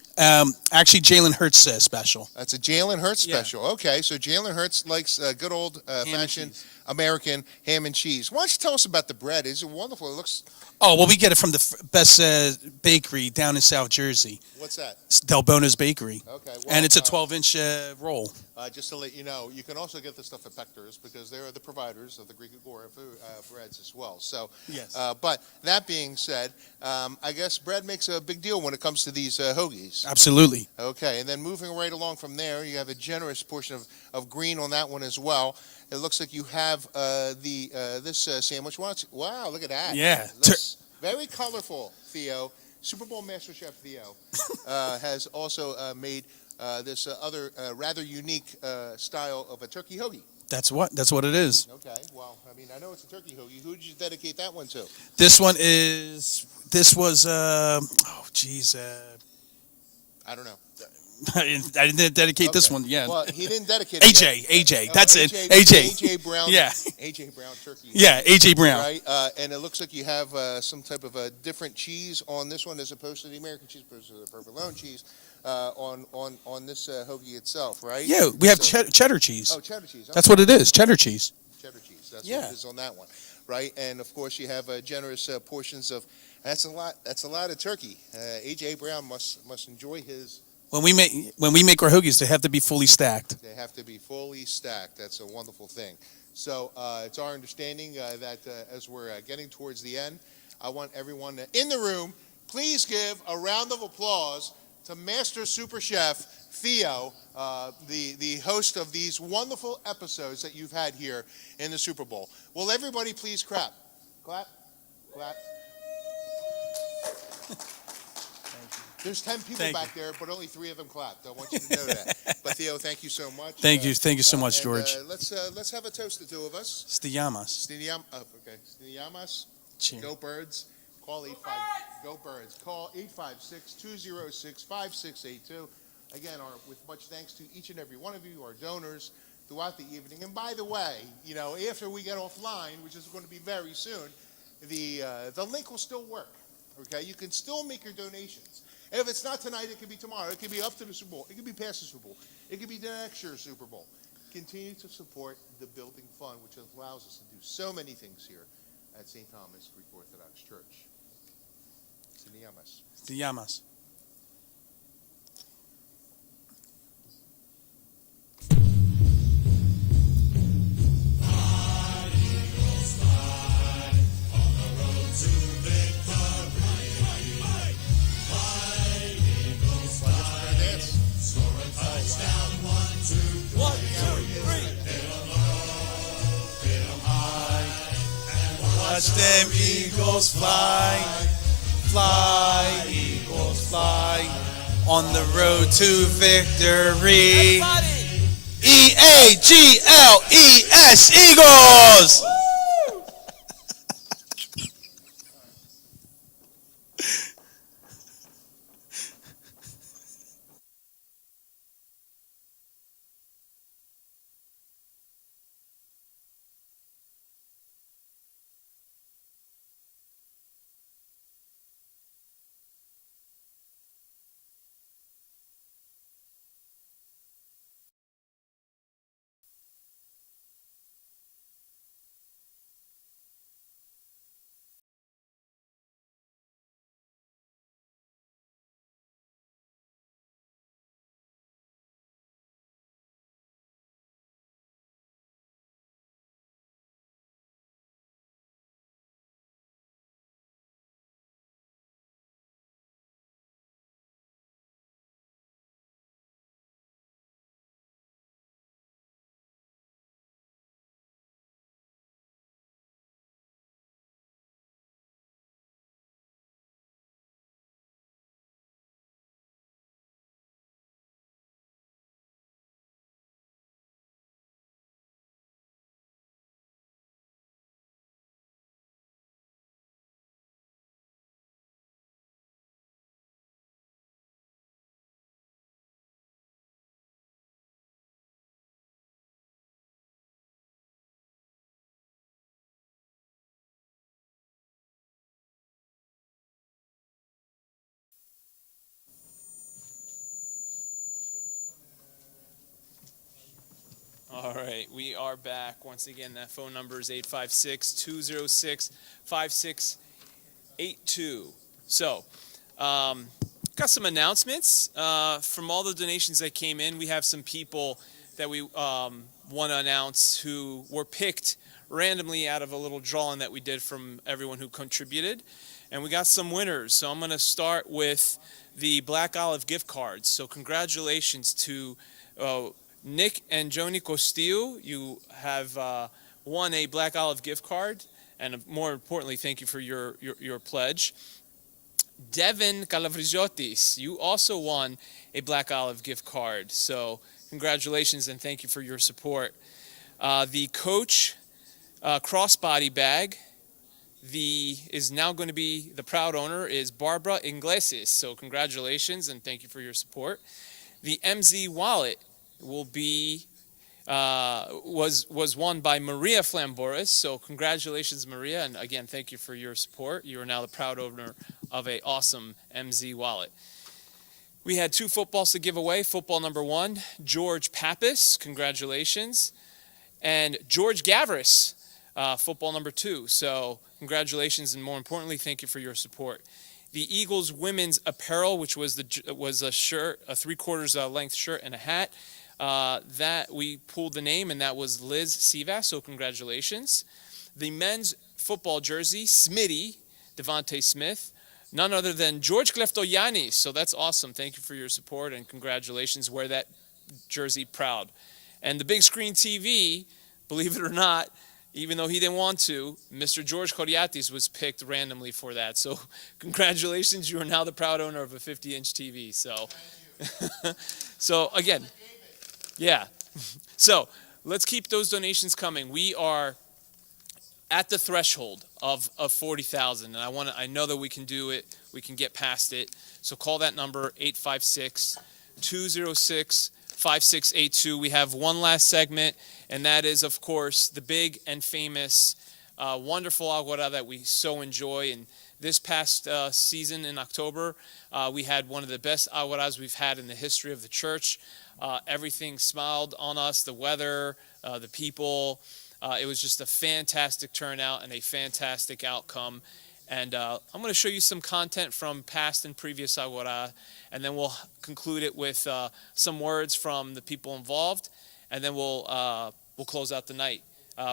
Actually, Jalen Hurts special. That's a Jalen Hurts special. Yeah. Okay, so Jalen Hurts likes good old fashioned American ham and cheese. Why don't you tell us about the bread? Is it wonderful? It looks... Oh, well, we get it from the best bakery down in South Jersey. What's that? It's Del Bono's Bakery. Okay. Well, and it's a 12-inch roll. Just to let you know, you can also get the stuff at Pector's because they're the providers of the Greek Agora breads as well. So, yes. But that being said, I guess bread makes a big deal when it comes to these hoagies. Absolutely. Okay, and then moving right along from there, you have a generous portion of green on that one as well. It looks like you have this sandwich. Wow, look at that. Yeah. Very colorful, Theo. Super Bowl Master Chef Theo has also made this other rather unique style of a turkey hoagie. That's what it is. Okay, well, I mean, I know it's a turkey hoagie. Who did you dedicate that one to? This was, I don't know. I didn't dedicate this one. Yeah. Well, he didn't dedicate AJ. it. AJ. That's it. AJ Brown. Yeah. AJ Brown turkey. Yeah, AJ Brown. Right. And it looks like you have some type of a different cheese on this one as opposed to the American cheese, opposed to the provolone cheese on this hoagie itself, right? Yeah, we have cheddar cheese. Oh, cheddar cheese. Okay. That's what it is. Cheddar cheese. Cheddar cheese. That's what it is on that one, right? And of course, you have generous portions of. That's a lot. That's a lot of turkey. AJ Brown must enjoy his When we make our hoagies, they have to be fully stacked. They have to be fully stacked. That's a wonderful thing. So it's our understanding that as we're getting towards the end, I want everyone in the room, please give a round of applause to Master Super Chef Theo, the host of these wonderful episodes that you've had here in the Super Bowl. Will everybody please clap? Clap, clap. There's 10 people back there, but only 3 of them clapped. I want you to know that. But Theo, thank you so much. Thank you so much, George. Let's have a toast, the two of us. Stiyamas. Okay. Stiyamas. Cheer. Go Birds. Call 85. Go Birds. Call 856-206-5682. Again, with much thanks to each and every one of you, our donors, throughout the evening. And by the way, after we get offline, which is going to be very soon, the link will still work. Okay, you can still make your donations. And if it's not tonight, it could be tomorrow. It could be up to the Super Bowl. It could be past the Super Bowl. It could be the next year's Super Bowl. Continue to support the Building Fund, which allows us to do so many things here at St. Thomas Greek Orthodox Church. Stiyamas. Stiyamas. Watch them eagles fly, fly, eagles fly, on the road to victory. E-A-G-L-E-S, Eagles! All right, we are back. Once again, that phone number is 856-206-5682. So, got some announcements. From all the donations that came in, we have some people that we want to announce who were picked randomly out of a little drawing that we did from everyone who contributed. And we got some winners. So I'm going to start with the Black Olive gift cards. So congratulations to Nick and Joni Costillo. You have won a Black Olive gift card, and more importantly, thank you for your pledge. Devin Calavriziotis, you also won a Black Olive gift card, so congratulations and thank you for your support. The Coach crossbody bag is now going to be, the proud owner is Barbara Ingleses, so congratulations and thank you for your support. The MZ wallet will be was won by Maria Flamboris, so congratulations, Maria, and again thank you for your support. You are now the proud owner of a awesome MZ wallet. We had 2 footballs to give away. Football number 1, George Pappas, congratulations, and George Gavris, football number 2. So congratulations, and more importantly, thank you for your support. the Eagles women's apparel, which was a shirt, a 3/4 length shirt and a hat. That we pulled the name, and that was Liz Sivas, so congratulations. The men's football jersey, Smitty, Devontae Smith, none other than George Kleftoyanis, so that's awesome. Thank you for your support, and congratulations. Wear that jersey proud. And the big screen TV, believe it or not, even though he didn't want to, Mr. George Koriatis was picked randomly for that. So congratulations, you are now the proud owner of a 50-inch TV. So, so again, yeah. So let's keep those donations coming. We are at the threshold of 40,000, and I know that we can do it. We can get past it. So call that number, 856-206-5682. We have one last segment, and that is, of course, the big and famous, wonderful Agora that we so enjoy. And this past season in October, we had one of the best Agoras we've had in the history of the church. Everything smiled on us, the weather, the people. It was just a fantastic turnout and a fantastic outcome. And I'm going to show you some content from past and previous Agora, and then we'll conclude it with some words from the people involved, and then we'll close out the night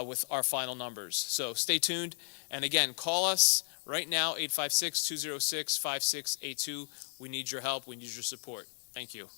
with our final numbers. So stay tuned, and again, call us right now, 856-206-5682. We need your help. We need your support. Thank you.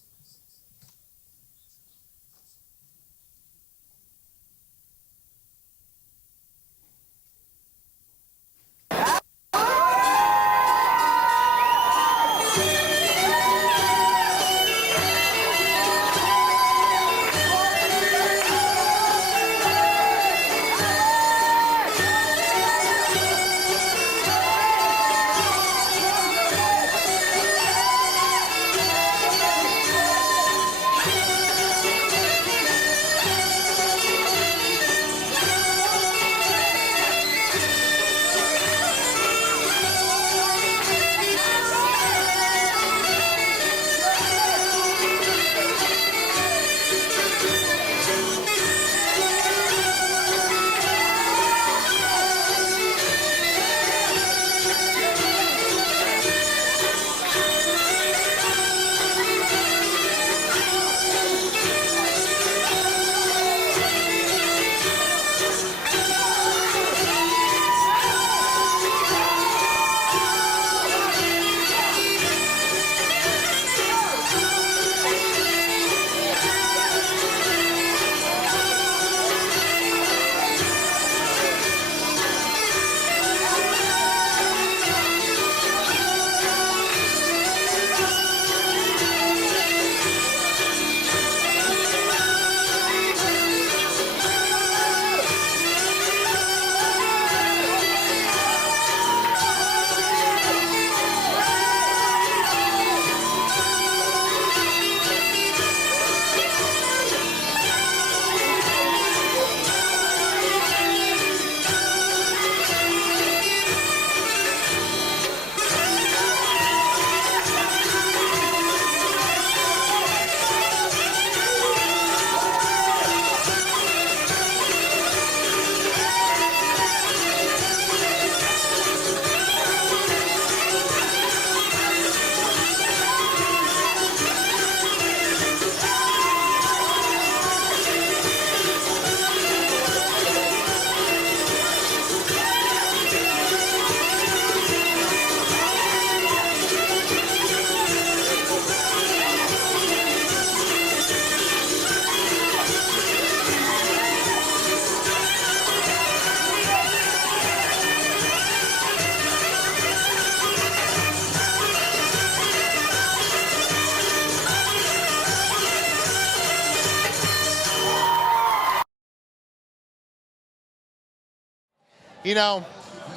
You know,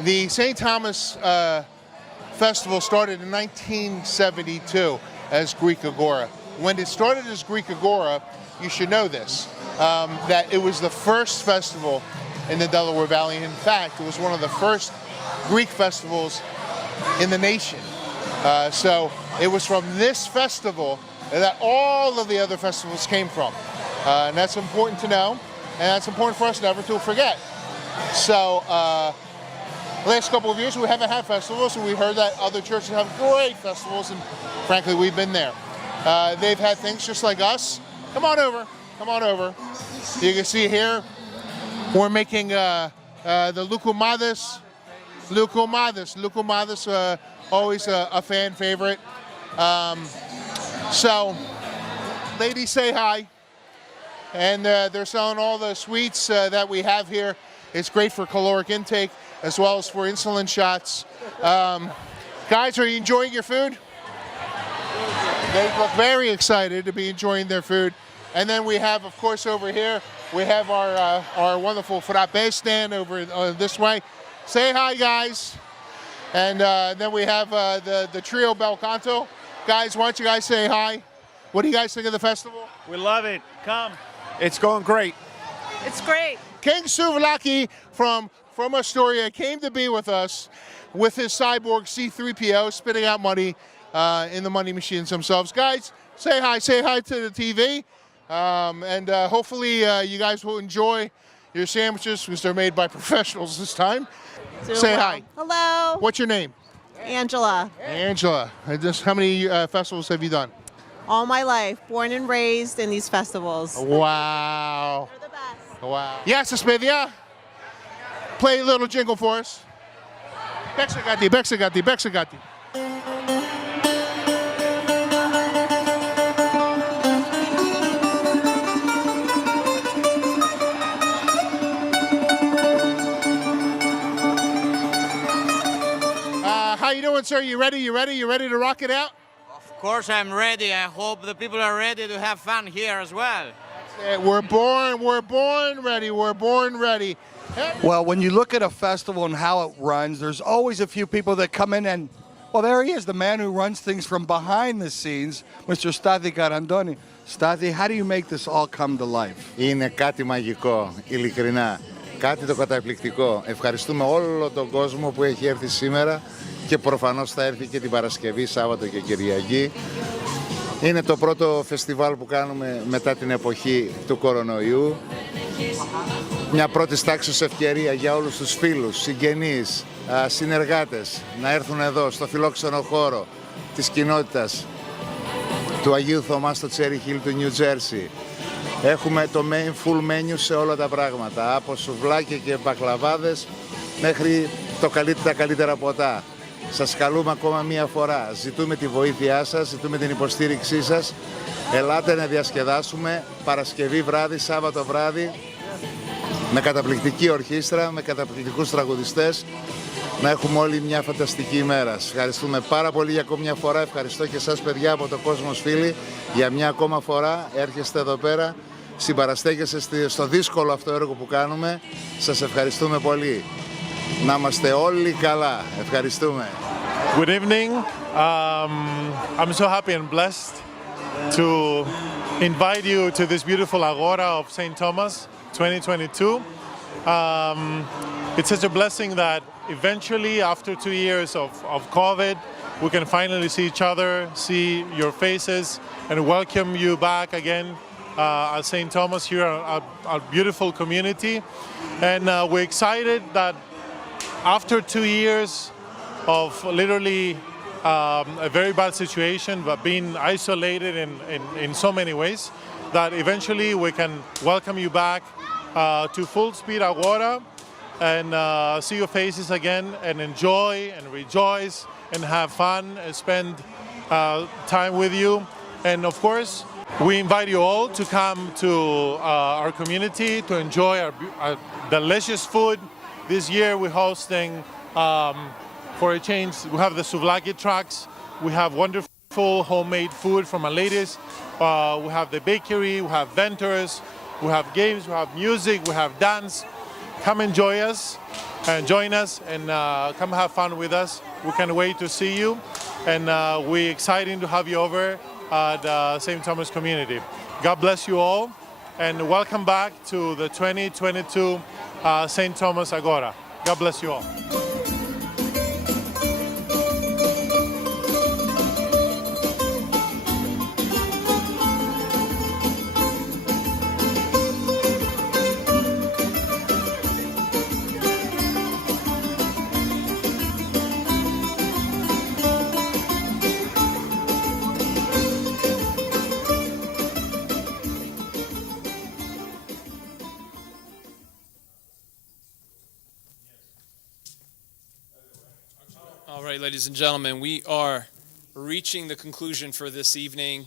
the St. Thomas Festival started in 1972 as Greek Agora. When it started as Greek Agora, you should know this, that it was the first festival in the Delaware Valley. In fact, it was one of the first Greek festivals in the nation. So it was from this festival that all of the other festivals came from. And that's important to know, and that's important for us never to forget. So last couple of years we haven't had festivals, and we heard that other churches have great festivals, and frankly, we've been there. They've had things just like us. Come on over. Come on over. You can see here, we're making the lukumades. Lukumades, always a fan favorite. So, ladies, say hi. And they're selling all the sweets that we have here. It's great for caloric intake as well as for insulin shots. Guys, are you enjoying your food? They look very excited to be enjoying their food. And then we have, of course, over here, we have our wonderful frappe stand over this way. Say hi, guys. And then we have the trio Bel Canto. Guys, why don't you guys say hi? What do you guys think of the festival? We love it. Come. It's going great. It's great. King Souvlaki from Astoria came to be with us with his cyborg C-3PO spitting out money in the money machines themselves. Guys, say hi to the TV. And hopefully you guys will enjoy your sandwiches because they're made by professionals this time. Say hi. Hello. What's your name? Angela. Angela. How many festivals have you done? All my life, born and raised in these festivals. Wow. You're the best. Wow. Yes, Espedia. Play a little jingle for us. Bexagati, Bexagati, Bexagati. How you doing, sir? You ready? You ready? You ready to rock it out? Of course I'm ready. I hope the people are ready to have fun here as well. We're born ready. We're born ready. Well, when you look at a festival and how it runs, there's always a few people that come in and, well, there he is, the man who runs things from behind the scenes, Mr. Stati Carandoni. Stati, how do you make this all come to life? Είναι κάτι μαγικό, ειλικρινά. Κάτι το καταπληκτικό. Ευχαριστούμε όλο τον κόσμο που έχει έρθει σήμερα και προφανώς θα έρθει και την Παρασκευή, Σάββατο και Κυριακή. Είναι το πρώτο φεστιβάλ που κάνουμε μετά την εποχή του κορονοϊού. Μια πρώτης τάξης ευκαιρία για όλους τους φίλους, συγγενείς, συνεργάτες να έρθουν εδώ στο φιλόξενο χώρο της κοινότητας του Αγίου Θωμά στο Cherry Hill του New Jersey. Έχουμε το full menu σε όλα τα πράγματα, από σουβλάκια και μπακλαβάδες μέχρι τα καλύτερα ποτά. Σας καλούμε ακόμα μία φορά. Ζητούμε τη βοήθειά σας, ζητούμε την υποστήριξή σας. Ελάτε να διασκεδάσουμε Παρασκευή βράδυ, Σάββατο βράδυ, με καταπληκτική ορχήστρα, με καταπληκτικούς τραγουδιστές. Να έχουμε όλοι μια φανταστική ημέρα. Σας ευχαριστούμε πάρα πολύ για ακόμη μια φορά. Ευχαριστώ και εσάς, παιδιά, από το Κόσμος Φίλοι. Για μια ακόμα φορά έρχεστε εδώ πέρα, συμπαραστέκεστε στο δύσκολο αυτό έργο που κάνουμε. Σας ευχαριστούμε πολύ. Να είμαστε όλοι καλά. Ευχαριστούμε. Good evening. I'm so happy and blessed to invite you to this beautiful Agora of St. Thomas 2022. It's such a blessing that eventually, after 2 years of COVID, we can finally see each other, see your faces, and welcome you back again at St. Thomas here at our beautiful community. And we're excited that after 2 years of literally a very bad situation, but being isolated in so many ways, that eventually we can welcome you back to full speed Agora and see your faces again and enjoy and rejoice and have fun and spend time with you. And of course, we invite you all to come to our community to enjoy our delicious food. This year we're hosting, for a change, we have the souvlaki trucks. We have wonderful homemade food from our ladies. We have the bakery, we have vendors, we have games, we have music, we have dance. Come enjoy us and join us and come have fun with us. We can't wait to see you, and we're excited to have you over at St. Thomas community. God bless you all, and welcome back to the 2022 St. Thomas Agora. God bless you all. right, ladies and gentlemen, we are reaching the conclusion for this evening.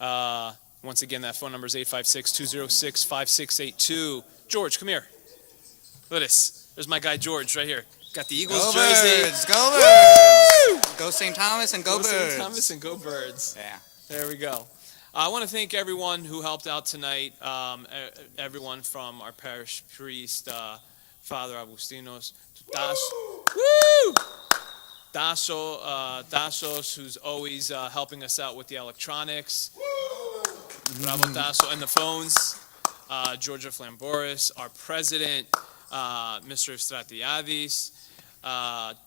Once again, that phone number is 856-206-5682. George, come here. Look at this. There's my guy George right here. Got the Eagles Go jersey. Birds! Go Birds! Go St. Thomas and go Birds! St. Thomas and go Birds. Yeah. There we go. I want to thank everyone who helped out tonight. Everyone from our parish priest, Father Agustinos, Dasos, who's always helping us out with the electronics. Bravo Daso, and the phones. Georgia Flamboris, our president, Mr. Stratiadis.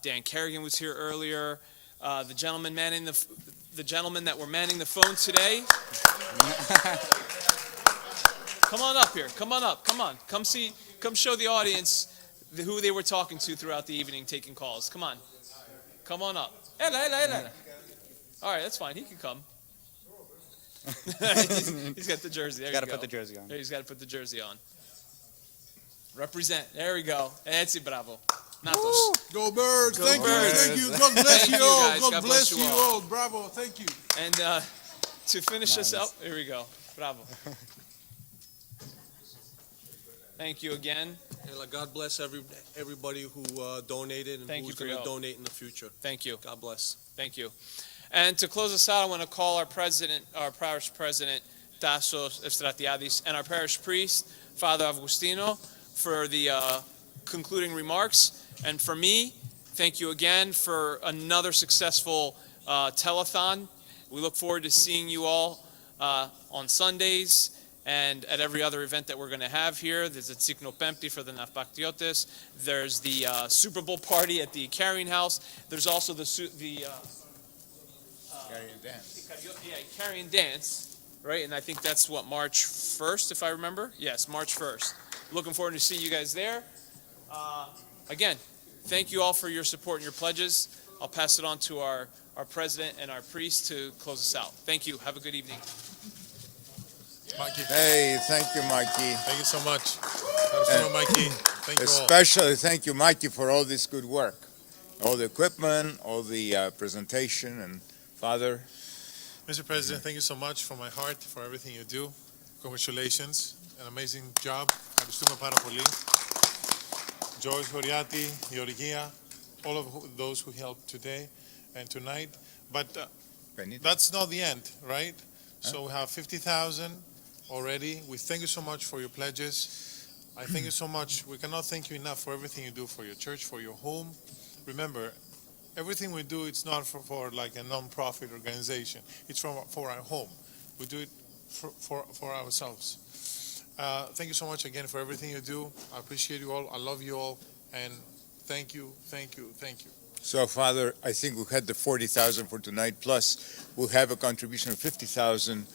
Dan Kerrigan was here earlier. The gentleman that were manning the phone today. Come on up here. Come on up. Come on. Come show the audience who they were talking to throughout the evening, taking calls. Come on. Come on up. Ella. All right, that's fine. He can come. he's got the jersey. There you go. Got to put the jersey on. There, he's got to put the jersey on. Represent. There we go. Ezi bravo. Natos. Go Birds. Thank you. Thank you. God bless you all. God bless you all. Bravo. Thank you. And to finish us up, here we go. Bravo. Thank you again. God bless everybody who donated and who's going to donate in the future. Thank you. God bless. Thank you. And to close us out, I want to call our parish president, Tasos Estratiadis, and our parish priest, Father Agustino, for the concluding remarks. And for me, thank you again for another successful telethon. We look forward to seeing you all on Sundays and at every other event that we're going to have here. There's a Tsikno Pempti for the Nafpaktiotes. There's the Super Bowl party at the Carrying House. There's also the Carrying Dance, right? And I think that's what, March 1st, if I remember? Yes, March 1st. Looking forward to see you guys there. Again, thank you all for your support and your pledges. I'll pass it on to our president and our priest to close us out. Thank you. Have a good evening. Mikey. Hey, thank you, Mikey. Thank you so much. Mikey. Thank you all. Especially thank you, Mikey, for all this good work. All the equipment, all the presentation, and Father. Mr. President, thank you so much from my heart for everything you do. Congratulations. An amazing job. Ευχαριστούμε πάρα πολύ. George Horiati, Georgia, all of those who helped today and tonight. But that's not the end, right? So we have 50,000 already. We thank you so much for your pledges. I thank you so much. We cannot thank you enough for everything you do for your church, for your home. Remember, everything we do, it's not for like a non-profit organization. It's for our home. We do it for ourselves. Thank you so much again for everything you do. I appreciate you all. I love you all. And thank you, thank you, thank you. So, Father, I think we had the 40,000 for tonight, plus we'll have a contribution of 50,000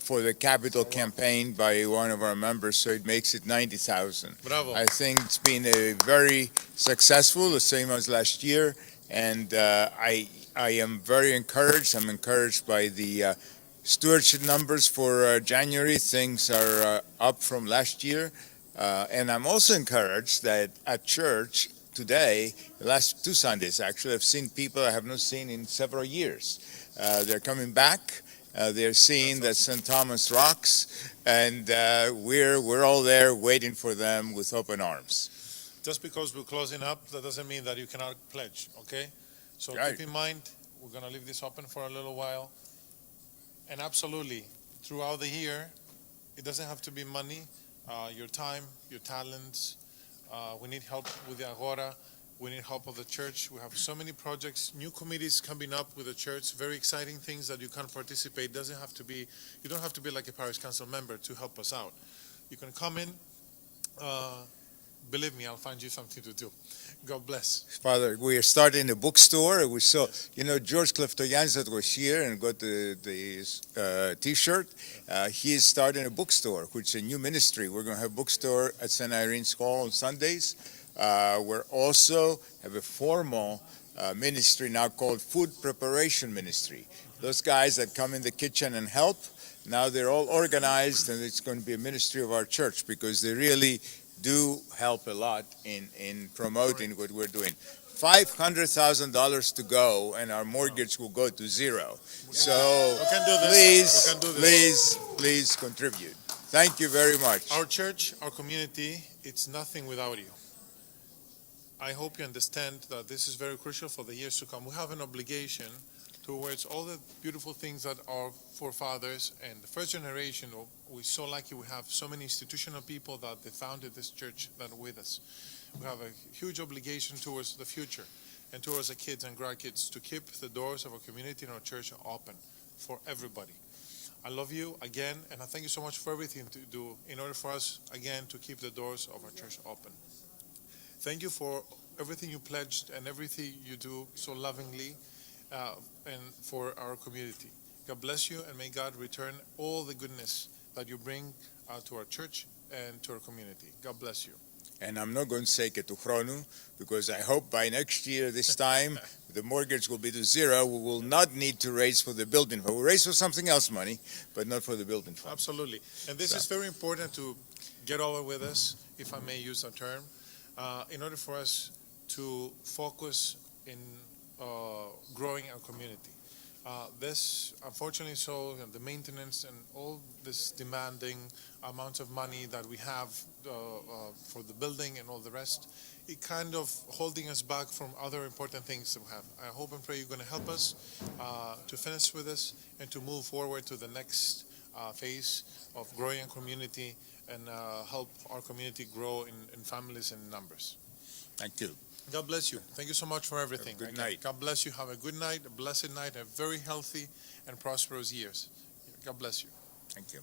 for the capital campaign by one of our members, so it makes it 90,000. Bravo. I think it's been a very successful, the same as last year, and I am very encouraged. I'm encouraged by the stewardship numbers for January. Things are up from last year, and I'm also encouraged that at church today, the last 2 Sundays actually, I've seen people I have not seen in several years. They're coming back. They're seeing that St. Thomas rocks, and we're all there waiting for them with open arms. Just because we're closing up, that doesn't mean that you cannot pledge, okay? So Right. keep in mind, we're going to leave this open for a little while. And absolutely, throughout the year, it doesn't have to be money, your time, your talents. We need help with the Agora. We need help of the church. We have so many projects, new committees coming up with the church, very exciting things that you can participate. You don't have to be like a parish council member to help us out. You can come in. Believe me, I'll find you something to do. God bless. Father, we are starting a bookstore. We saw, George Kleftoyanis that was here and got the T-shirt. He is starting a bookstore, which is a new ministry. We're going to have a bookstore at St. Irene's Hall on Sundays. We're also have a formal ministry now called Food Preparation Ministry. Those guys that come in the kitchen and help, now they're all organized, and it's going to be a ministry of our church because they really do help a lot in promoting what we're doing. $500,000 to go, and our mortgage will go to zero. So We can do this. please, We can do this. please contribute. Thank you very much. Our church, our community, it's nothing without you. I hope you understand that this is very crucial for the years to come. We have an obligation towards all the beautiful things that our forefathers and the first generation, we're so lucky we have so many institutional people that they founded this church that are with us. We have a huge obligation towards the future and towards the kids and grandkids to keep the doors of our community and our church open for everybody. I love you again, and I thank you so much for everything to do in order for us, again, to keep the doors of our church open. Thank you for everything you pledged and everything you do so lovingly and for our community. God bless you, and may God return all the goodness that you bring to our church and to our community. God bless you. And I'm not going to say que tu chronu, because I hope by next year, this time, the mortgage will be to zero. We will not need to raise for the building fund. We'll raise for something else money, but not for the building fund. Absolutely. And this is very important to get over with us, if I may use that term, in order for us to focus in growing our community. This, unfortunately, the maintenance and all this demanding amounts of money that we have for the building and all the rest, it kind of holding us back from other important things that we have. I hope and pray you're going to help us to finish with this and to move forward to the next phase of growing a community and help our community grow in families and numbers. Thank you. God bless you. Thank you so much for everything. Good night. God bless you. Have a good night, a blessed night, a very healthy and prosperous years. God bless you. Thank you.